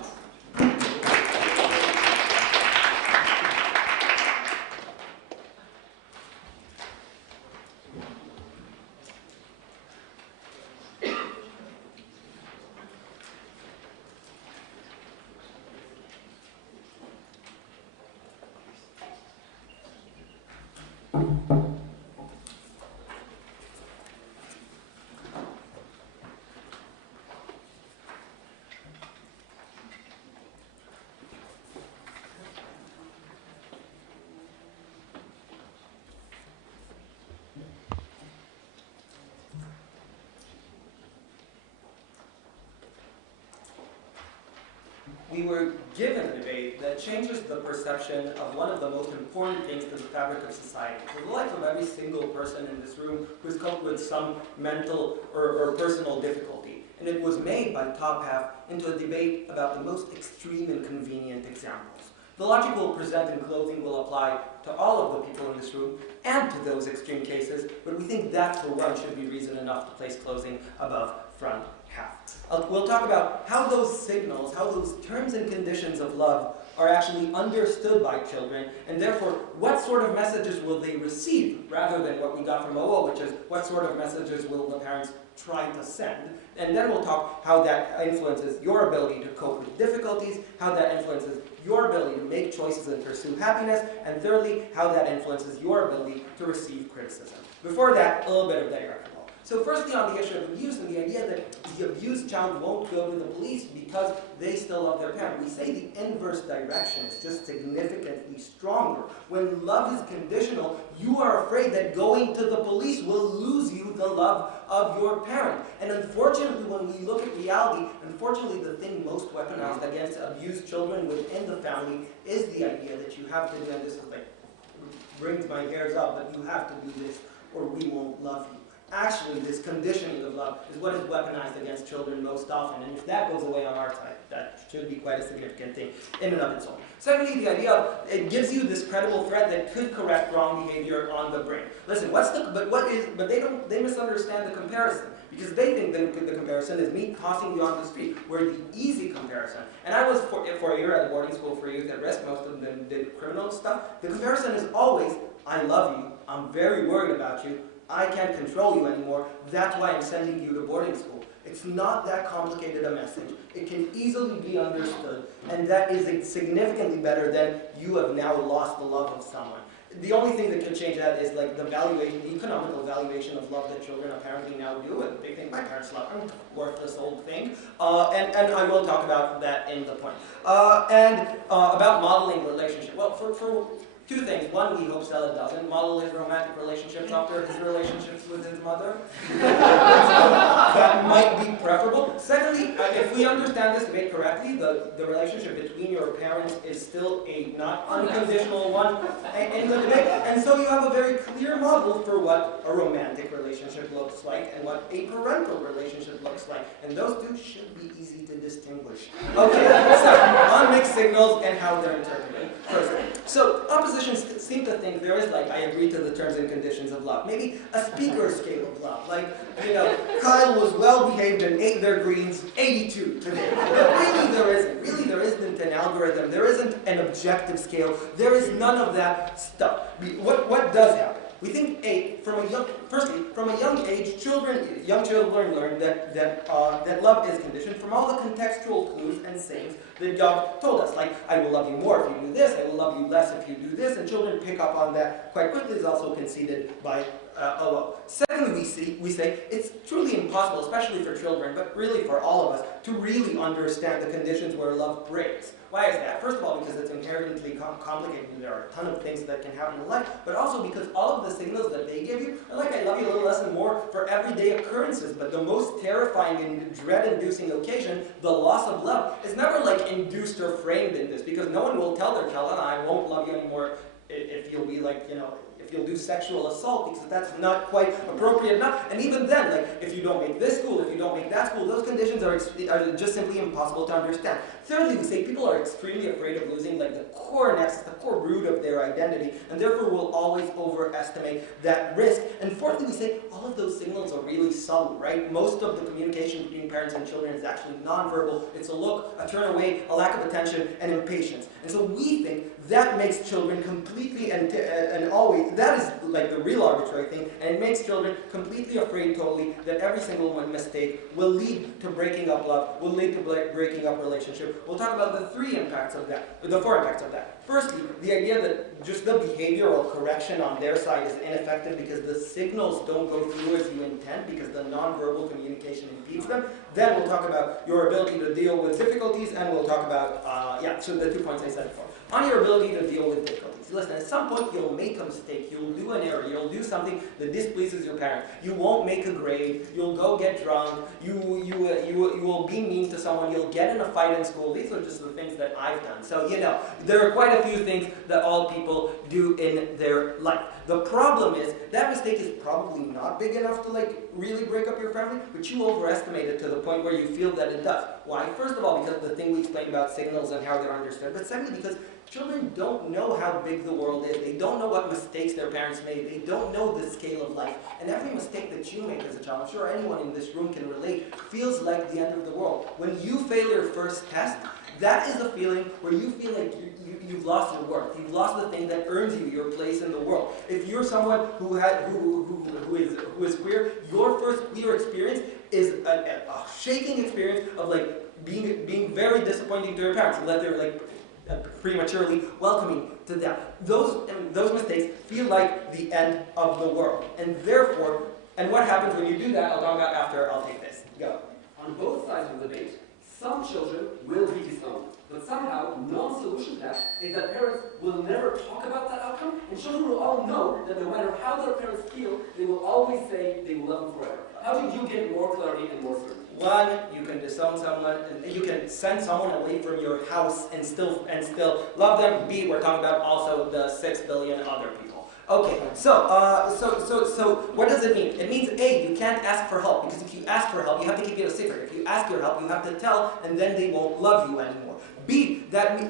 we were given a debate that changes the perception of one of the most important things to the fabric of society. So the life of every single person in this room who's coped with some mental or personal difficulty. And it was made by top half into a debate about the most extreme and convenient examples. The logic we'll present in closing will apply to all of the people in this room and to those extreme cases, but we think that for one should be reason enough to place closing above front half. We'll talk about how those signals, how those terms and conditions of love are actually understood by children, and therefore what sort of messages will they receive, rather than what we got from OO, which is what sort of messages will the parents try to send. And then we'll talk how that influences your ability to cope with difficulties, how that influences your ability to make choices and pursue happiness, and thirdly, how that influences your ability to receive criticism. Before that, a little bit of direction. So firstly, on the issue of abuse and the idea that the abused child won't go to the police because they still love their parent. We say the inverse direction is just significantly stronger. When love is conditional, you are afraid that going to the police will lose you the love of your parent. And unfortunately, when we look at reality, unfortunately the thing most weaponized against abused children within the family is the idea that you have to do, and this is like, brings my hairs up, but you have to do this or we won't love you. Actually, this conditioning of love is what is weaponized against children most often, and if that goes away on our side, that should be quite a significant thing in and of its own. Secondly, the idea of it gives you this credible threat that could correct wrong behavior on the brain. Listen, they misunderstand the comparison, because they think that the comparison is me tossing you on the street, where the easy comparison, and I was for a year at a boarding school for youth at risk, most of them did criminal stuff, the comparison is always, I love you, I'm very worried about you, I can't control you anymore, that's why I'm sending you to boarding school. It's not that complicated a message. It can easily be understood, and that is significantly better than you have now lost the love of someone. The only thing that could change that is like the valuation, the economical valuation of love that children apparently now do, and they think my parents love them, worthless old thing. And I will talk about that in the point. About modeling relationship. Well, for two things. One, we hope Sella doesn't model his romantic relationships after his relationships with his mother. That might be preferable. Secondly, if we understand this debate correctly, the relationship between your parents is still a not unconditional one in the debate. And so you have a very clear model for what a romantic relationship looks like and what a parental relationship looks like. And those two should be easy to distinguish. Okay, so on mixed signals and how they're interpreted. First, so oppositions seem to think there is, like, I agree to the terms and conditions of love. Maybe a speaker scale of love. Like, you know, Kyle was well behaved and ate their greens 82 today. But really there isn't. Really there isn't an algorithm. There isn't an objective scale. There is none of that stuff. What does happen? We think from a young age, young children learn that love is conditioned from all the contextual clues and sayings that God told us. Like, I will love you more if you do this, I will love you less if you do this, and children pick up on that quite quickly, is also conceded by OO. Secondly, we say it's truly impossible, especially for children, but really for all of us, to really understand the conditions where love breaks. Why is that? First of all, because it's inherently complicated. There are a ton of things that can happen in life, but also because all of the signals that they give you are like, I love you a little less and more for everyday occurrences, but the most terrifying and dread-inducing occasion, the loss of love, is never like induced or framed in this, because no one will tell their child, I won't love you anymore if you'll be like, you know, if you'll do sexual assault, because that's not quite appropriate enough. And even then, like, if you don't make this school, if you don't make that school, those conditions are just simply impossible to understand. Thirdly, we say people are extremely afraid of losing, like, the core nexus, the core root of their identity, and therefore will always overestimate that risk. And fourthly, we say all of those signals are really subtle, right? Most of the communication between parents and children is actually nonverbal. It's a look, a turn away, a lack of attention, and impatience. And so we think that makes children completely and always, that is like the real arbitrary thing, and it makes children completely afraid totally that every single one mistake will lead to breaking up love, will lead to breaking up relationship. We'll talk about the 4 impacts of that. Firstly, the idea that just the behavioral correction on their side is ineffective because the signals don't go through as you intend, because the nonverbal communication impedes them. Then we'll talk about your ability to deal with difficulties, and we'll talk about, so the 2 points I said before. On your ability to deal with difficulties. Listen, at some point you'll make a mistake, you'll do an error, you'll do something that displeases your parent. You won't make a grade, you'll go get drunk, you will be mean to someone, you'll get in a fight in school. These are just the things that I've done. So, you know, there are quite a few things that all people do in their life. The problem is, that mistake is probably not big enough to like really break up your family, but you overestimate it to the point where you feel that it does. Why? First of all, because of the thing we explained about signals and how they're understood, but secondly, because children don't know how big the world is. They don't know what mistakes their parents made. They don't know the scale of life. And every mistake that you make as a child, I'm sure anyone in this room can relate, feels like the end of the world. When you fail your first test, that is a feeling where you feel like you've lost your worth. You've lost the thing that earns you your place in the world. If you're someone who is queer, your first queer experience is a shaking experience of like being very disappointing to your parents, and that they're like prematurely welcoming to them. Those mistakes feel like the end of the world, and therefore, and what happens when you do that? I'll talk about after. I'll take this. Go. On both sides of the debate, some children will be disowned. But somehow, one solution to that is that parents will never talk about that outcome, and children will all know that no matter how their parents feel, they will always say they will love them forever. How do you get more clarity and more certainty? One, you can disown someone, and you can send someone away from your house and still love them. B, we're talking about also the 6 billion other people. Okay, so what does it mean? It means A, you can't ask for help, because if you ask for help, you have to keep it a secret. If you ask for help, you have to tell, and then they won't love you anymore. B, that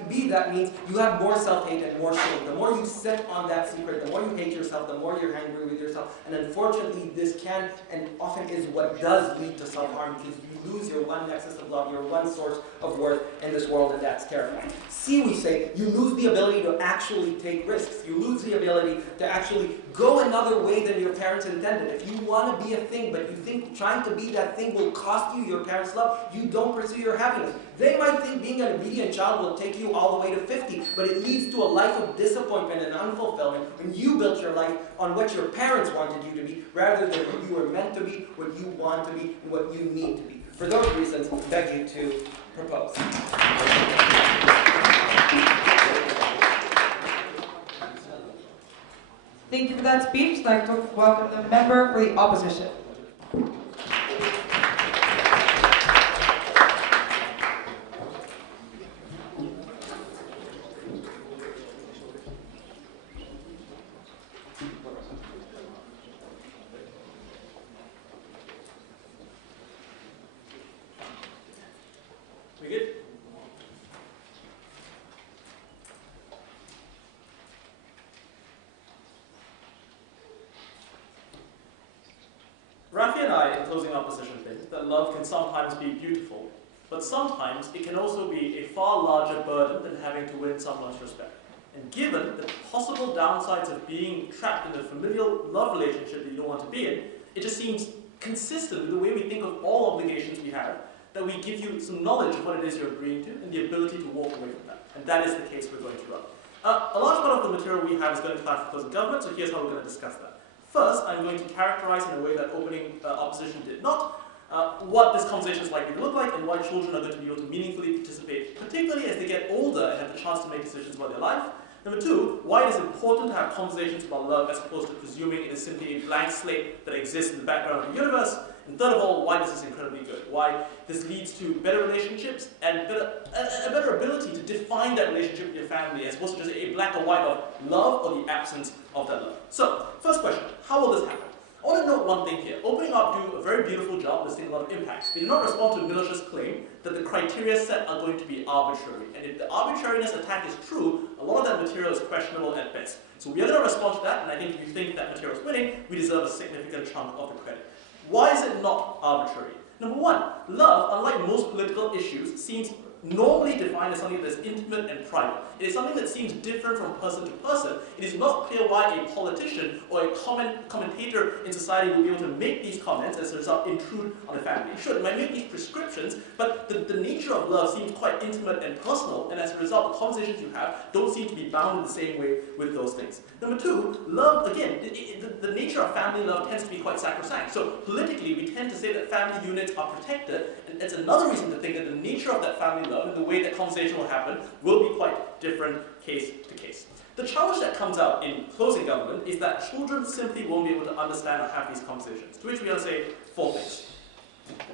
means you have more self-hate and more shame. The more you sit on that secret, the more you hate yourself, the more you're angry with yourself. And unfortunately, this can and often is what does lead to self-harm, because you lose your one nexus of love, your one source of worth in this world, and that's terrifying. C, we say, you lose the ability to actually take risks. You lose the ability to actually go another way than your parents intended. If you want to be a thing, but you think trying to be that thing will cost you your parents' love, you don't pursue your happiness. They might think being an obedient child will take you all the way to 50, but it leads to a life of disappointment and unfulfillment when you built your life on what your parents wanted you to be, rather than who you were meant to be, what you want to be, and what you need to be. For those reasons, I beg you to propose. Thank you for that speech. I'd like to welcome the member for the opposition. We good? Raffy and I, in closing opposition, think that love can sometimes be beautiful, but sometimes it can also be a far larger burden than having to win someone's respect. And given the possible downsides of being trapped in a familial love relationship that you don't want to be in, it just seems consistent with the way we think of all obligations we have, that we give you some knowledge of what it is you're agreeing to and the ability to walk away from that. And that is the case we're going to run. A large part of the material we have is going to clash with present government, so here's how we're going to discuss that. First, I'm going to characterize in a way that opening opposition did not, what this conversation is likely to look like and why children are going to be able to meaningfully participate, particularly as they get older and have the chance to make decisions about their life. Number two, why it is important to have conversations about love as opposed to presuming it is simply a blank slate that exists in the background of the universe. And third of all, why this is incredibly good. Why this leads to better relationships and a better ability to define that relationship with your family as opposed to just a black or white of love or the absence of that love. So, first question, how will this happen? I want to note one thing here. Opening Up do a very beautiful job listing a lot of impacts. They do not respond to Miloš's claim that the criteria set are going to be arbitrary. And if the arbitrariness attack is true, a lot of that material is questionable at best. So we are going to respond to that, and I think if you think that material is winning, we deserve a significant chunk of the credit. Why is it not arbitrary? Number one, love, unlike most political issues, seems normally defined as something that is intimate and private. It is something that seems different from person to person. It is not clear why a politician or a commentator in society will be able to make these comments as a result intrude on a family. Sure, it might make these prescriptions, but the nature of love seems quite intimate and personal, and as a result, the conversations you have don't seem to be bound in the same way with those things. Number two, love, again, the nature of family love tends to be quite sacrosanct. So politically, we tend to say that family units are protected, and it's another reason to think that the nature of that family love and the way that conversation will happen will be quite different case to case. The challenge that comes out in closing government is that children simply won't be able to understand or have these conversations, to which we will say 4 things.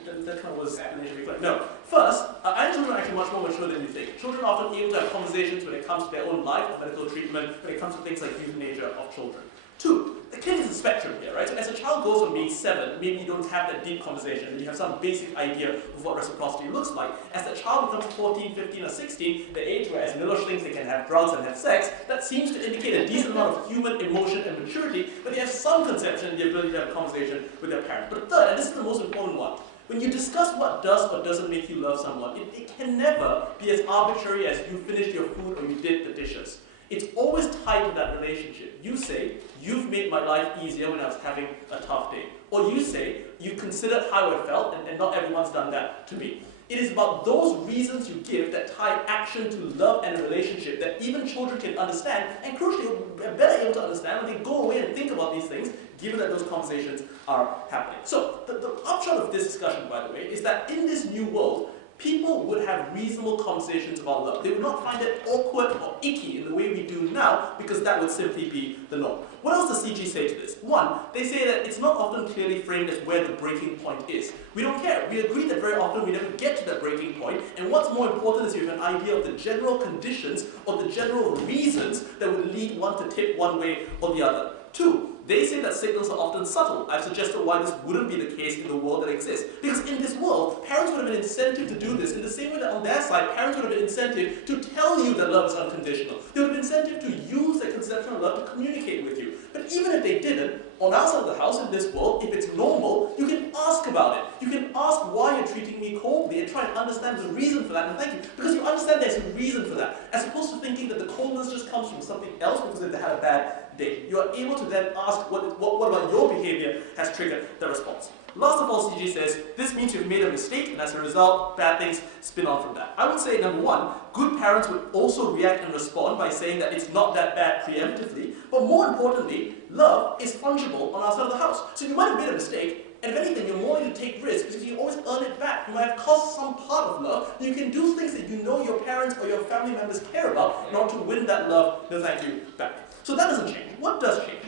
That kind of was initially clear. No. First, and children are actually much more mature than you think. Children are often able to have conversations when it comes to their own life or medical treatment, when it comes to things like euthanasia of children. 2, the kid is a spectrum here, right? So as a child goes from being 7, maybe you don't have that deep conversation, and you have some basic idea of what reciprocity looks like. As the child becomes 14, 15, or 16, the age where, as Miloš thinks, they can have drugs and have sex, that seems to indicate a decent amount of human emotion and maturity, but they have some conception and the ability to have a conversation with their parents. But third, and this is the most important one, when you discuss what does or doesn't make you love someone, it can never be as arbitrary as you finished your food or you did the dishes. It's always tied to that relationship. You say, you've made my life easier when I was having a tough day. Or you say, you considered how I felt, and not everyone's done that to me. It is about those reasons you give that tie action to love and a relationship that even children can understand, and crucially, are better able to understand when they go away and think about these things, given that those conversations are happening. So, the upshot of this discussion, by the way, is that in this new world, people would have reasonable conversations about love. They would not find it awkward or icky in the way we do now, because that would simply be the norm. What else does CG say to this? 1, they say that it's not often clearly framed as where the breaking point is. We don't care. We agree that very often we never get to that breaking point, and what's more important is you have an idea of the general conditions or the general reasons that would lead one to tip one way or the other. 2, they say that signals are often subtle. I've suggested why this wouldn't be the case in the world that exists. Because in this world, parents would have an incentive to do this in the same way that on their side, parents would have an incentive to tell you that love is unconditional. They would have an incentive to use their conception of love to communicate with you. But even if they didn't, on our side of the house in this world, if it's normal, you can ask about it. You can ask why you're treating me coldly and try and understand the reason for that, and thank you. Because you understand there's a reason for that, as opposed to thinking that the coldness just comes from something else because they had a bad day. You are able to then ask what about your behavior has triggered the response. Last of all, CG says, this means you've made a mistake, and as a result, bad things spin on from that. I would say, number 1, good parents would also react and respond by saying that it's not that bad preemptively, but more importantly, love is fungible on our side of the house. So you might have made a mistake, and if anything, you're more likely to take risks because you always earn it back. You might have cost some part of love, and you can do things that you know your parents or your family members care about in order to win that love, no thank you, back. So that doesn't change. What does change?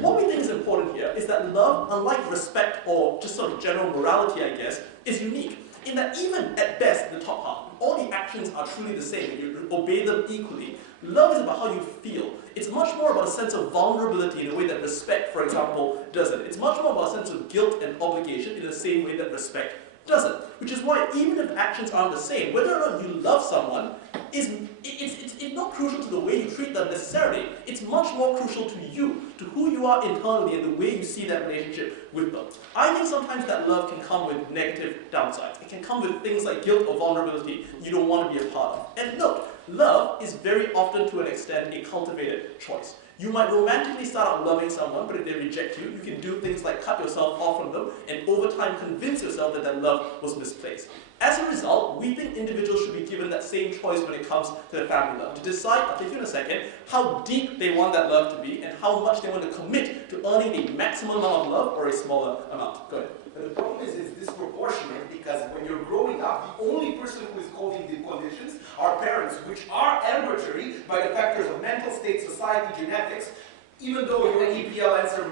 What we think is important here is that love, unlike respect or just sort of general morality, I guess, is unique. In that even at best, the top half, all the actions are truly the same, and you obey them equally. Love is about how you feel. It's much more about a sense of vulnerability in a way that respect, for example, doesn't. It's much more about a sense of guilt and obligation in the same way that respect doesn't. Which is why even if actions aren't the same, whether or not you love someone, it's not crucial to the way you treat them necessarily. It's much more crucial to you, to who you are internally and the way you see that relationship with them. I think sometimes that love can come with negative downsides. It can come with things like guilt or vulnerability you don't want to be a part of. And look, love is very often to an extent a cultivated choice. You might romantically start out loving someone, but if they reject you, you can do things like cut yourself off from them and over time convince yourself that that love was misplaced. As a result, we think individuals should be given that same choice when it comes to their family love. To decide, I'll take you in a second, how deep they want that love to be and how much they want to commit to earning a maximum amount of love or a smaller amount. Go ahead. But the problem is it's disproportionate because when you're growing up, the only person who is causing the conditions are parents, which are arbitrary by the factors of mental state, society, genetics, even though your EPL answer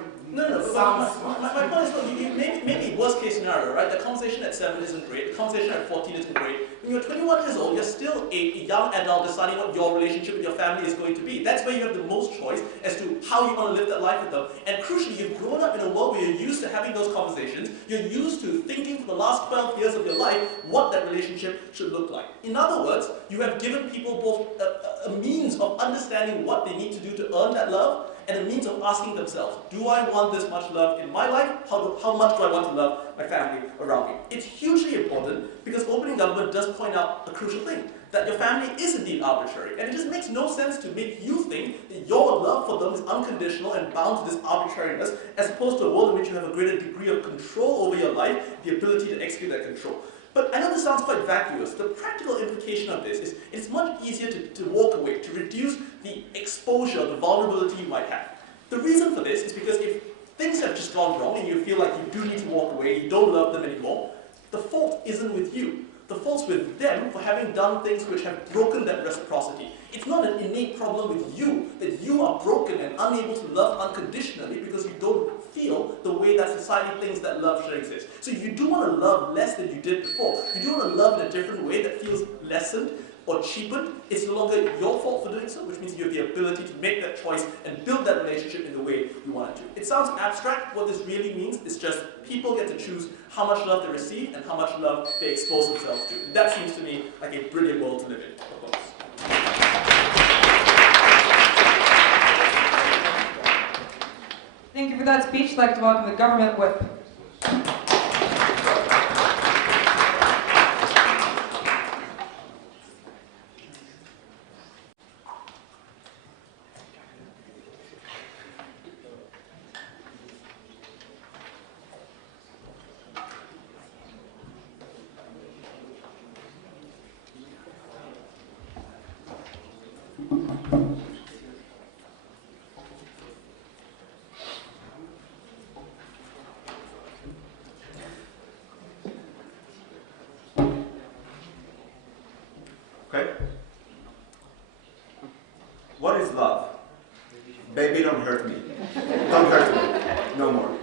sounds smart. My point is, look, maybe worst case scenario, right? The conversation at 7 isn't great, the conversation at 14 isn't great. When you're 21 years old, you're still a young adult deciding what your relationship with your family is going to be. That's where you have the most choice as to how you want to live that life with them. And crucially, you've grown up in a world where you're used to having those conversations, you're used to thinking for the last 12 years of your life what that relationship should look like. In other words, you have given people both a means of understanding what they need to do to earn that love, and a means of asking themselves, do I want this much love in my life? How much do I want to love my family around me? It's hugely important because opening government does point out a crucial thing, that your family is indeed arbitrary. And it just makes no sense to make you think that your love for them is unconditional and bound to this arbitrariness, as opposed to a world in which you have a greater degree of control over your life, the ability to execute that control. But I know this sounds quite vacuous. The practical implication of this is it's much easier to walk away, to reduce the exposure, the vulnerability you might have. The reason for this is because if things have just gone wrong and you feel like you do need to walk away, you don't love them anymore, the fault isn't with you. The fault's with them for having done things which have broken that reciprocity. It's not an innate problem with you, that you are broken and unable to love unconditionally because you don't feel the way that society thinks that love should exist. So if you do want to love less than you did before, if you do want to love in a different way that feels lessened or cheapened, it's no longer your fault for doing so, which means you have the ability to make that choice and build that relationship in the way you want it to. It sounds abstract. What this really means is just people get to choose how much love they receive and how much love they expose themselves to. And that seems to me like a brilliant world to live in, of course. Thank you for that speech. I'd like to welcome the government whip. Okay? What is love? Baby, don't hurt me. Don't hurt me. No more.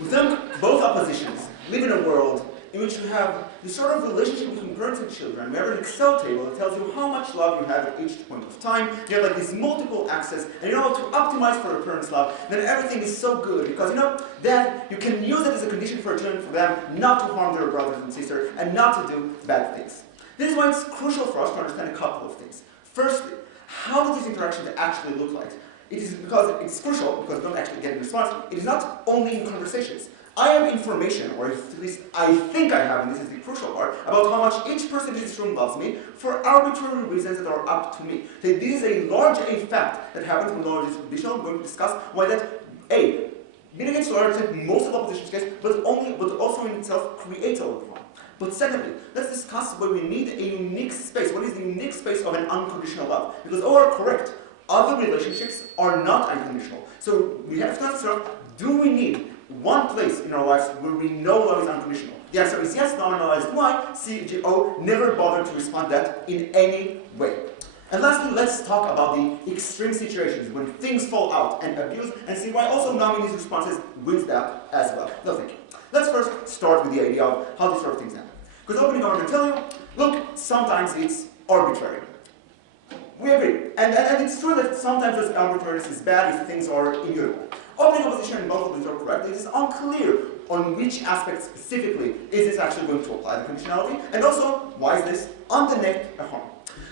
We think both oppositions live in a world in which you have the sort of relationship between parents and children. You have an Excel table that tells you how much love you have at each point of time. You have like these multiple axes, and you know how to optimize for your parents' love. And then everything is so good because you know that you can use it as a condition for children for them not to harm their brothers and sisters and not to do bad things. This is why it's crucial for us to understand a couple of things. Firstly, how do these interactions actually look like? It is because it's crucial because we don't actually get a response. It is not only in conversations. I have information, or at least I think I have, and this is the crucial part, about how much each person in this room loves me for arbitrary reasons that are up to me. So this is a large fact that happens with knowledge is conditional. I'm going to discuss why that mitigates to a large extent most of the opposition's case, but also in itself creates a lot of harm. But secondly, let's discuss why we need a unique space. What is the unique space of an unconditional love? Because all are correct. Other relationships are not unconditional. So we have to ask ourselves, do we need one place in our lives where we know love is unconditional? The answer is yes. Now analyzed why CGO never bothered to respond to that in any way. And lastly, let's talk about the extreme situations when things fall out and abuse, and see why also Noam in his responses wins that as well. No, thank you. Let's first start with the idea of how these sort of things happen. Because opening government tell you, look, sometimes it's arbitrary. We agree. And it's true that sometimes this arbitrariness is bad if things are immutable. Opening opposition and both of these are correct. It is unclear on which aspect specifically is this actually going to apply the conditionality, and also why is this on the net a harm.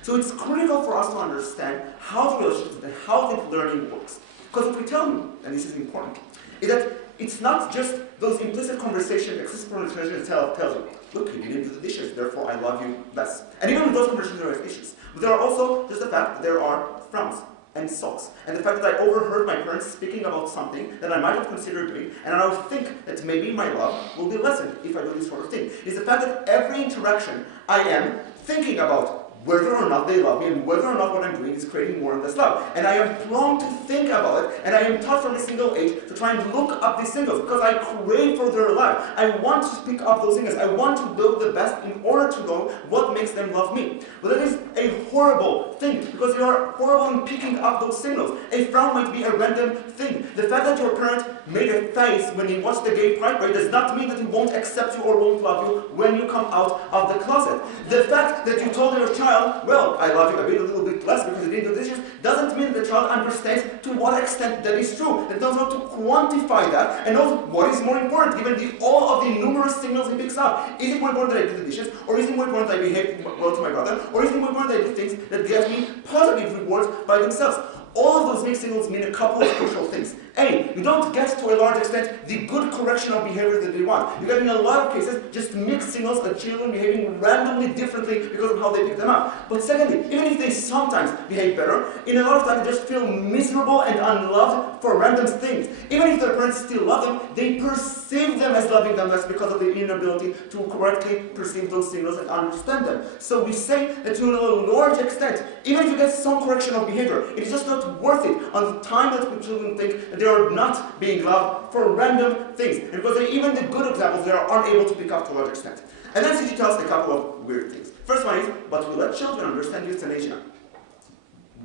So it's critical for us to understand how the relationships and how the learning works. Because if we tell you, and this is important, is that it's not just those implicit conversations, explicit conversations tells you, look, you didn't do the dishes, therefore I love you less. And even those conversations are issues. But there are also just the fact that there are frowns and sulks. And the fact that I overheard my parents speaking about something that I might have considered doing, and I would think that maybe my love will be lessened if I do this sort of thing. It's the fact that every interaction I am thinking about whether or not they love me and whether or not what I'm doing is creating more and less love. And I am prone to think about it, and I am taught from a single age to try and look up these signals because I crave for their love. I want to pick up those signals. I want to build the best in order to know what makes them love me. But that is a horrible thing because you are horrible in picking up those signals. A frown might be a random thing. The fact that your parent made a face when he watched the gay pride parade does not mean that he won't accept you or won't love you when you come out of the closet. The fact that you told your child, well, I love you a little bit less because you didn't do the dishes, doesn't mean the child understands to what extent that is true. It doesn't know to quantify that, and also what is more important, given all of the numerous signals he picks up. Is it more important that I do the dishes, or is it more important that I behave well to my brother, or is it more important that I do things that get me positive rewards by themselves? All of those mixed signals mean a couple of crucial things. A, you don't get to a large extent the good correction of behavior that they want. You get in a lot of cases just mixed signals of children behaving randomly differently because of how they pick them up. But secondly, even if they sometimes behave better, in a lot of times they just feel miserable and unloved for random things. Even if their parents still love them, they perceive them as loving them less because of the inability to correctly perceive those signals and understand them. So we say that to a large extent, even if you get some correction of behavior, it is just not worth it on the time that children think that they are not being loved for random things. And because even the good examples they are unable to pick up to a large extent. And then CG tells a couple of weird things. First one is, but we let children understand euthanasia.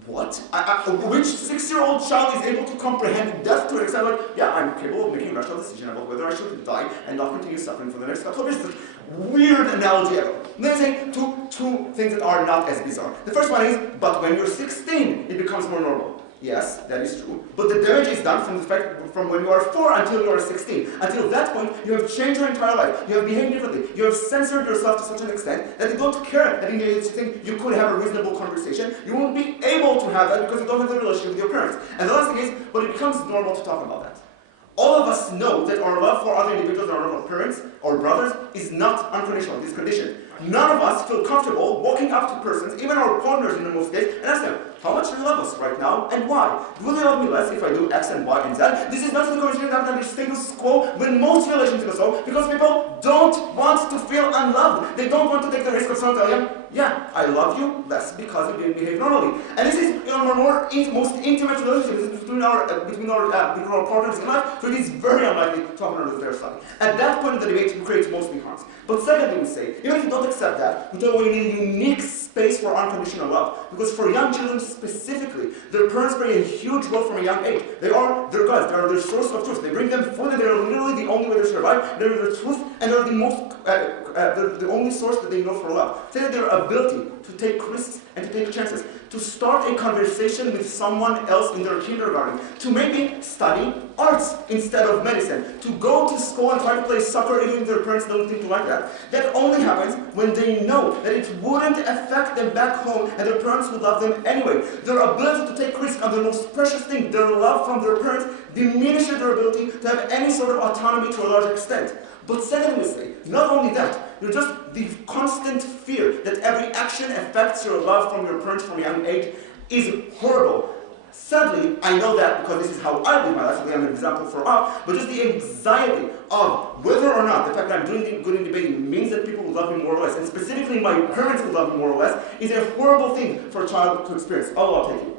What? Which 6-year-old child is able to comprehend death to an extent like, yeah, I'm capable of making a rational decision about whether I should die and not continue suffering for the next couple of years. It's a weird analogy ever. And then I say two things that are not as bizarre. The first one is, but when you're 16, it becomes more normal. Yes, that is true. But the damage is done from when you are 4 until you are 16. Until that point, you have changed your entire life. You have behaved differently. You have censored yourself to such an extent that you don't care that in the age thing you could have a reasonable conversation. You won't be able to have that because you don't have the relationship with your parents. And the last thing is, but it becomes normal to talk about that. All of us know that our love for other individuals and our love for parents or brothers is not unconditional, it is conditioned. None of us feel comfortable walking up to persons, even our partners in the most cases, and ask them, how much do you love us right now and why? Will they love me less if I do X and Y and Z? This is not the conversation that I'm status quo when most relationships are so, because people don't want to feel unloved. They don't want to take the risk of someone telling them, yeah, I love you less because you didn't behave normally. And this is our most intimate relationship between our partners in life, so it is very unlikely to happen on their side. At that point in the debate, it creates mostly harms. But secondly, we say, even if you don't accept that, we tell you we need a unique space for unconditional love. Because for young children specifically, their parents play a huge role from a young age. They are their gods, they are their source of truth. They bring them food and they are literally the only way to survive. They are their truth and they're the only source that they know for love. Say that their ability to take risks and to take chances, to start a conversation with someone else in their kindergarten, to maybe study arts instead of medicine, to go to school and try to play soccer even if their parents don't think to like that. That only happens when they know that it wouldn't affect them back home and their parents would love them anyway. Their ability to take risks on the most precious thing, their love from their parents, diminishes their ability to have any sort of autonomy to a large extent. But secondly, we say, not only that, you're just the constant fear that every action affects your love from your parents from a young age is horrible. Sadly, I know that because this is how I live my life, so I'm an example for us, but just the anxiety of whether or not the fact that I'm doing good in debating means that people will love me more or less, and specifically my parents will love me more or less, is a horrible thing for a child to experience. Oh, I'll take you.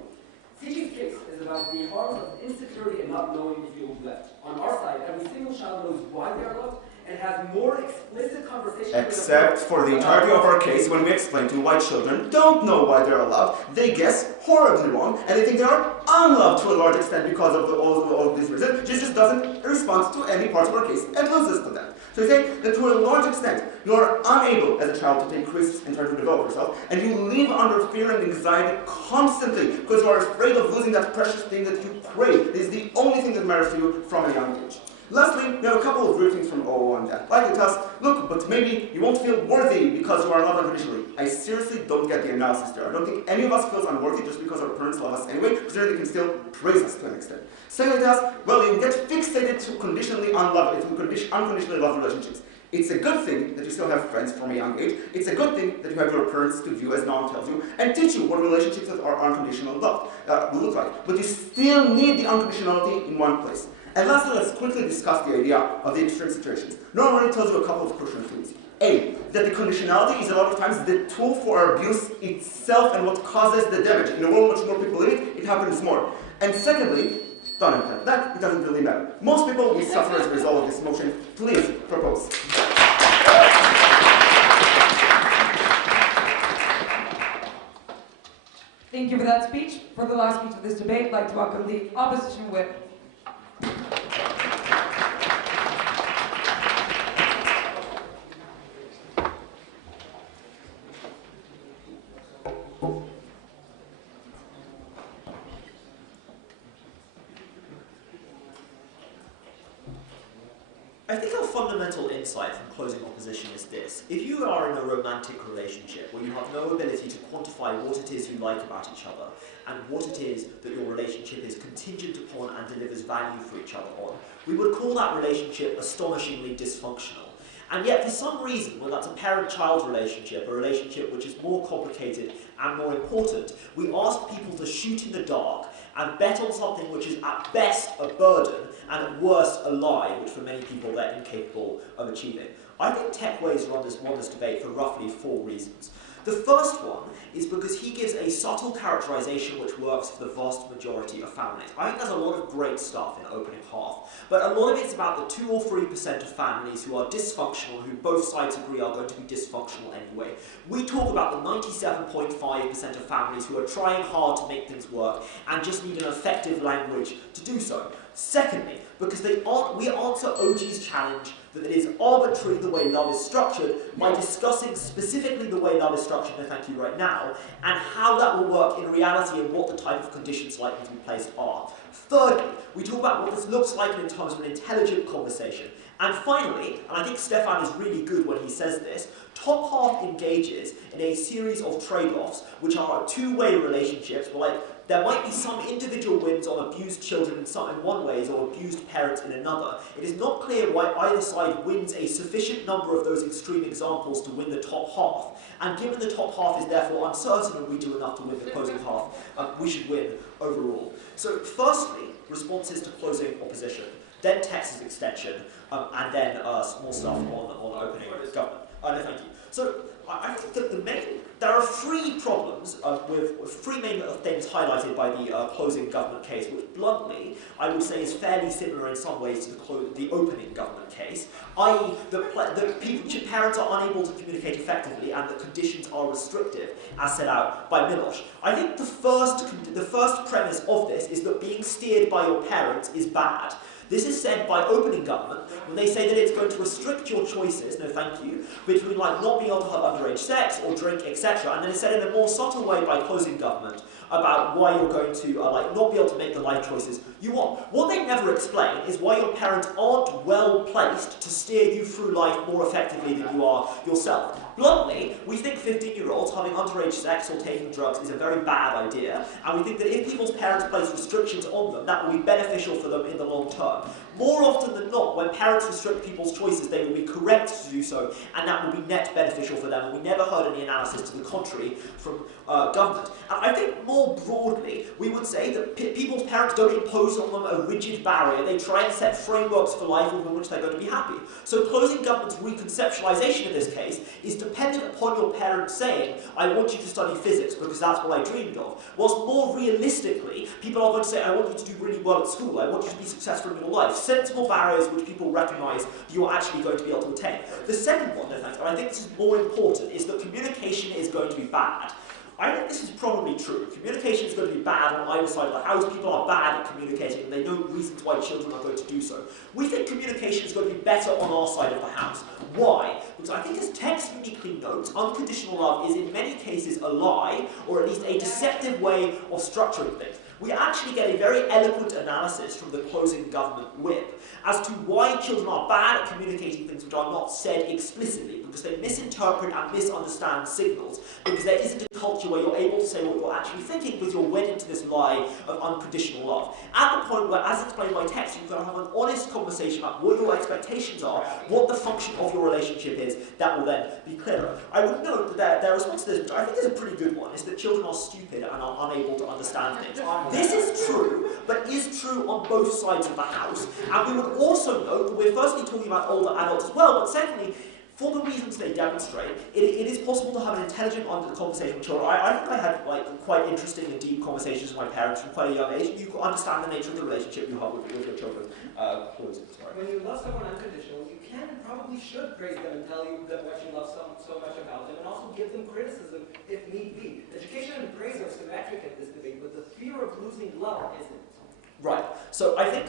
CG's case is about the harms of insecurity and not knowing if you'll be left. On our side, every single child knows why they are loved, and has more explicit conversations. Except for the entirety of our case, when we explain to why children don't know why they're loved, they guess horribly wrong, and they think they are unloved to a large extent because of all of these reasons. She just doesn't respond to any parts of our case and loses to that. So we say that to a large extent, you are unable as a child to take risks and try to develop yourself, and you live under fear and anxiety constantly because you are afraid of losing that precious thing that you crave. It is the only thing that matters to you from a young age. Lastly, we have a couple of weird things from OO on that. Like it tells us, look, but maybe you won't feel worthy because you are loved unconditionally. I seriously don't get the analysis there. I don't think any of us feels unworthy just because our parents love us anyway, because they can still praise us to an extent. Secondly, it tells us, well, you get fixated to unconditionally love relationships. It's a good thing that you still have friends from a young age. It's a good thing that you have your parents to view, as Noam tells you, and teach you what relationships that are unconditional love will look like. But you still need the unconditionality in one place. And lastly, let's quickly discuss the idea of the extreme situations. Noam already tells you a couple of crucial things. A, that the conditionality is a lot of times the tool for abuse itself and what causes the damage. In a world in which more people live it happens more. And secondly, don't implement that, it doesn't really matter. Most people will suffer as a result of this motion. Please, propose. Thank you for that speech. For the last speech of this debate, I'd like to welcome the opposition whip. I think our fundamental insight from closing opposition is this. If you are in a romantic relationship where you have no ability to quantify what it is you like about each other and what it is that your relationship is contingent upon and delivers value for each other on, we would call that relationship astonishingly dysfunctional. And yet, for some reason, when that's a parent-child relationship, a relationship which is more complicated and more important, we ask people to shoot in the dark and bet on something which is at best a burden and at worst a lie, which for many people they're incapable of achieving. I think Teck won this debate for roughly 4 reasons. The first one is because he gives a subtle characterization which works for the vast majority of families. I think there's a lot of great stuff in opening half, but a lot of it's about the 2 or 3% of families who are dysfunctional, who both sides agree are going to be dysfunctional anyway. We talk about the 97.5% of families who are trying hard to make things work and just need an effective language to do so. Secondly, because we answer OG's challenge that it is arbitrary the way love is structured by discussing specifically the way love is structured, no thank you, right now, and how that will work in reality and what the type of conditions likely to be placed are. Thirdly, we talk about what this looks like in terms of an intelligent conversation. And finally, and I think Stefan is really good when he says this, top half engages in a series of trade-offs which are two-way relationships, where there might be some individual wins on abused children in one way or abused parents in another. It is not clear why either side wins a sufficient number of those extreme examples to win the top half. And given the top half is therefore uncertain and we do enough to win the closing half, we should win overall. So firstly, responses to closing opposition, then Teck's extension, and then more stuff on opening government. No, thank you. So I think that there are three problems with three main things highlighted by the closing government case, which bluntly I would say is fairly similar in some ways to the opening government case, i.e. that parents are unable to communicate effectively and that conditions are restrictive, as set out by Miloš. I think the first premise of this is that being steered by your parents is bad. This is said by opening government when they say that it's going to restrict your choices, no thank you, between not being able to have underage sex or drink, etc. And then it's said in a more subtle way by closing government about why you're going to not be able to make the life choices you want. What they never explain is why your parents aren't well placed to steer you through life more effectively than you are yourself. Bluntly, we think 15-year-olds having underage sex or taking drugs is a very bad idea, and we think that if people's parents place restrictions on them, that will be beneficial for them in the long term. More often than not, when parents restrict people's choices, they will be correct to do so, and that will be net beneficial for them, and we never heard any analysis to the contrary from government. And I think more broadly, we would say that people's parents don't impose on them a rigid barrier. They try and set frameworks for life within which they're going to be happy. So closing government's reconceptualization of this case is dependent upon your parents saying, I want you to study physics because that's what I dreamed of. Whilst more realistically, people are going to say, I want you to do really well at school, I want you to be successful in your life. Sensible barriers which people recognise you are actually going to be able to attain. The second one, and I think this is more important, is that communication is going to be bad. I think this is probably true. Communication is going to be bad on either side of the house. People are bad at communicating, and they know reasons why children are going to do so. We think communication is going to be better on our side of the house. Why? Because I think, as Teck uniquely notes, unconditional love is in many cases a lie, or at least a deceptive way of structuring things. We actually get a very eloquent analysis from the closing government whip as to why children are bad at communicating things which are not said explicitly, because they misinterpret and misunderstand signals, because there isn't a culture where you're able to say what you're actually thinking because you're wedded to this lie of unconditional love. At the point where, as explained by Teck, you've got to have an honest conversation about what your expectations are, what the function of your relationship is, that will then be clearer. I would note that their response to this, which I think is a pretty good one, is that children are stupid and are unable to understand things. This is true, but is true on both sides of the house. And we would also note that we're firstly talking about older adults as well, but secondly, for the reasons they demonstrate, it is possible to have an intelligent conversation with children. I think I had quite interesting and deep conversations with my parents from quite a young age. You understand the nature of the relationship you have with your children. When you love someone unconditionally, you can and probably should praise them and tell you that what you love so much about them, and also give them criticism if need be. Education and praise are symmetric at this debate, but the fear of losing love isn't. Right. So I think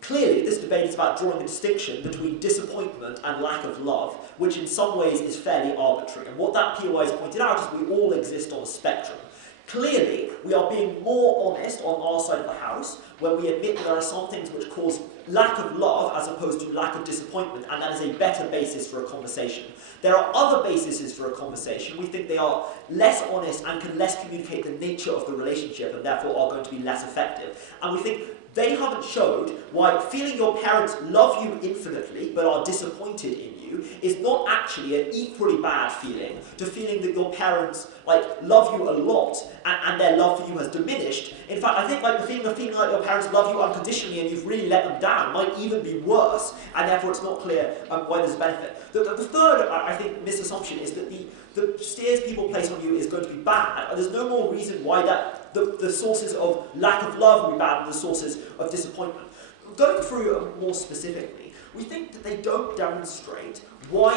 clearly this debate is about drawing the distinction between disappointment and lack of love, which in some ways is fairly arbitrary. And what that POA has pointed out is we all exist on a spectrum. Clearly, we are being more honest on our side of the house when we admit that there are some things which cause lack of love as opposed to lack of disappointment, and that is a better basis for a conversation. There are other bases for a conversation. We think they are less honest and can less communicate the nature of the relationship and therefore are going to be less effective. And we think they haven't showed why feeling your parents love you infinitely but are disappointed in you is not actually an equally bad feeling to feeling that your parents love you a lot and their love for you has diminished. In fact, I think the feeling of feeling like your parents love you unconditionally and you've really let them down might even be worse, and therefore it's not clear why there's a benefit. The third, I think, misassumption is that the stares people place on you is going to be bad, and there's no more reason why the sources of lack of love will be bad than the sources of disappointment. Going through more specifically, we think that they don't demonstrate why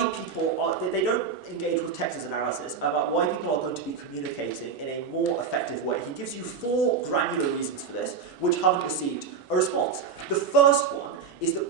they don't engage with Teck's analysis about why people are going to be communicating in a more effective way. He gives you 4 granular reasons for this, which haven't received a response. The first one is that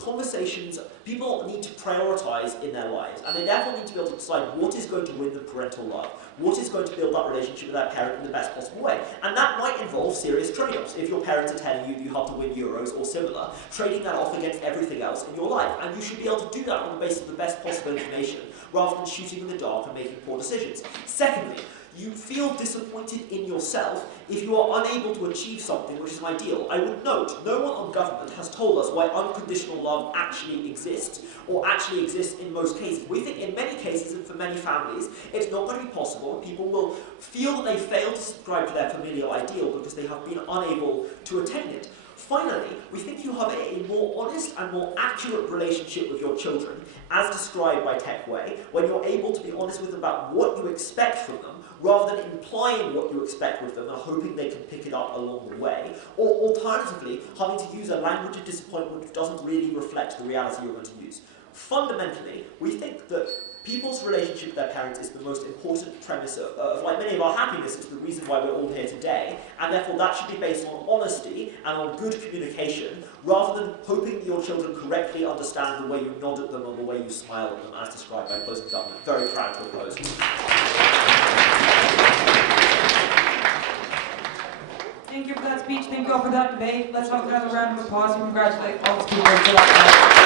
people need to prioritize in their lives, and they therefore need to be able to decide what is going to win the parental love, what is going to build that relationship with their parent in the best possible way. And that might involve serious trade-offs. If your parents are telling you that you have to win Euros or similar, trading that off against everything else in your life. And you should be able to do that on the basis of the best possible information, rather than shooting in the dark and making poor decisions. Secondly, you feel disappointed in yourself if you are unable to achieve something which is an ideal. I would note, no one on government has told us why unconditional love actually exists, or actually exists in most cases. We think in many cases, and for many families, it's not going to be possible, and people will feel that they fail to subscribe to their familial ideal because they have been unable to attain it. Finally, we think you have a more honest and more accurate relationship with your children, as described by Teck Way, when you're able to be honest with them about what you expect from them, rather than implying what you expect with them and hoping they can pick it up along the way, or alternatively, having to use a language of disappointment which doesn't really reflect the reality you're going to use. Fundamentally, we think that people's relationship with their parents is the most important premise of like many of our happiness, is the reason why we're all here today, and therefore that should be based on honesty and on good communication, rather than hoping that your children correctly understand the way you nod at them or the way you smile at them, as described by closing government. Very proud to oppose. Thank you for that speech. Thank you all for that debate. Let's have another round of applause and congratulate all the speakers for that.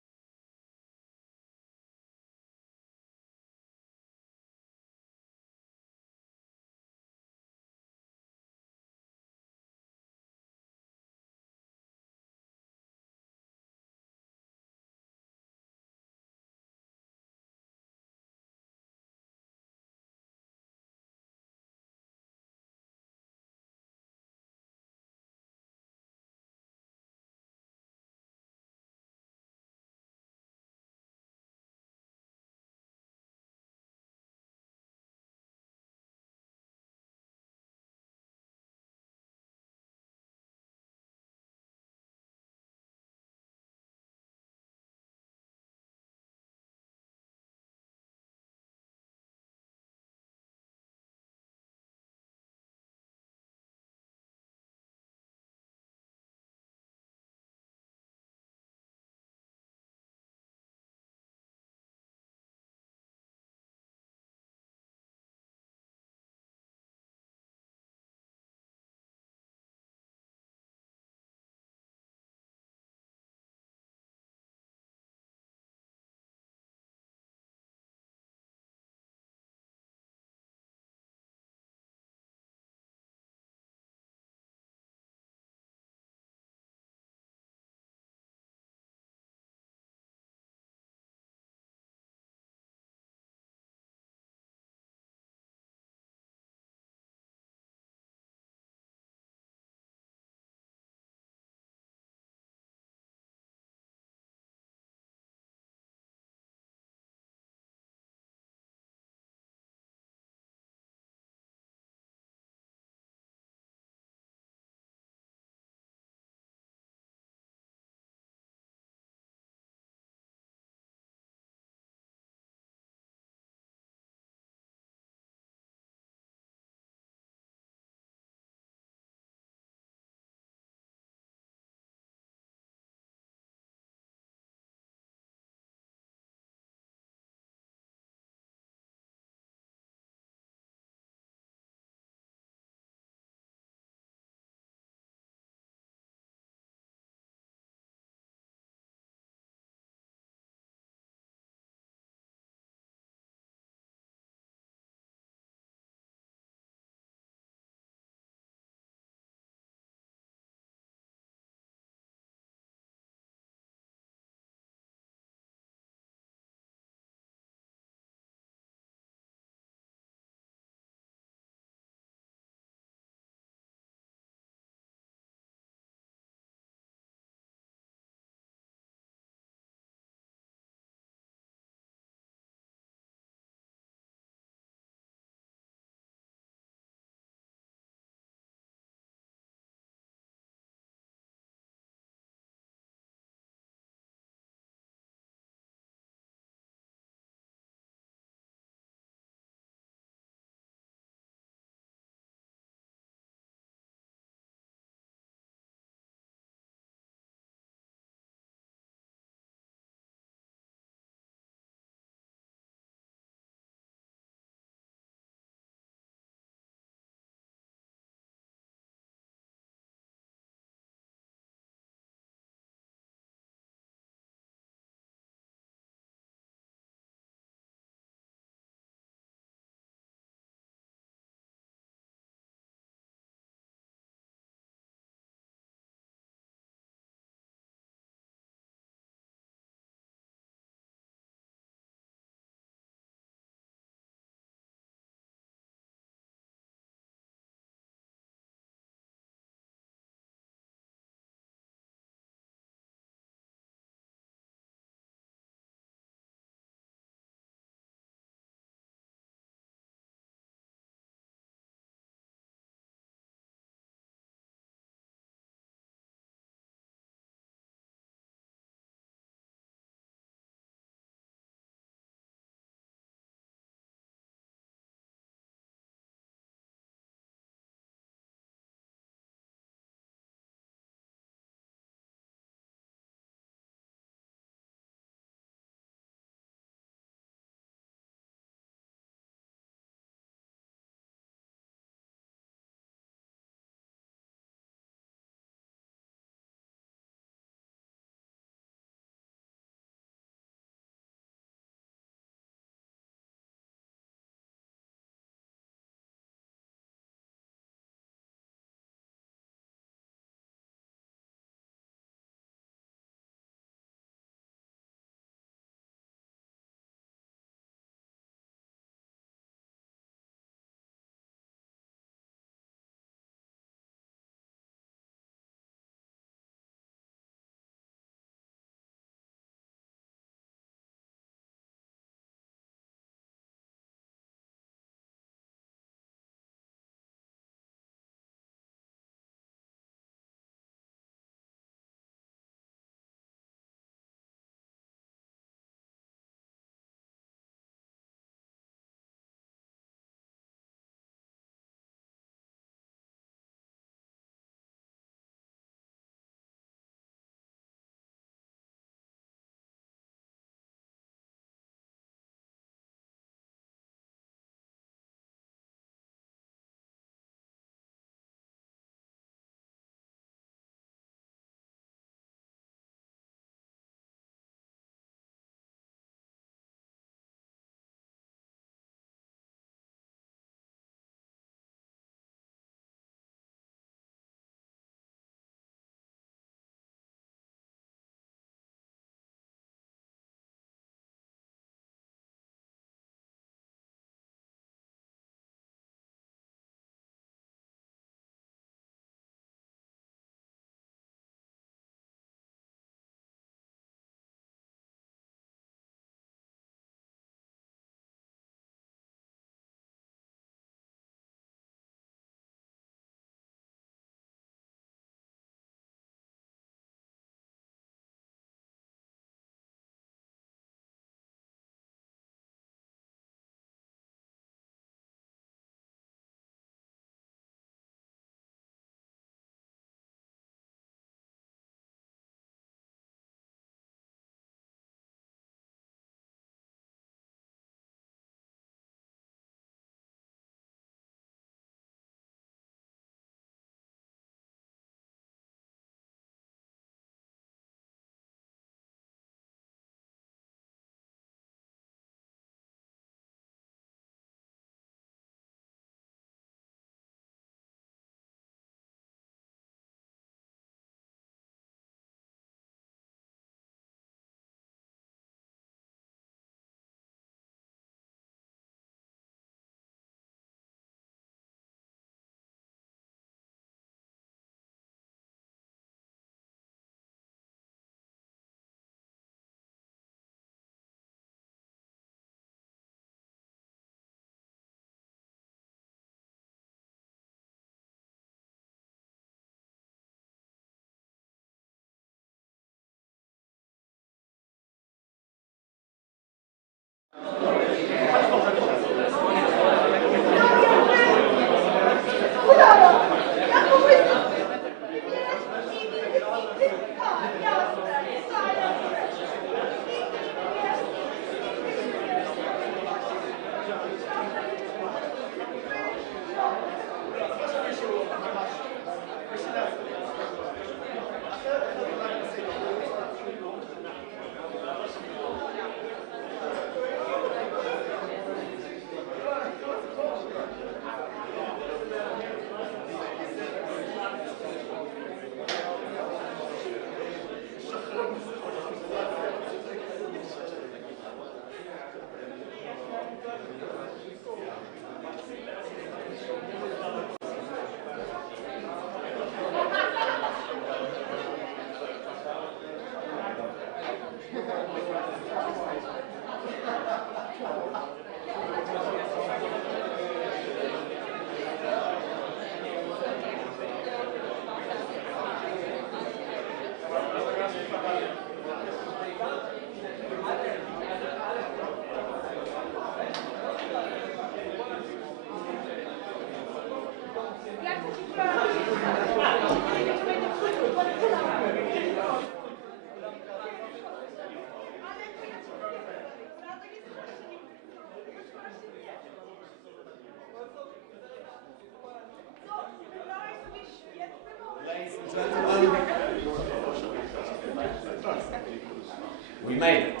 We made it.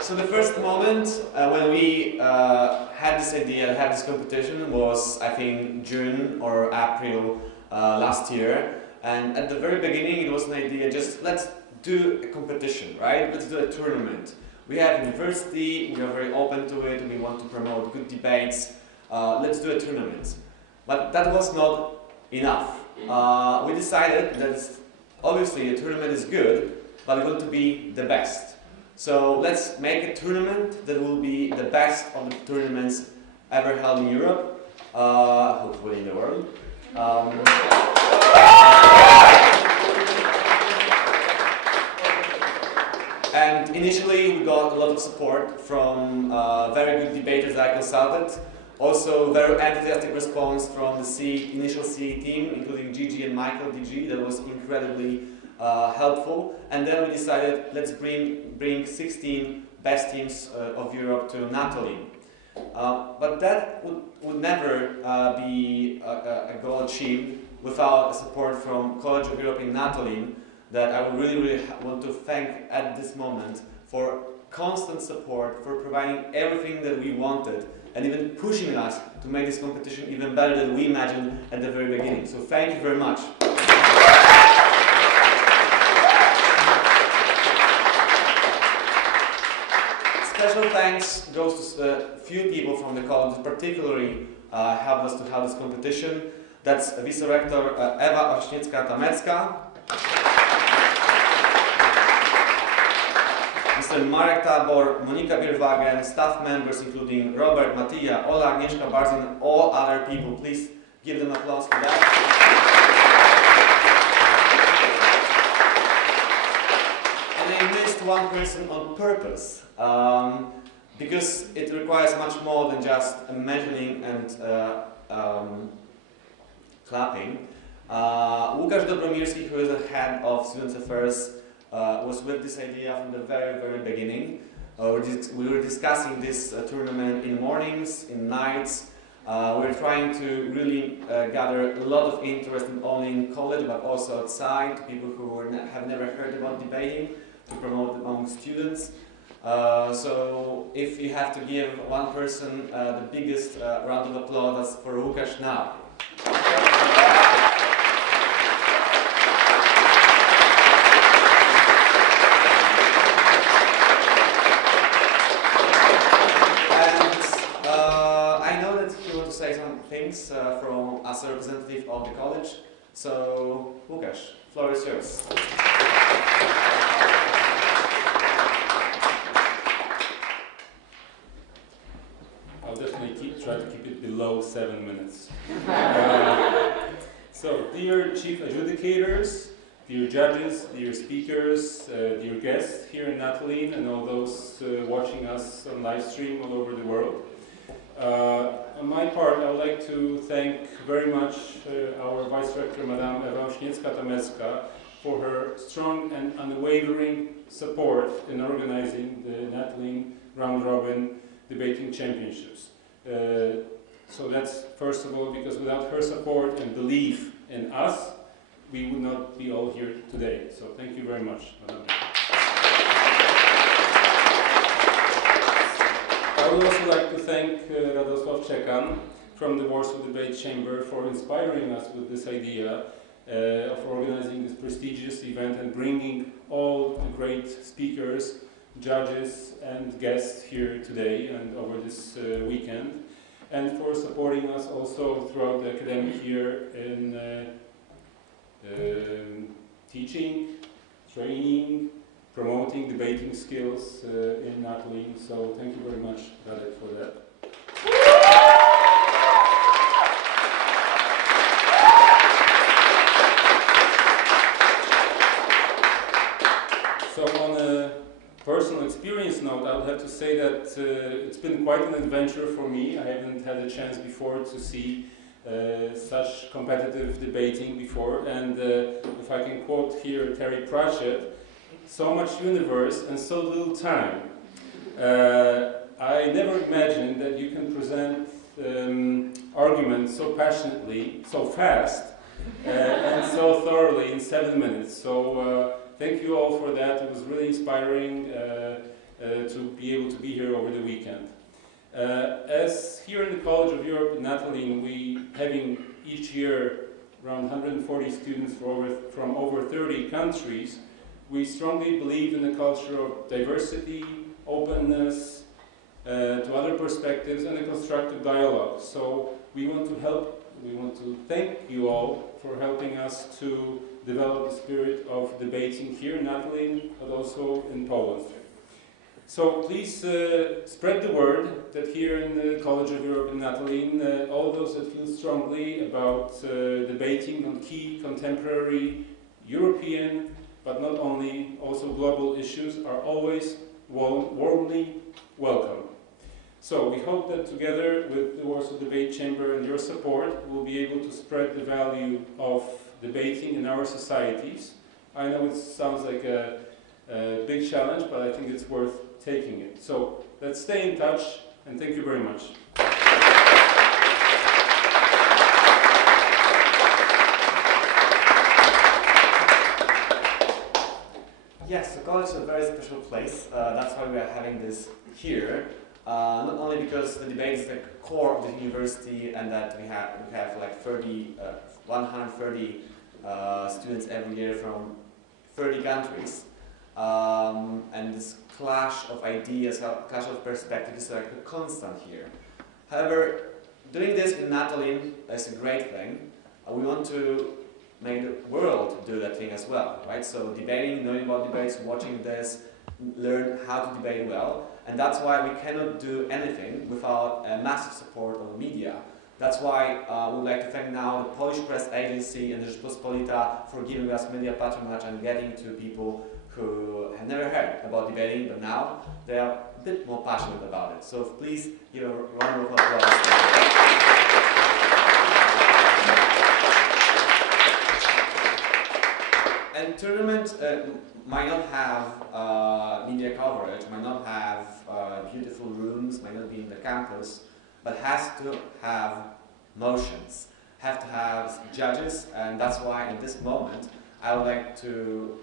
So the first moment when we had this idea, had this competition was, I think, June or April last year. And at the very beginning it was an idea, just let's do a competition, right? Let's do a tournament. We have university, we are very open to it, we want to promote good debates. Let's do a tournament. But that was not enough. We decided that obviously a tournament is good, but we want to be the best. So let's make a tournament that will be the best of the tournaments ever held in Europe, hopefully in the world. And initially we got a lot of support from very good debaters that I consulted. Also very enthusiastic response from the initial CE team, including Gigi and Michael DG, that was incredibly helpful. And then we decided, let's bring 16 best teams of Europe to Natolin. But that would never be a goal achieved without support from College of Europe in Natolin, that I would really want to thank at this moment for constant support, for providing everything that we wanted, and even pushing us to make this competition even better than we imagined at the very beginning. So thank you very much. Special thanks goes to a few people from the college who particularly helped us to have this competition. That's Vice-Rector Ewa Ośniecka-Tamecka, Mr. Marek Tabor, Monika Bierwagen, staff members including Robert, Matija, Ola, Agnieszka Barzin, and all other people. Please give them applause for that. And I missed one person on purpose, because it requires much more than just mentioning and clapping. Łukasz Dobromirski, who is the head of Students' Affairs, was with this idea from the very, very beginning. We were discussing this tournament in mornings, in nights. We're trying to really gather a lot of interest not only in college but also outside, people who have never heard about debating, to promote among students. So if you have to give one person the biggest round of applause, that's for Łukasz now. Things from as a representative of the college. So, Łukasz, floor is yours. I'll definitely try to keep it below 7 minutes. So, dear chief adjudicators, dear judges, dear speakers, dear guests here in Natolin, and all those watching us on live stream all over the world. On my part, I would like to thank very much our Vice Rector, Madame Ewa Śniecka-Tamecka, for her strong and unwavering support in organizing the Natolin Round Robin Debating Championships. So that's first of all, because without her support and belief in us, we would not be all here today. So thank you very much, Madame. I would also like to thank Radosław Czekan from the Warsaw Debate Chamber for inspiring us with this idea of organizing this prestigious event and bringing all the great speakers, judges and guests here today and over this weekend, and for supporting us also throughout the academic year in teaching, training, promoting debating skills in Natolin. So thank you very much, Radek, for that. So on a personal experience note, I would have to say that it's been quite an adventure for me. I haven't had a chance before to see such competitive debating before, and if I can quote here Terry Pratchett, so much universe and so little time. I never imagined that you can present arguments so passionately, so fast, and so thoroughly in 7 minutes. So thank you all for that. It was really inspiring to be able to be here over the weekend. As here in the College of Europe in Natolin, we having each year around 140 students from over 30 countries, we strongly believe in the culture of diversity, openness to other perspectives, and a constructive dialogue. So we want to thank you all for helping us to develop the spirit of debating here in Natolin, but also in Poland. So please spread the word that here in the College of Europe in Natolin, all those that feel strongly about debating on key contemporary European, but not only, also global issues, are always warmly welcome. So we hope that together with the Warsaw Debate Chamber and your support, we'll be able to spread the value of debating in our societies. I know it sounds like a big challenge, but I think it's worth taking it. So let's stay in touch, and thank you very much. Yes, the college is a very special place. That's why we are having this here. Not only because the debate is the core of the university, and that we have like 130 students every year from 30 countries, and this clash of ideas, clash of perspectives is like a constant here. However, doing this in Natolin is a great thing. We want to make the world do that thing as well, right? So debating, knowing about debates, watching this, learn how to debate well, and that's why we cannot do anything without a massive support of the media. That's why we would like to thank now the Polish press agency and the Rzeczpospolita for giving us media patronage and getting to people who have never heard about debating, but now they are a bit more passionate about it. So please give a round of applause. And tournament might not have media coverage, might not have beautiful rooms, might not be in the campus, but has to have motions, have to have judges, and that's why in this moment I would like to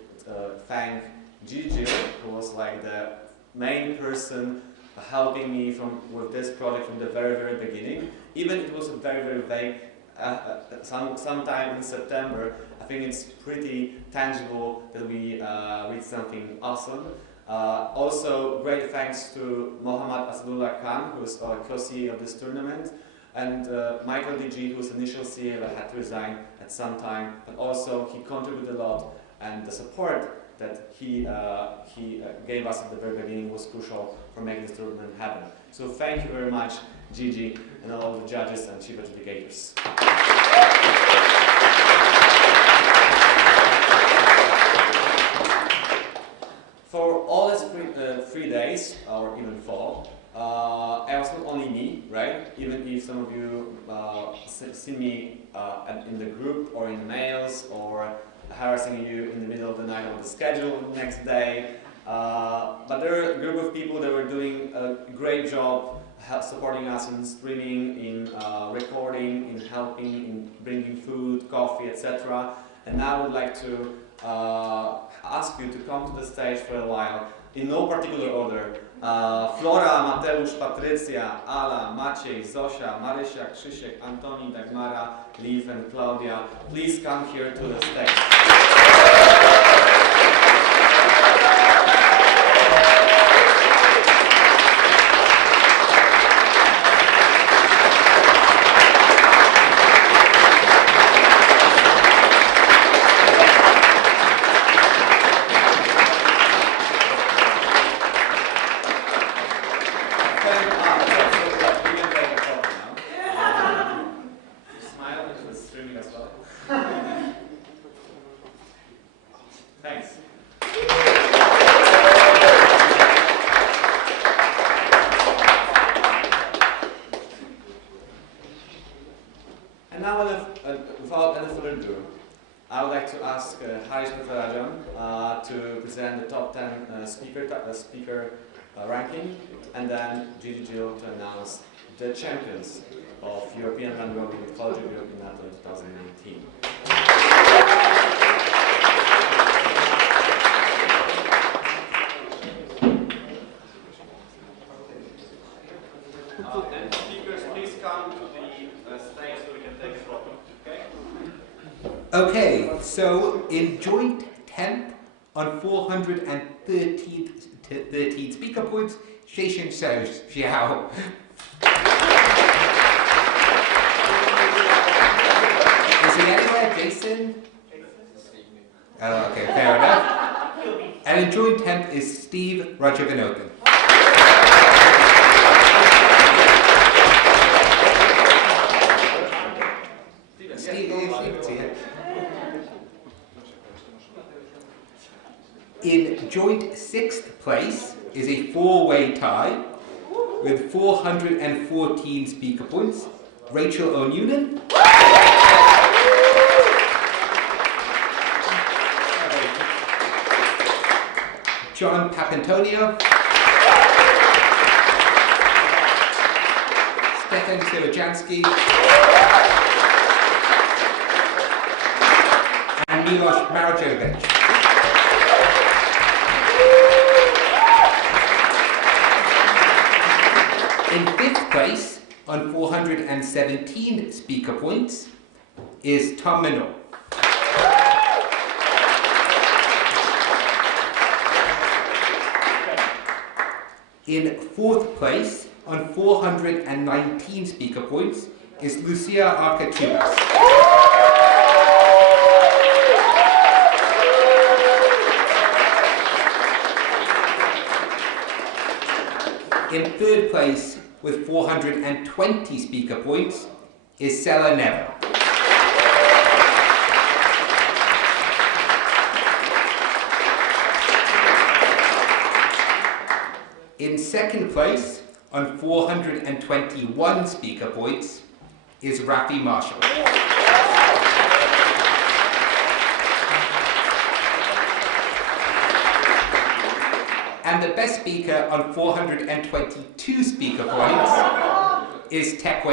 thank Gigi, who was like the main person helping me with this project from the very, very beginning. Even it was a very, very vague, sometime in September, I think it's pretty tangible that we reached something awesome. Also, great thanks to Mohammad Asadullah Khan, who is co-CEO of this tournament, and Michael DG, who's initial CEO but had to resign at some time, but also he contributed a lot, and the support that he gave us at the very beginning was crucial for making this tournament happen. So thank you very much, Gigi, and all the judges and chief adjudicators. even 4. And it's not only me, right? Even if some of you see me in the group or in mails or harassing you in the middle of the night on the schedule the next day. But there are a group of people that were doing a great job supporting us in streaming, in recording, in helping, in bringing food, coffee, etc. And now I would like to ask you to come to the stage for a while, in no particular order. Flora, Mateusz, Patrycja, Ala, Maciej, Zosia, Marysia, Krzysiek, Antoni, Dagmara, Liv and Claudia, please come here to the stage. Speaker ranking, and then Gigi Gil to announce the champions of European Round Robin with College of Europe in Natolin 2019. And speakers, please come to the stage so we can take a photo. Okay, so in joint 10th on 413 speaker points, Sheshin says, Xiao. Is he anywhere, Jason? Oh, okay, fair enough. And in joint 10th is Steve Rajavinothan. In joint 6th place is a 4-way tie with 414 speaker points. Rachel O'Neill, John Papantonio, Stefan Siridžanski, and Miloš Marjanović. In 5th place, on 417 speaker points, is Tom Manor. In 4th place, on 419 speaker points, is Lucia Arcachivas. In 3rd place, with 420 speaker points, is Sella Nevo. In 2nd place, on 421 speaker points, is Raffy Marshall. And the best speaker on 422 speaker points is Teck.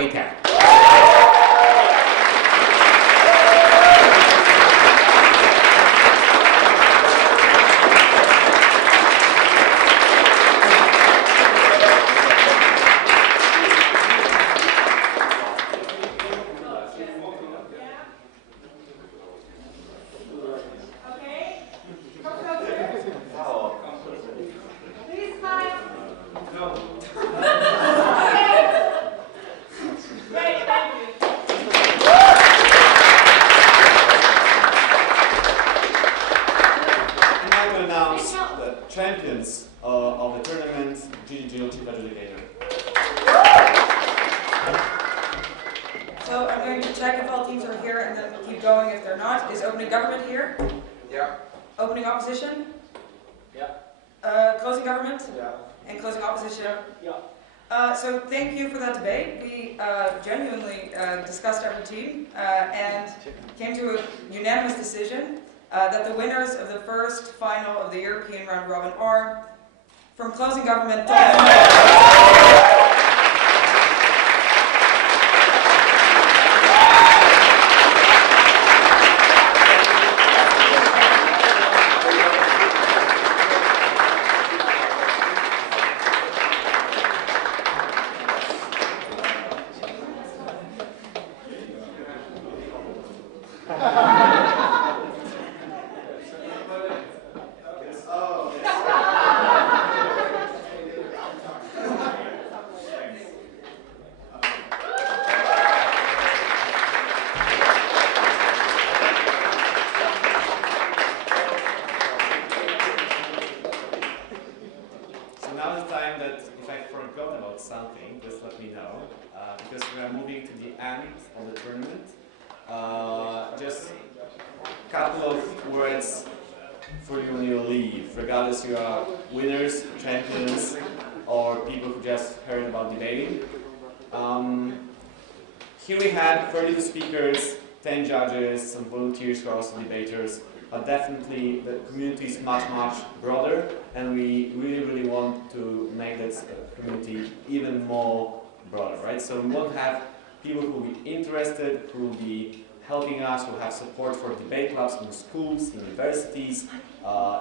and closing opposition? So thank you for that debate. We genuinely discussed every team and came to a unanimous decision that the winners of the first final of the European round robin are from closing government. Here we had 32 speakers, 10 judges, some volunteers who are also debaters, but definitely the community is much, much broader, and we really want to make that community even more broader, right? So we want to have people who will be interested, who will be helping us, who have support for debate clubs in schools, universities,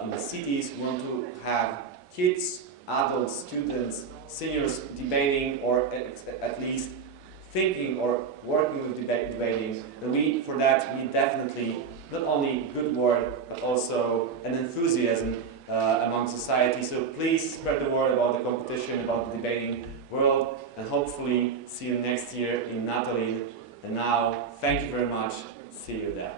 in the cities. We want to have kids, adults, students, seniors debating, or at least thinking or working with debating. And for that, we definitely not only good work, but also an enthusiasm among society. So please spread the word about the competition, about the debating world, and hopefully see you next year in Natolin. And now, thank you very much. See you there.